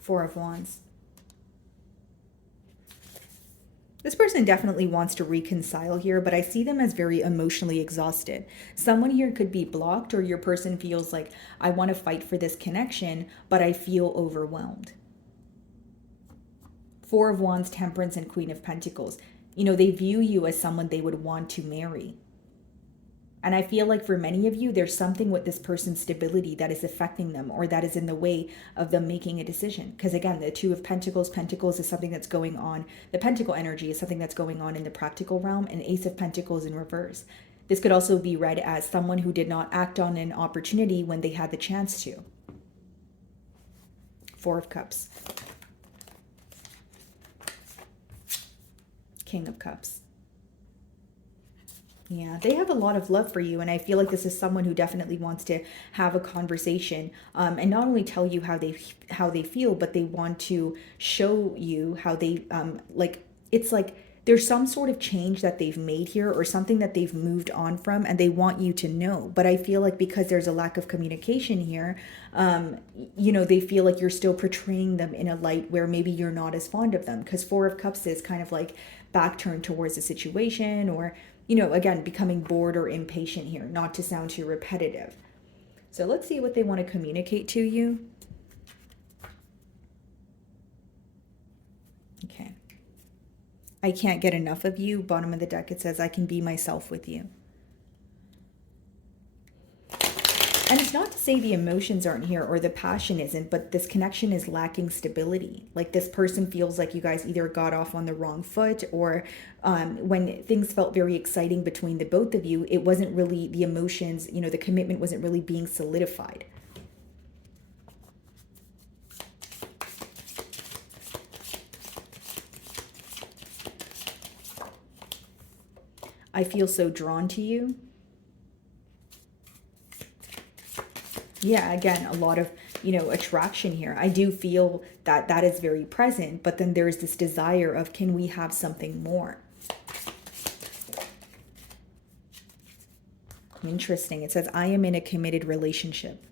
Four of Wands. This person definitely wants to reconcile here, but I see them as very emotionally exhausted. Someone here could be blocked, or your person feels like, I want to fight for this connection, but I feel overwhelmed. Four of Wands, Temperance, and Queen of Pentacles. They view you as someone they would want to marry. And I feel like for many of you, there's something with this person's stability that is affecting them, or that is in the way of them making a decision. Because again, the Two of Pentacles, Pentacles is something that's going on. The Pentacle energy is something that's going on in the practical realm, and Ace of Pentacles in reverse. This could also be read as someone who did not act on an opportunity when they had the chance to. Four of Cups. King of Cups. Yeah, they have a lot of love for you, and I feel like this is someone who definitely wants to have a conversation, and not only tell you how they feel, but they want to show you how they it's like there's some sort of change that they've made here, or something that they've moved on from, and they want you to know. But I feel like because there's a lack of communication here, they feel like you're still portraying them in a light where maybe you're not as fond of them, because Four of Cups is kind of like back turned towards the situation, or again, becoming bored or impatient here, not to sound too repetitive. So let's see what they want to communicate to you. Okay. I can't get enough of you. Bottom of the deck, it says, I can be myself with you. And it's not to say the emotions aren't here or the passion isn't, but this connection is lacking stability. Like this person feels like you guys either got off on the wrong foot, or when things felt very exciting between the both of you, it wasn't really the emotions, the commitment wasn't really being solidified. I feel so drawn to you. Yeah, again, a lot of, attraction here. I do feel that that is very present, but then there's this desire of, can we have something more? Interesting. It says, I am in a committed relationship.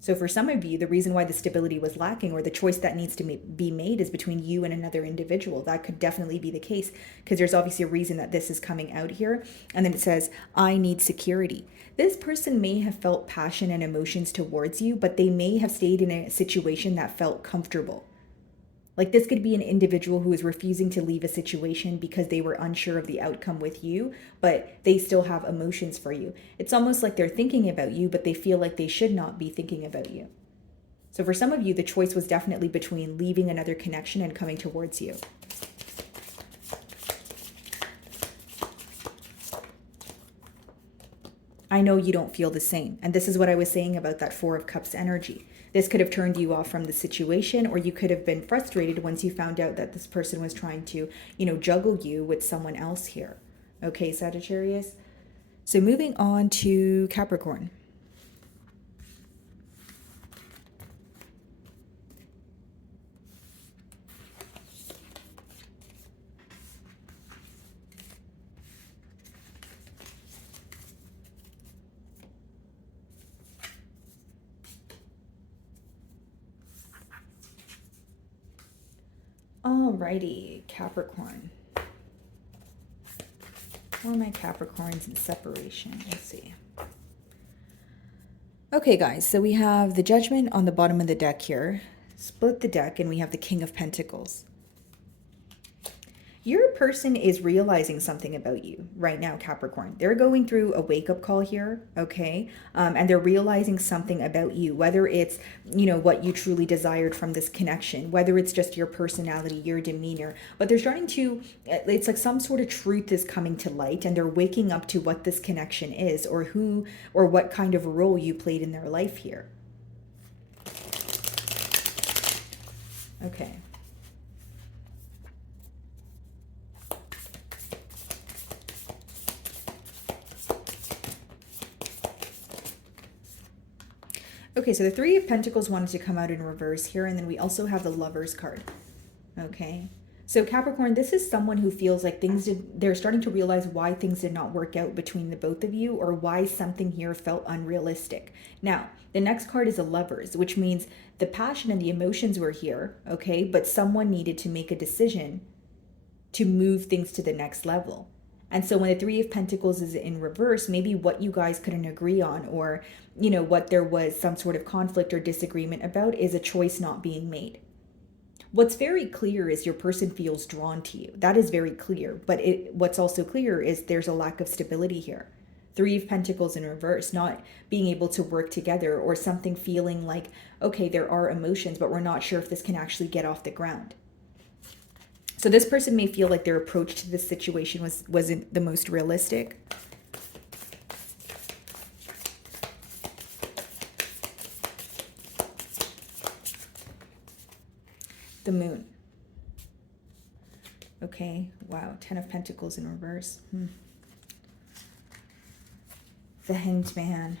So for some of you, the reason why the stability was lacking, or the choice that needs to be made, is between you and another individual. That could definitely be the case, because there's obviously a reason that this is coming out here. And then it says, I need security. This person may have felt passion and emotions towards you, but they may have stayed in a situation that felt comfortable. Like this could be an individual who is refusing to leave a situation because they were unsure of the outcome with you, but they still have emotions for you. It's almost like they're thinking about you, but they feel like they should not be thinking about you. So for some of you, the choice was definitely between leaving another connection and coming towards you. I know you don't feel the same. And this is what I was saying about that Four of Cups energy. This could have turned you off from the situation, or you could have been frustrated once you found out that this person was trying to, juggle you with someone else here. Okay, Sagittarius. So moving on to Capricorn. Alrighty, Capricorn. Or my Capricorns in separation. Let's see. Okay, guys, so we have the Judgment on the bottom of the deck here. Split the deck, and we have the King of Pentacles. Your person is realizing something about you right now, Capricorn. They're going through a wake-up call here, okay? And they're realizing something about you, whether it's, what you truly desired from this connection, whether it's just your personality, your demeanor. But they're starting to, it's like some sort of truth is coming to light, and they're waking up to what this connection is, or who, or what kind of role you played in their life here. Okay. Okay, so the Three of Pentacles wanted to come out in reverse here, and then we also have the Lovers card. Okay, so Capricorn, this is someone who feels like they're starting to realize why things did not work out between the both of you, or why something here felt unrealistic. Now, the next card is a Lovers, which means the passion and the emotions were here, okay, but someone needed to make a decision to move things to the next level. And so when the Three of Pentacles is in reverse, maybe what you guys couldn't agree on, or, what there was some sort of conflict or disagreement about, is a choice not being made. What's very clear is your person feels drawn to you. That is very clear. But what's also clear is there's a lack of stability here. Three of Pentacles in reverse, not being able to work together, or something feeling like, okay, there are emotions, but we're not sure if this can actually get off the ground. So this person may feel like their approach to this situation wasn't the most realistic. The Moon. Okay, wow, Ten of Pentacles in reverse. The Hanged Man.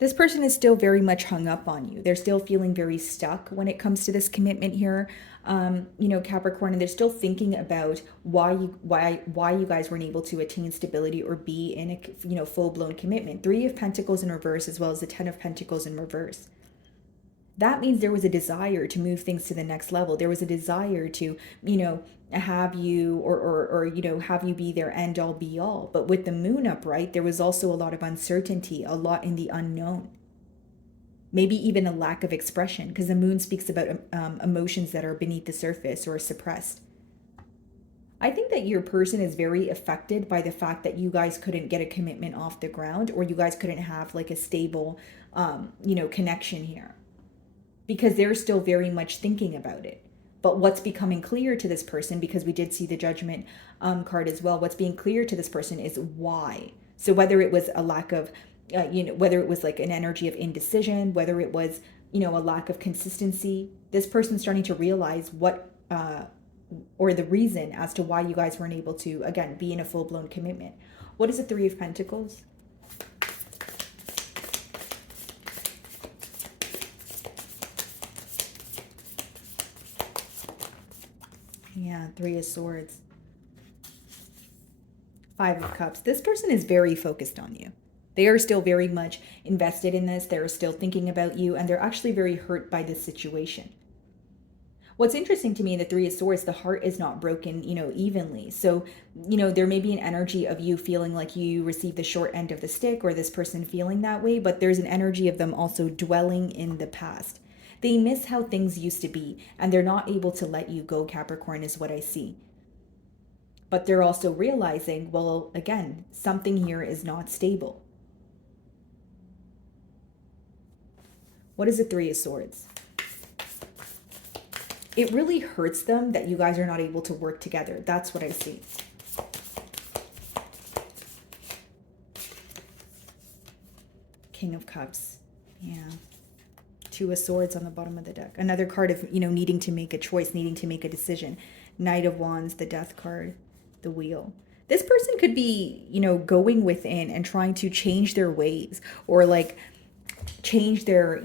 This person is still very much hung up on you. They're still feeling very stuck when it comes to this commitment here, Capricorn, and they're still thinking about why you guys weren't able to attain stability or be in a full-blown commitment. Three of Pentacles in reverse, as well as the Ten of Pentacles in reverse. That means there was a desire to move things to the next level. There was a desire to, have you or have you be their end all be all. But with the Moon upright, there was also a lot of uncertainty, a lot in the unknown. Maybe even a lack of expression, because the Moon speaks about emotions that are beneath the surface or suppressed. I think that your person is very affected by the fact that you guys couldn't get a commitment off the ground, or you guys couldn't have like a stable, connection here, because they're still very much thinking about it. But what's becoming clear to this person, because we did see the Judgment card as well, what's being clear to this person is why. So whether it was a lack of, whether it was like an energy of indecision, whether it was, a lack of consistency, this person's starting to realize what, or the reason as to why you guys weren't able to, again, be in a full-blown commitment. What is the Three of Pentacles? Yeah, Three of Swords. Five of Cups. This person is very focused on you. They are still very much invested in this. They're still thinking about you, and they're actually very hurt by this situation. What's interesting to me in the Three of Swords, the heart is not broken, evenly. So, there may be an energy of you feeling like you received the short end of the stick, or this person feeling that way, but there's an energy of them also dwelling in the past. They miss how things used to be, and they're not able to let you go, Capricorn, is what I see. But they're also realizing, well, again, something here is not stable. What is the Three of Swords? It really hurts them that you guys are not able to work together. That's what I see. King of Cups. Yeah. Two of Swords on the bottom of the deck. Another card of, needing to make a choice, needing to make a decision. Knight of Wands, the Death card, the Wheel. This person could be, going within and trying to change their ways, or like change their,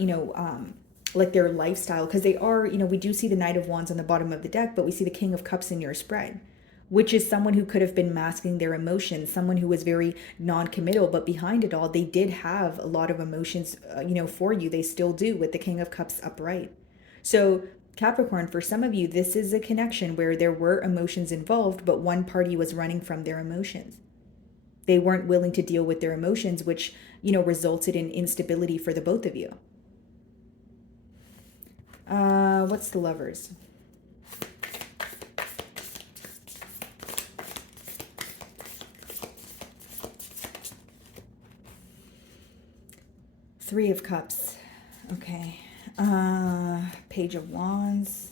like their lifestyle, because they are, we do see the Knight of Wands on the bottom of the deck, but we see the King of Cups in your spread, which is someone who could have been masking their emotions, someone who was very non-committal, but behind it all, they did have a lot of emotions, for you. They still do, with the King of Cups upright. So Capricorn, for some of you, this is a connection where there were emotions involved, but one party was running from their emotions. They weren't willing to deal with their emotions, which, resulted in instability for the both of you. What's the Lovers? Three of Cups. Okay. Page of Wands.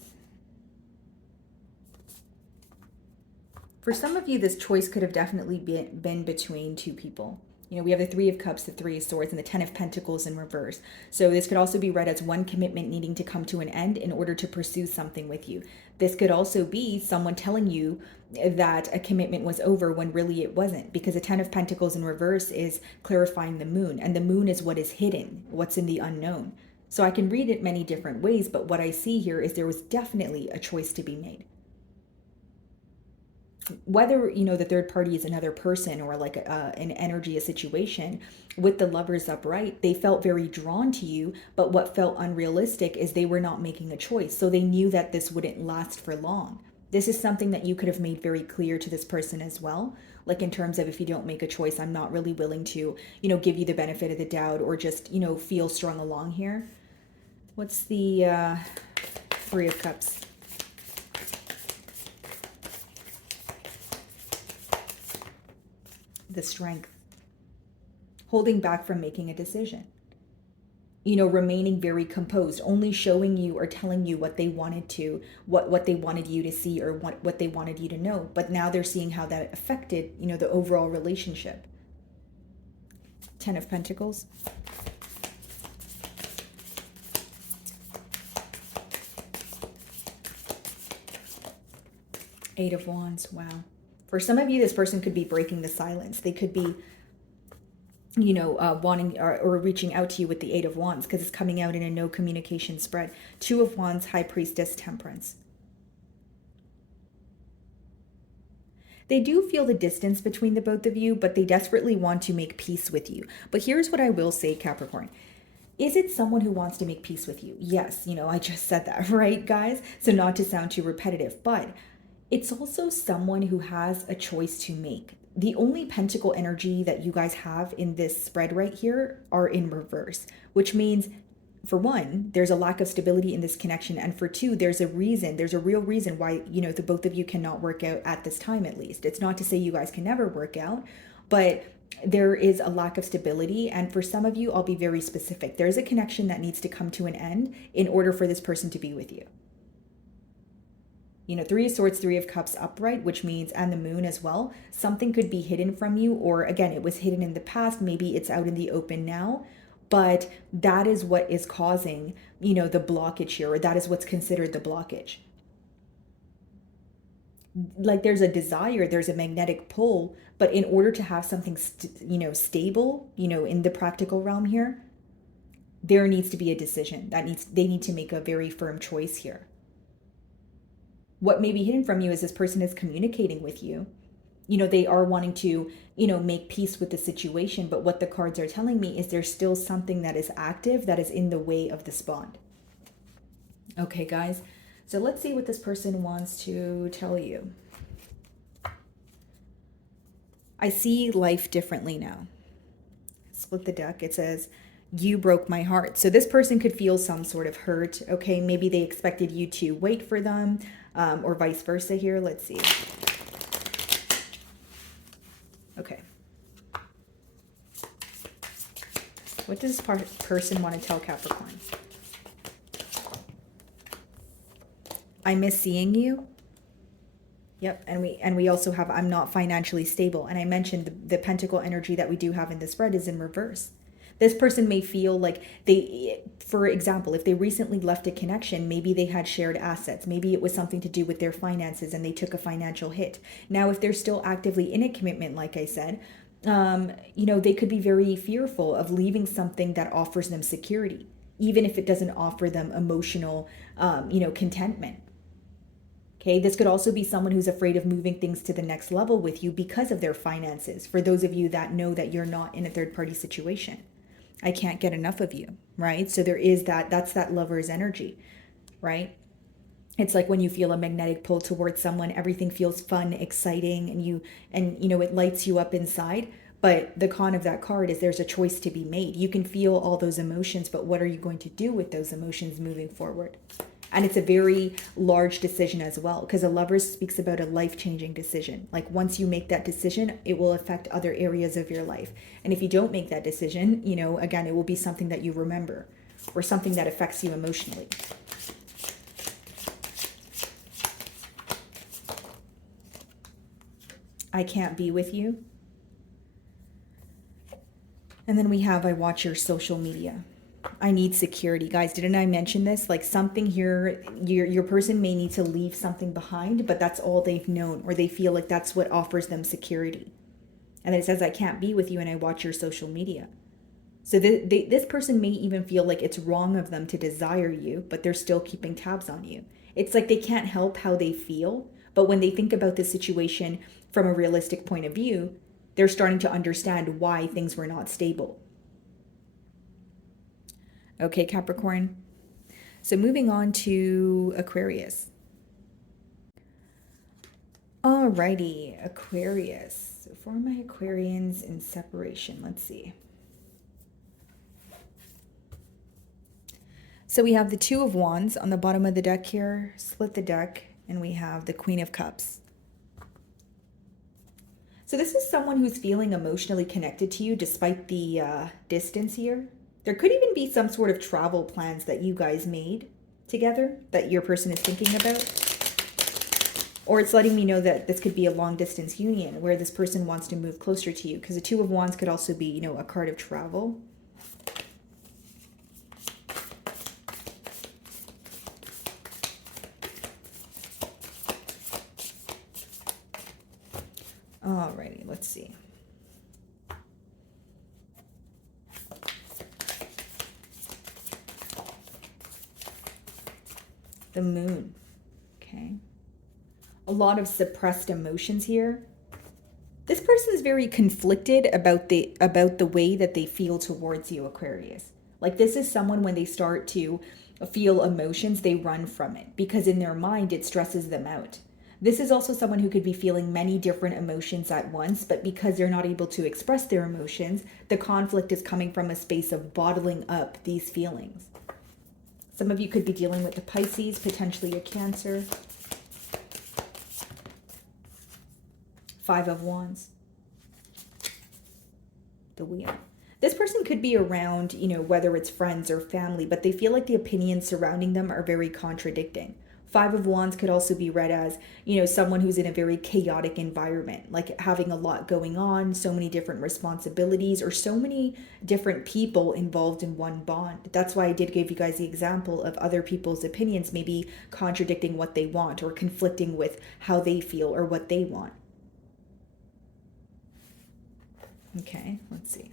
For some of you, this choice could have definitely been between two people. We have the Three of Cups, the Three of Swords, and the Ten of Pentacles in reverse. So this could also be read as one commitment needing to come to an end in order to pursue something with you. This could also be someone telling you that a commitment was over when really it wasn't, because the Ten of Pentacles in reverse is clarifying the moon, and the moon is what is hidden, what's in the unknown. So I can read it many different ways, but what I see here is there was definitely a choice to be made. Whether the third party is another person or like an energy, a situation, with the Lovers upright, they felt very drawn to you, but what felt unrealistic is they were not making a choice. So they knew that this wouldn't last for long. This is something that you could have made very clear to this person as well, like in terms of, if you don't make a choice, I'm not really willing to give you the benefit of the doubt, or just feel strung along here. What's the Three of Cups? The Strength. Holding back from making a decision. Remaining very composed, only showing you or telling you what they wanted to, what they wanted you to see, or what they wanted you to know. But now they're seeing how that affected, the overall relationship. Ten of Pentacles. Eight of Wands. Wow. For some of you, this person could be breaking the silence. They could be, wanting or reaching out to you with the Eight of Wands, because it's coming out in a no communication spread. Two of Wands, High Priestess, Temperance. They do feel the distance between the both of you, but they desperately want to make peace with you. But here's what I will say, Capricorn. Is it someone who wants to make peace with you? Yes, I just said that, right, guys? So not to sound too repetitive, but it's also someone who has a choice to make. The only pentacle energy that you guys have in this spread right here are in reverse, which means, for one, there's a lack of stability in this connection. And for two, there's a real reason why, the both of you cannot work out at this time, at least. It's not to say you guys can never work out, but there is a lack of stability. And for some of you, I'll be very specific. There's a connection that needs to come to an end in order for this person to be with you. Three of Swords, Three of Cups upright, which means, and the moon as well, something could be hidden from you, or again, it was hidden in the past. Maybe it's out in the open now, but that is what is causing, the blockage here, or that is what's considered the blockage. Like there's a desire, there's a magnetic pull, but in order to have something, stable, in the practical realm here, there needs to be a decision they need to make a very firm choice here. What may be hidden from you is this person is communicating with you. They are wanting to, make peace with the situation. But what the cards are telling me is there's still something that is active that is in the way of this bond. Okay, guys. So let's see what this person wants to tell you. I see life differently now. Split the deck. It says, you broke my heart. So this person could feel some sort of hurt. Okay, maybe they expected you to wait for them, or vice versa here. Let's see. Okay. What does this person want to tell Capricorn? I miss seeing you. Yep, and we also have, I'm not financially stable. And I mentioned the pentacle energy that we do have in this spread is in reverse. This person may feel like for example, if they recently left a connection, maybe they had shared assets. Maybe it was something to do with their finances and they took a financial hit. Now, if they're still actively in a commitment, like I said, they could be very fearful of leaving something that offers them security, even if it doesn't offer them emotional, contentment. Okay, this could also be someone who's afraid of moving things to the next level with you because of their finances. For those of you that know that you're not in a third-party situation. I can't get enough of you, right? So there is that's that lover's energy, right? It's like when you feel a magnetic pull towards someone, everything feels fun, exciting, and you know, it lights you up inside. But the con of that card is there's a choice to be made. You can feel all those emotions, but what are you going to do with those emotions moving forward? And it's a very large decision as well, because a lover speaks about a life-changing decision. Like once you make that decision, it will affect other areas of your life. And if you don't make that decision, you know, again, it will be something that you remember or something that affects you emotionally. I can't be with you. And then we have, I watch your social media. I need security. Guys, didn't I mention this? Like something here, your person may need to leave something behind, but that's all they've known, or they feel like that's what offers them security. And then it says, I can't be with you and I watch your social media. So this person may even feel like it's wrong of them to desire you, but they're still keeping tabs on you. It's like they can't help how they feel, but when they think about the situation from a realistic point of view, they're starting to understand why things were not stable. Okay, Capricorn. So moving on to Aquarius. Alrighty, Aquarius. So for my Aquarians in separation, let's see. So we have the Two of Wands on the bottom of the deck here. Split the deck, and we have the Queen of Cups. So this is someone who's feeling emotionally connected to you despite the distance here. There could even be some sort of travel plans that you guys made together that your person is thinking about. Or it's letting me know that this could be a long distance union where this person wants to move closer to you, because the Two of Wands could also be, you know, a card of travel. Alrighty, let's see. The Moon. Okay. A lot of suppressed emotions here. This person is very conflicted about the way that they feel towards you, Aquarius. Like this is someone, when they start to feel emotions, they run from it because in their mind it stresses them out. This is also someone who could be feeling many different emotions at once, but because they're not able to express their emotions, the conflict is coming from a space of bottling up these feelings. Some of you could be dealing with the Pisces, potentially a Cancer. Five of Wands. The Wheel. This person could be around, you know, whether it's friends or family, but they feel like the opinions surrounding them are very contradicting. Five of Wands could also be read as, you know, someone who's in a very chaotic environment, like having a lot going on, so many different responsibilities, or so many different people involved in one bond. That's why I did give you guys the example of other people's opinions maybe contradicting what they want or conflicting with how they feel or what they want. Okay, let's see.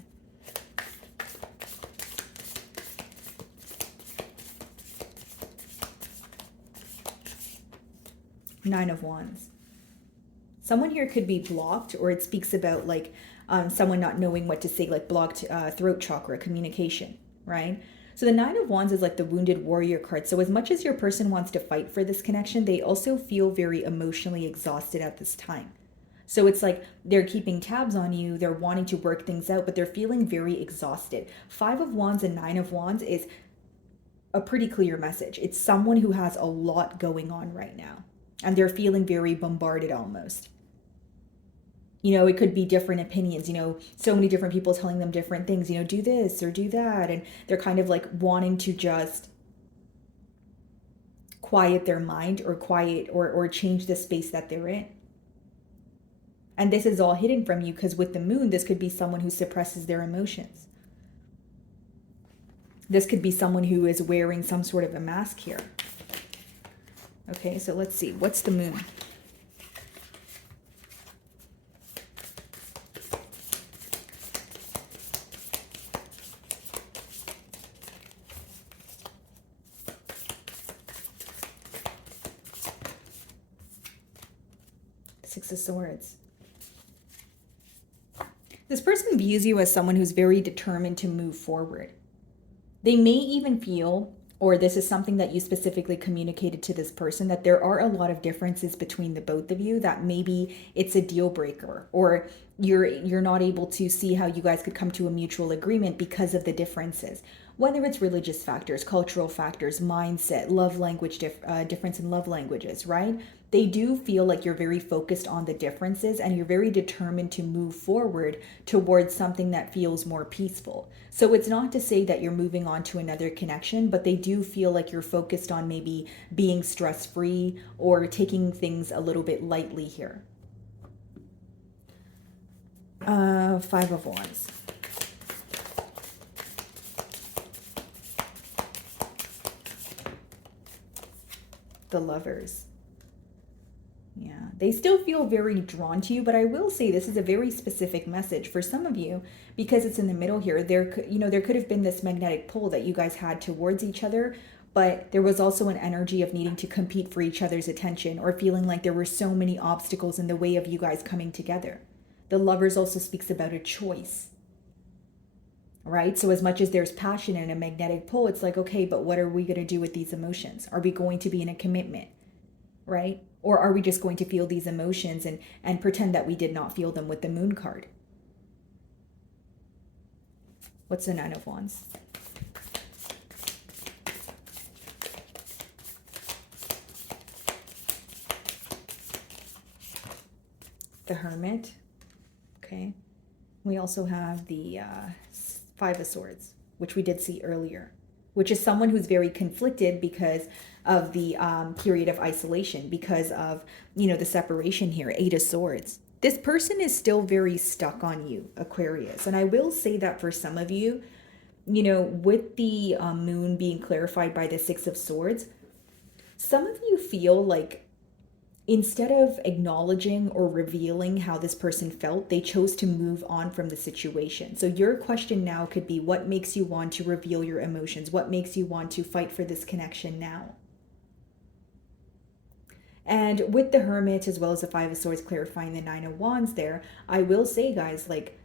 Nine of Wands. Someone here could be blocked, or it speaks about like someone not knowing what to say, like blocked throat chakra communication, right? So the Nine of Wands is like the wounded warrior card. So as much as your person wants to fight for this connection, they also feel very emotionally exhausted at this time. So it's like they're keeping tabs on you, they're wanting to work things out, but they're feeling very exhausted. Five of Wands and Nine of Wands is a pretty clear message. It's someone who has a lot going on right now, and they're feeling very bombarded almost. You know, it could be different opinions, you know, so many different people telling them different things, you know, do this or do that. And they're kind of like wanting to just quiet their mind or change the space that they're in. And this is all hidden from you because with the Moon, this could be someone who suppresses their emotions. This could be someone who is wearing some sort of a mask here. Okay, so let's see. What's the Moon? Six of Swords. This person views you as someone who's very determined to move forward. They may even feel or this is something that you specifically communicated to this person, that there are a lot of differences between the both of you, that maybe it's a deal breaker, or you're not able to see how you guys could come to a mutual agreement because of the differences, whether it's religious factors, cultural factors, mindset, love language, difference in love languages, right? They do feel like you're very focused on the differences and you're very determined to move forward towards something that feels more peaceful. So it's not to say that you're moving on to another connection, but they do feel like you're focused on maybe being stress-free or taking things a little bit lightly here. Five of Wands. The Lovers. Yeah, they still feel very drawn to you, but I will say this is a very specific message for some of you because it's in the middle here. There could have been this magnetic pull that you guys had towards each other, but there was also an energy of needing to compete for each other's attention or feeling like there were so many obstacles in the way of you guys coming together. The Lovers also speaks about a choice, right? So as much as there's passion and a magnetic pull, it's like, okay, but what are we going to do with these emotions? Are we going to be in a commitment, right? Or are we just going to feel these emotions and pretend that we did not feel them with the Moon card? What's the Nine of Wands? The Hermit. Okay. We also have the Five of Swords, which we did see earlier, which is someone who's very conflicted because of the period of isolation, because of, the separation here. Eight of Swords. This person is still very stuck on you, Aquarius. And I will say that for some of you, with the moon being clarified by the Six of Swords, some of you feel like instead of acknowledging or revealing how this person felt, they chose to move on from the situation. So your question now could be, what makes you want to reveal your emotions? What makes you want to fight for this connection now? And with the Hermit, as well as the Five of Swords clarifying the Nine of Wands there, I will say, guys, like,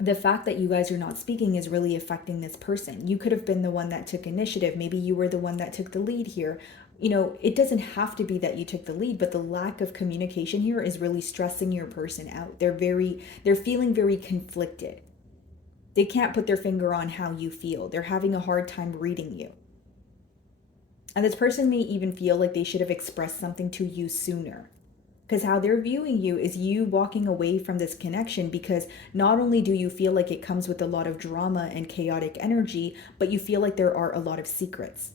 the fact that you guys are not speaking is really affecting this person. You could have been the one that took initiative. Maybe you were the one that took the lead here. It doesn't have to be that you took the lead, but the lack of communication here is really stressing your person out. They're feeling very conflicted. They can't put their finger on how you feel. They're having a hard time reading you. And this person may even feel like they should have expressed something to you sooner. Because how they're viewing you is you walking away from this connection, because not only do you feel like it comes with a lot of drama and chaotic energy, but you feel like there are a lot of secrets.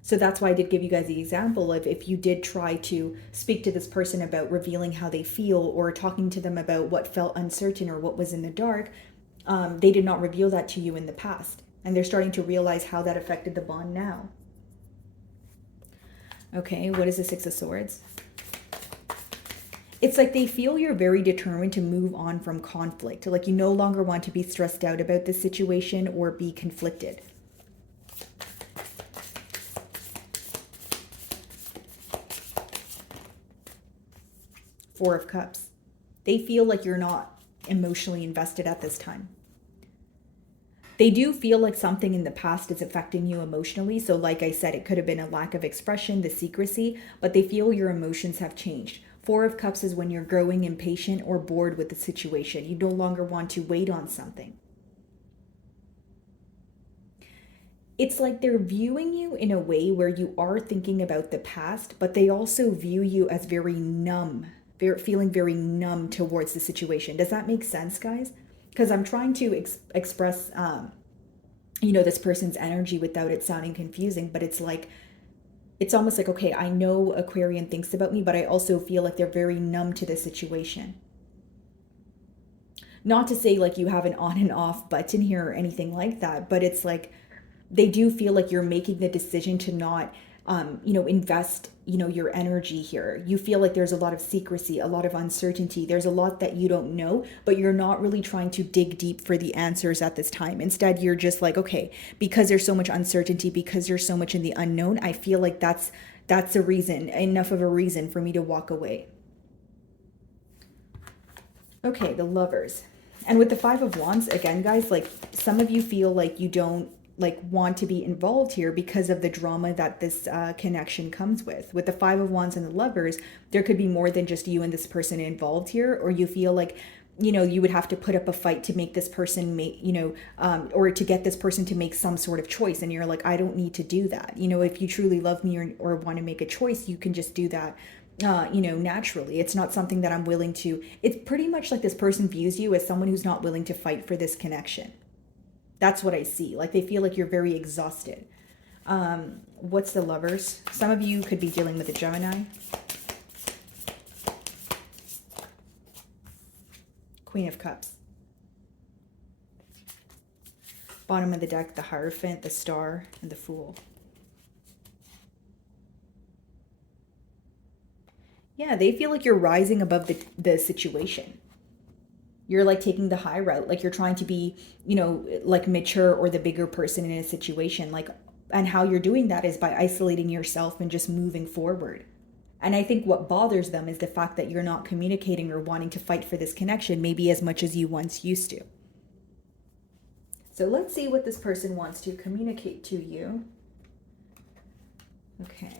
So that's why I did give you guys the example of, if you did try to speak to this person about revealing how they feel or talking to them about what felt uncertain or what was in the dark, they did not reveal that to you in the past. And they're starting to realize how that affected the bond now. Okay, what is the Six of Swords? It's like they feel you're very determined to move on from conflict. Like you no longer want to be stressed out about this situation or be conflicted. Four of Cups. They feel like you're not emotionally invested at this time. They do feel like something in the past is affecting you emotionally. So like I said, it could have been a lack of expression, the secrecy, but they feel your emotions have changed. Four of Cups is when you're growing impatient or bored with the situation. You no longer want to wait on something. It's like they're viewing you in a way where you are thinking about the past, but they also view you as very numb, feeling very numb towards the situation. Does that make sense, guys? Because I'm trying to express, this person's energy without it sounding confusing, but it's like, it's almost like, okay, I know Aquarian thinks about me, but I also feel like they're very numb to the situation. Not to say like you have an on and off button here or anything like that, but it's like they do feel like you're making the decision to not, invest, your energy here. You feel like there's a lot of secrecy, a lot of uncertainty. There's a lot that you don't know, but you're not really trying to dig deep for the answers at this time. Instead, you're just like, okay, because there's so much uncertainty, because there's so much in the unknown, I feel like that's a reason, enough of a reason for me to walk away. Okay, the Lovers. And with the Five of Wands, again, guys, like some of you feel like you don't like want to be involved here because of the drama that this connection comes with. With the Five of Wands and the Lovers, there could be more than just you and this person involved here, or you feel like, you know, you would have to put up a fight to make this person make, you know, or to get this person to make some sort of choice. And you're like, I don't need to do that. You know, if you truly love me or want to make a choice, you can just do that, you know, naturally. It's not something that I'm willing to. It's pretty much like this person views you as someone who's not willing to fight for this connection. That's what I see. Like they feel like you're very exhausted. What's the Lovers? Some of you could be dealing with a Gemini. Queen of Cups. Bottom of the deck, the Hierophant, the Star, and the Fool. Yeah, they feel like you're rising above the situation. You're like taking the high route, like you're trying to be, you know, like mature or the bigger person in a situation. Like, and how you're doing that is by isolating yourself and just moving forward. And I think what bothers them is the fact that you're not communicating or wanting to fight for this connection, maybe as much as you once used to. So let's see what this person wants to communicate to you. Okay.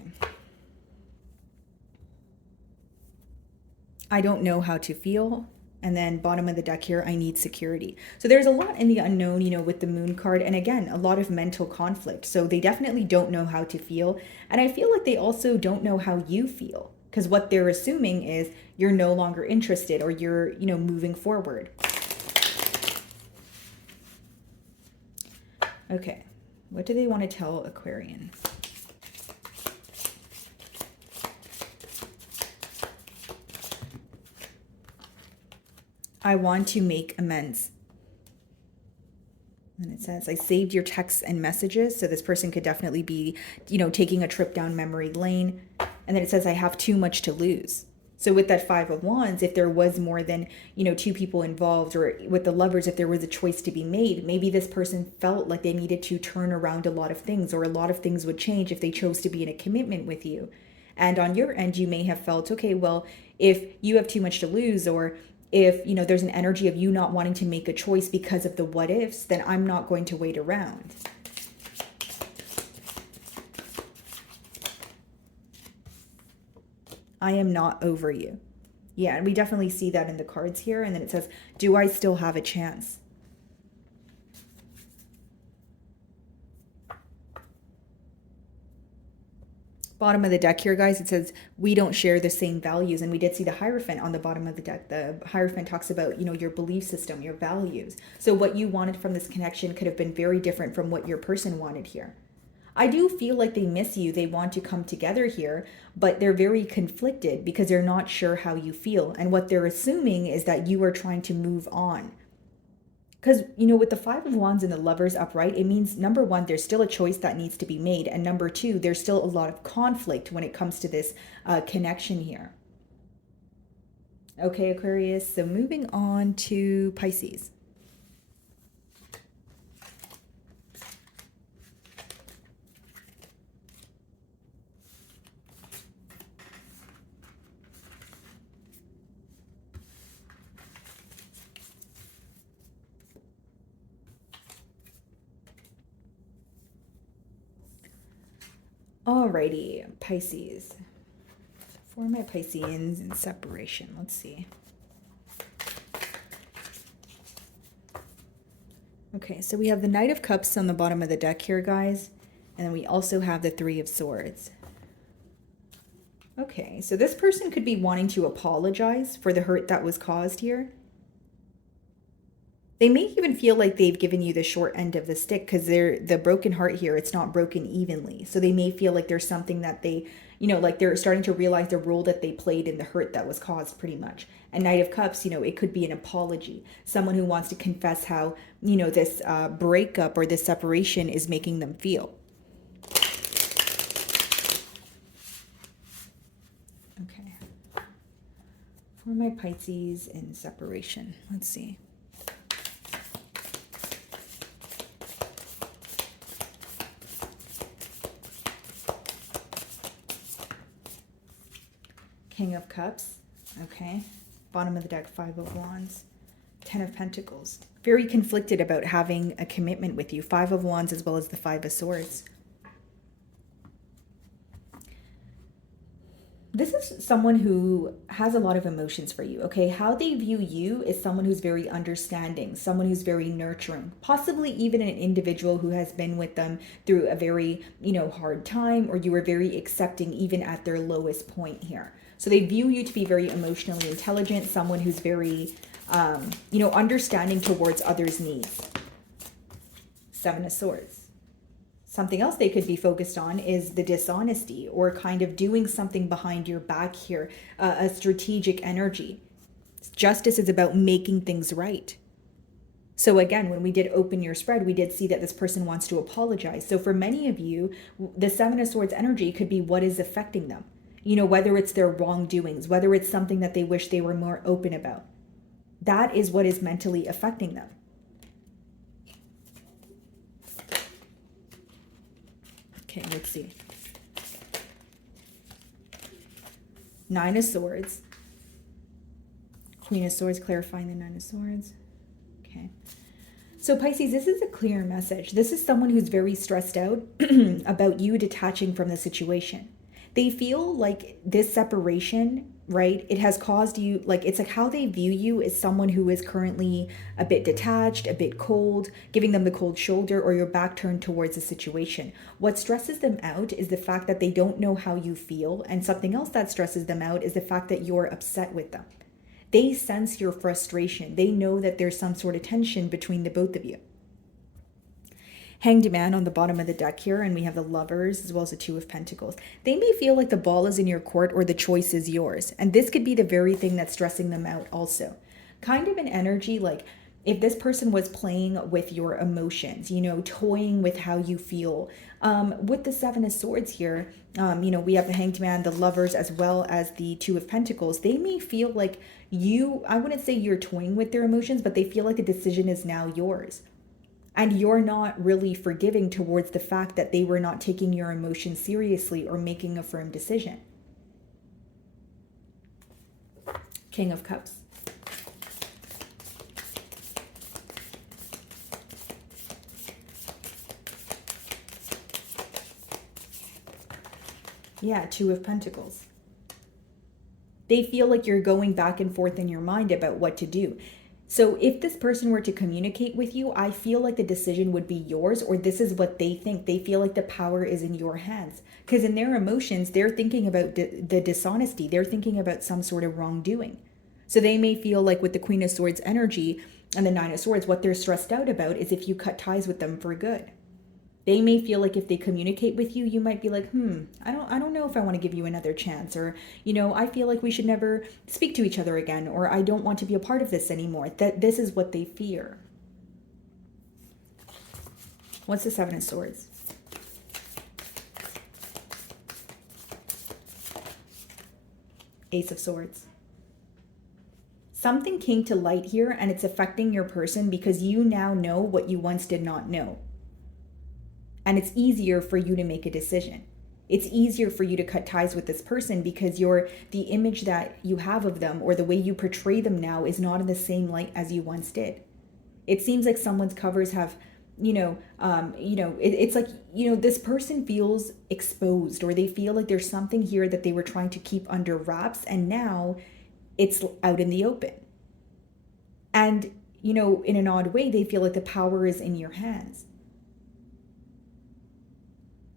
I don't know how to feel. And then bottom of the deck here, I need security. So there's a lot in the unknown, you know, with the Moon card. And again, a lot of mental conflict. So they definitely don't know how to feel. And I feel like they also don't know how you feel. Because what they're assuming is you're no longer interested or you're, you know, moving forward. Okay. What do they want to tell Aquarian? I want to make amends. And it says, I saved your texts and messages. So this person could definitely be, you know, taking a trip down memory lane. And then it says, I have too much to lose. So with that Five of Wands, if there was more than, you know, two people involved, or with the Lovers, if there was a choice to be made, maybe this person felt like they needed to turn around a lot of things, or a lot of things would change if they chose to be in a commitment with you. And on your end, you may have felt, okay, well, if you have too much to lose, or if, you know, there's an energy of you not wanting to make a choice because of the what ifs, then I'm not going to wait around. I am not over you. Yeah, and we definitely see that in the cards here. And then it says, do I still have a chance? Bottom of the deck here, guys, it says we don't share the same values. And we did see the Hierophant on the bottom of the deck. The Hierophant talks about, you know, your belief system, your values. So what you wanted from this connection could have been very different from what your person wanted here. I do feel like they miss you. They want to come together here, but they're very conflicted because they're not sure how you feel. And what they're assuming is that you are trying to move on. Because, you know, with the Five of Wands and the Lovers upright, it means, number one, there's still a choice that needs to be made. And number two, there's still a lot of conflict when it comes to this connection here. Okay, Aquarius. So moving on to Pisces. Alrighty, Pisces. For my Pisceans in separation, let's see. Okay, so we have the Knight of Cups on the bottom of the deck here, guys. And then we also have the Three of Swords. Okay, so this person could be wanting to apologize for the hurt that was caused here. They may even feel like they've given you the short end of the stick because the broken heart here, it's not broken evenly. So they may feel like there's something that they, you know, like they're starting to realize the role that they played in the hurt that was caused pretty much. And Knight of Cups, you know, it could be an apology. Someone who wants to confess how, you know, this breakup or this separation is making them feel. Okay. For my Pisces in separation, let's see. King of Cups, okay. Bottom of the deck, Five of Wands. Ten of Pentacles. Very conflicted about having a commitment with you. Five of Wands as well as the Five of Swords. This is someone who has a lot of emotions for you, okay? How they view you is someone who's very understanding, someone who's very nurturing, possibly even an individual who has been with them through a very, hard time, or you were very accepting even at their lowest point here. So they view you to be very emotionally intelligent, someone who's very, understanding towards others' needs. Seven of Swords. Something else they could be focused on is the dishonesty, or kind of doing something behind your back here, a strategic energy. Justice is about making things right. So again, when we did open your spread, we did see that this person wants to apologize. So for many of you, the Seven of Swords energy could be what is affecting them. Whether it's their wrongdoings, whether it's something that they wish they were more open about. That is what is mentally affecting them. Okay, let's see. Nine of Swords. Queen of Swords, clarifying the Nine of Swords. Okay. So Pisces, this is a clear message. This is someone who's very stressed out about you detaching from the situation. They feel like this separation, right? It has caused you, it's like how they view you is someone who is currently a bit detached, a bit cold, giving them the cold shoulder, or your back turned towards the situation. What stresses them out is the fact that they don't know how you feel. And something else that stresses them out is the fact that you're upset with them. They sense your frustration. They know that there's some sort of tension between the both of you. Hanged Man on the bottom of the deck here, and we have the Lovers as well as the Two of Pentacles. They may feel like the ball is in your court or the choice is yours. And this could be the very thing that's stressing them out also. Kind of an energy like if this person was playing with your emotions, toying with how you feel. With the Seven of Swords here, we have the Hanged Man, the Lovers, as well as the Two of Pentacles. They may feel like I wouldn't say you're toying with their emotions, but they feel like the decision is now yours. And you're not really forgiving towards the fact that they were not taking your emotions seriously or making a firm decision. King of Cups. Yeah, Two of Pentacles. They feel like you're going back and forth in your mind about what to do. So if this person were to communicate with you, I feel like the decision would be yours, or this is what they think. They feel like the power is in your hands. Because in their emotions, they're thinking about the dishonesty. They're thinking about some sort of wrongdoing. So they may feel like with the Queen of Swords energy and the Nine of Swords, what they're stressed out about is if you cut ties with them for good. They may feel like if they communicate with you, you might be like, I don't know if I want to give you another chance, or, I feel like we should never speak to each other again, or I don't want to be a part of this anymore. That this is what they fear. What's the Seven of Swords? Ace of Swords. Something came to light here, and it's affecting your person because you now know what you once did not know. And it's easier for you to make a decision. It's easier for you to cut ties with this person because the image that you have of them or the way you portray them now is not in the same light as you once did. It seems like someone's covers have, it's like, this person feels exposed, or they feel like there's something here that they were trying to keep under wraps, and now it's out in the open. And, in an odd way, they feel like the power is in your hands.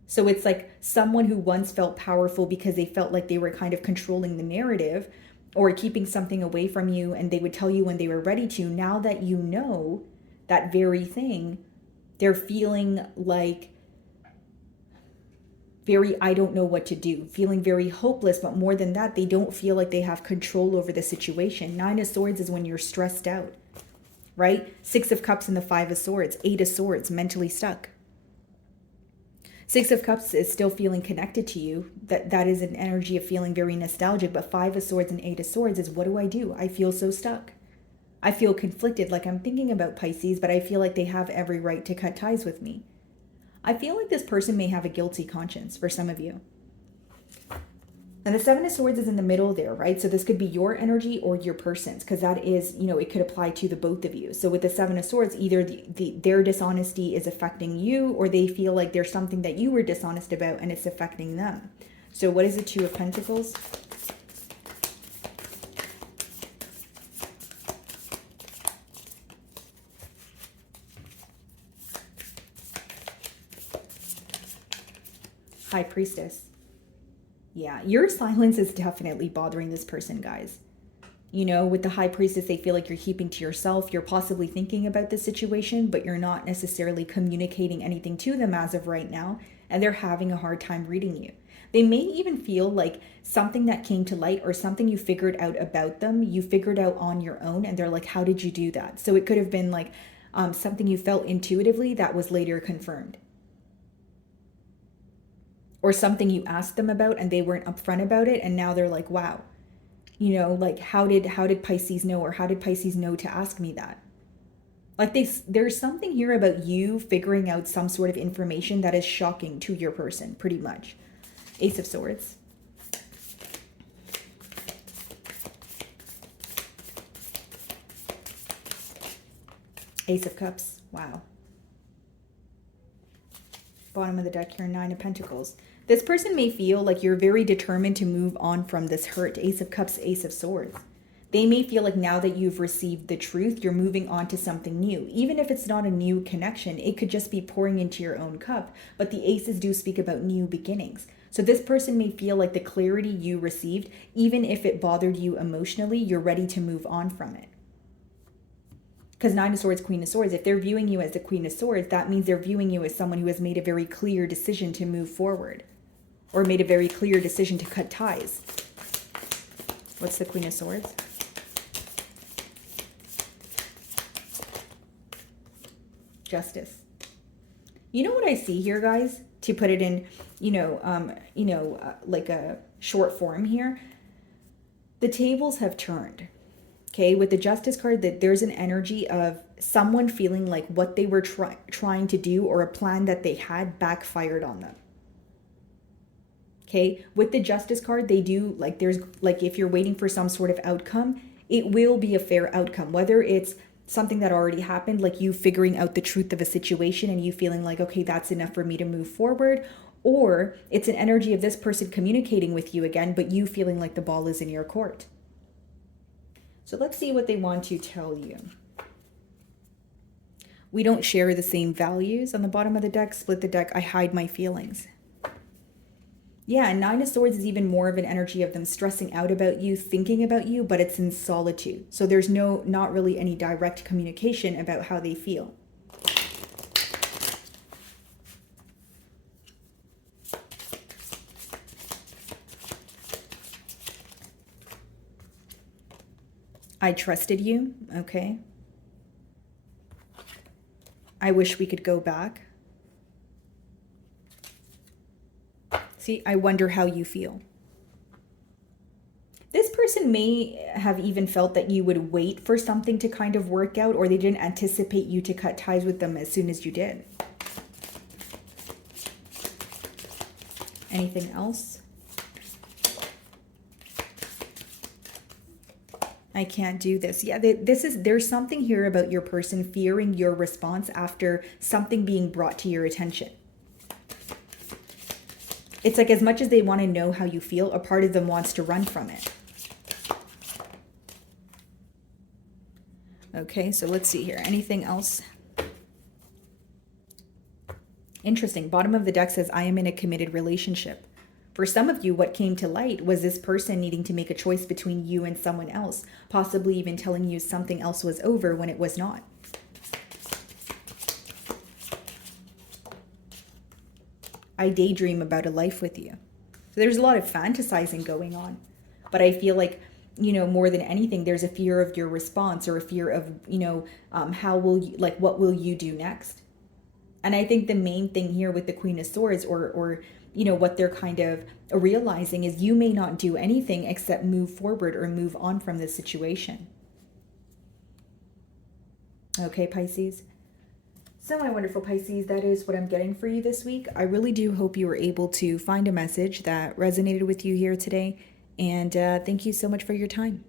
So it's like someone who once felt powerful because they felt like they were kind of controlling the narrative or keeping something away from you, and they would tell you when they were ready to. Now that you know that very thing, they're feeling like I don't know what to do, feeling very hopeless. But more than that, they don't feel like they have control over the situation. Nine of Swords is when you're stressed out, right? Six of Cups and the Five of Swords. Eight of Swords, mentally stuck. Six of Cups is still feeling connected to you. That is an energy of feeling very nostalgic. But Five of Swords and Eight of Swords is, what do? I feel so stuck. I feel conflicted, like I'm thinking about Pisces, but I feel like they have every right to cut ties with me. I feel like this person may have a guilty conscience for some of you. And the Seven of Swords is in the middle there, right? So this could be your energy or your person's, because that is, you know, it could apply to the both of you. So with the Seven of Swords, either their dishonesty is affecting you, or they feel like there's something that you were dishonest about and it's affecting them. So what is the Two of Pentacles? High Priestess. Yeah, your silence is definitely bothering this person, guys. You know, with the High Priestess, they feel like you're keeping to yourself. You're possibly thinking about the situation, but you're not necessarily communicating anything to them as of right now. And they're having a hard time reading you. They may even feel like something that came to light or something you figured out about them, you figured out on your own. And they're like, how did you do that? So it could have been like something you felt intuitively that was later confirmed. Or something you asked them about and they weren't upfront about it, and now they're like, wow, you know, like how did Pisces know, or how did Pisces know to ask me that? Like there's something here about you figuring out some sort of information that is shocking to your person, pretty much. Ace of Swords. Ace of Cups. Wow. Bottom of the deck here, Nine of Pentacles. This person may feel like you're very determined to move on from this hurt. Ace of Cups, Ace of Swords. They may feel like now that you've received the truth, you're moving on to something new. Even if it's not a new connection, it could just be pouring into your own cup. But the aces do speak about new beginnings. So this person may feel like the clarity you received, even if it bothered you emotionally, you're ready to move on from it. Because Nine of Swords, Queen of Swords, if they're viewing you as the Queen of Swords, that means they're viewing you as someone who has made a very clear decision to move forward. Or made a very clear decision to cut ties. What's the Queen of Swords? Justice. You know what I see here, guys? To put it in, like a short form here. The tables have turned. Okay, with the Justice card, that there's an energy of someone feeling like what they were trying to do or a plan that they had backfired on them. Okay, with the Justice card, they do, like, there's, like, if you're waiting for some sort of outcome, it will be a fair outcome. Whether it's something that already happened, like you figuring out the truth of a situation and you feeling like, okay, that's enough for me to move forward, or it's an energy of this person communicating with you again, but you feeling like the ball is in your court. So let's see what they want to tell you. We don't share the same values. On the bottom of the deck, split the deck, I hide my feelings. Yeah, and Nine of Swords is even more of an energy of them stressing out about you, thinking about you, but it's in solitude. So there's not really any direct communication about how they feel. I trusted you, okay. I wish we could go back. See, I wonder how you feel. This person may have even felt that you would wait for something to kind of work out, or they didn't anticipate you to cut ties with them as soon as you did. Anything else? I can't do this. Yeah, there's something here about your person fearing your response after something being brought to your attention. It's like as much as they want to know how you feel, a part of them wants to run from it. Okay, so let's see here. Anything else? Interesting. Bottom of the deck says, I am in a committed relationship. For some of you, what came to light was this person needing to make a choice between you and someone else, possibly even telling you something else was over when it was not. I daydream about a life with you. So there's a lot of fantasizing going on. But I feel like, you know, more than anything, there's a fear of your response, or a fear of, you know, how will you, like, what will you do next? And I think the main thing here with the Queen of Swords, or you know, what they're kind of realizing is you may not do anything except move forward or move on from this situation. Okay, Pisces. So, my wonderful Pisces, that is what I'm getting for you this week. I really do hope you were able to find a message that resonated with you here today. And thank you so much for your time.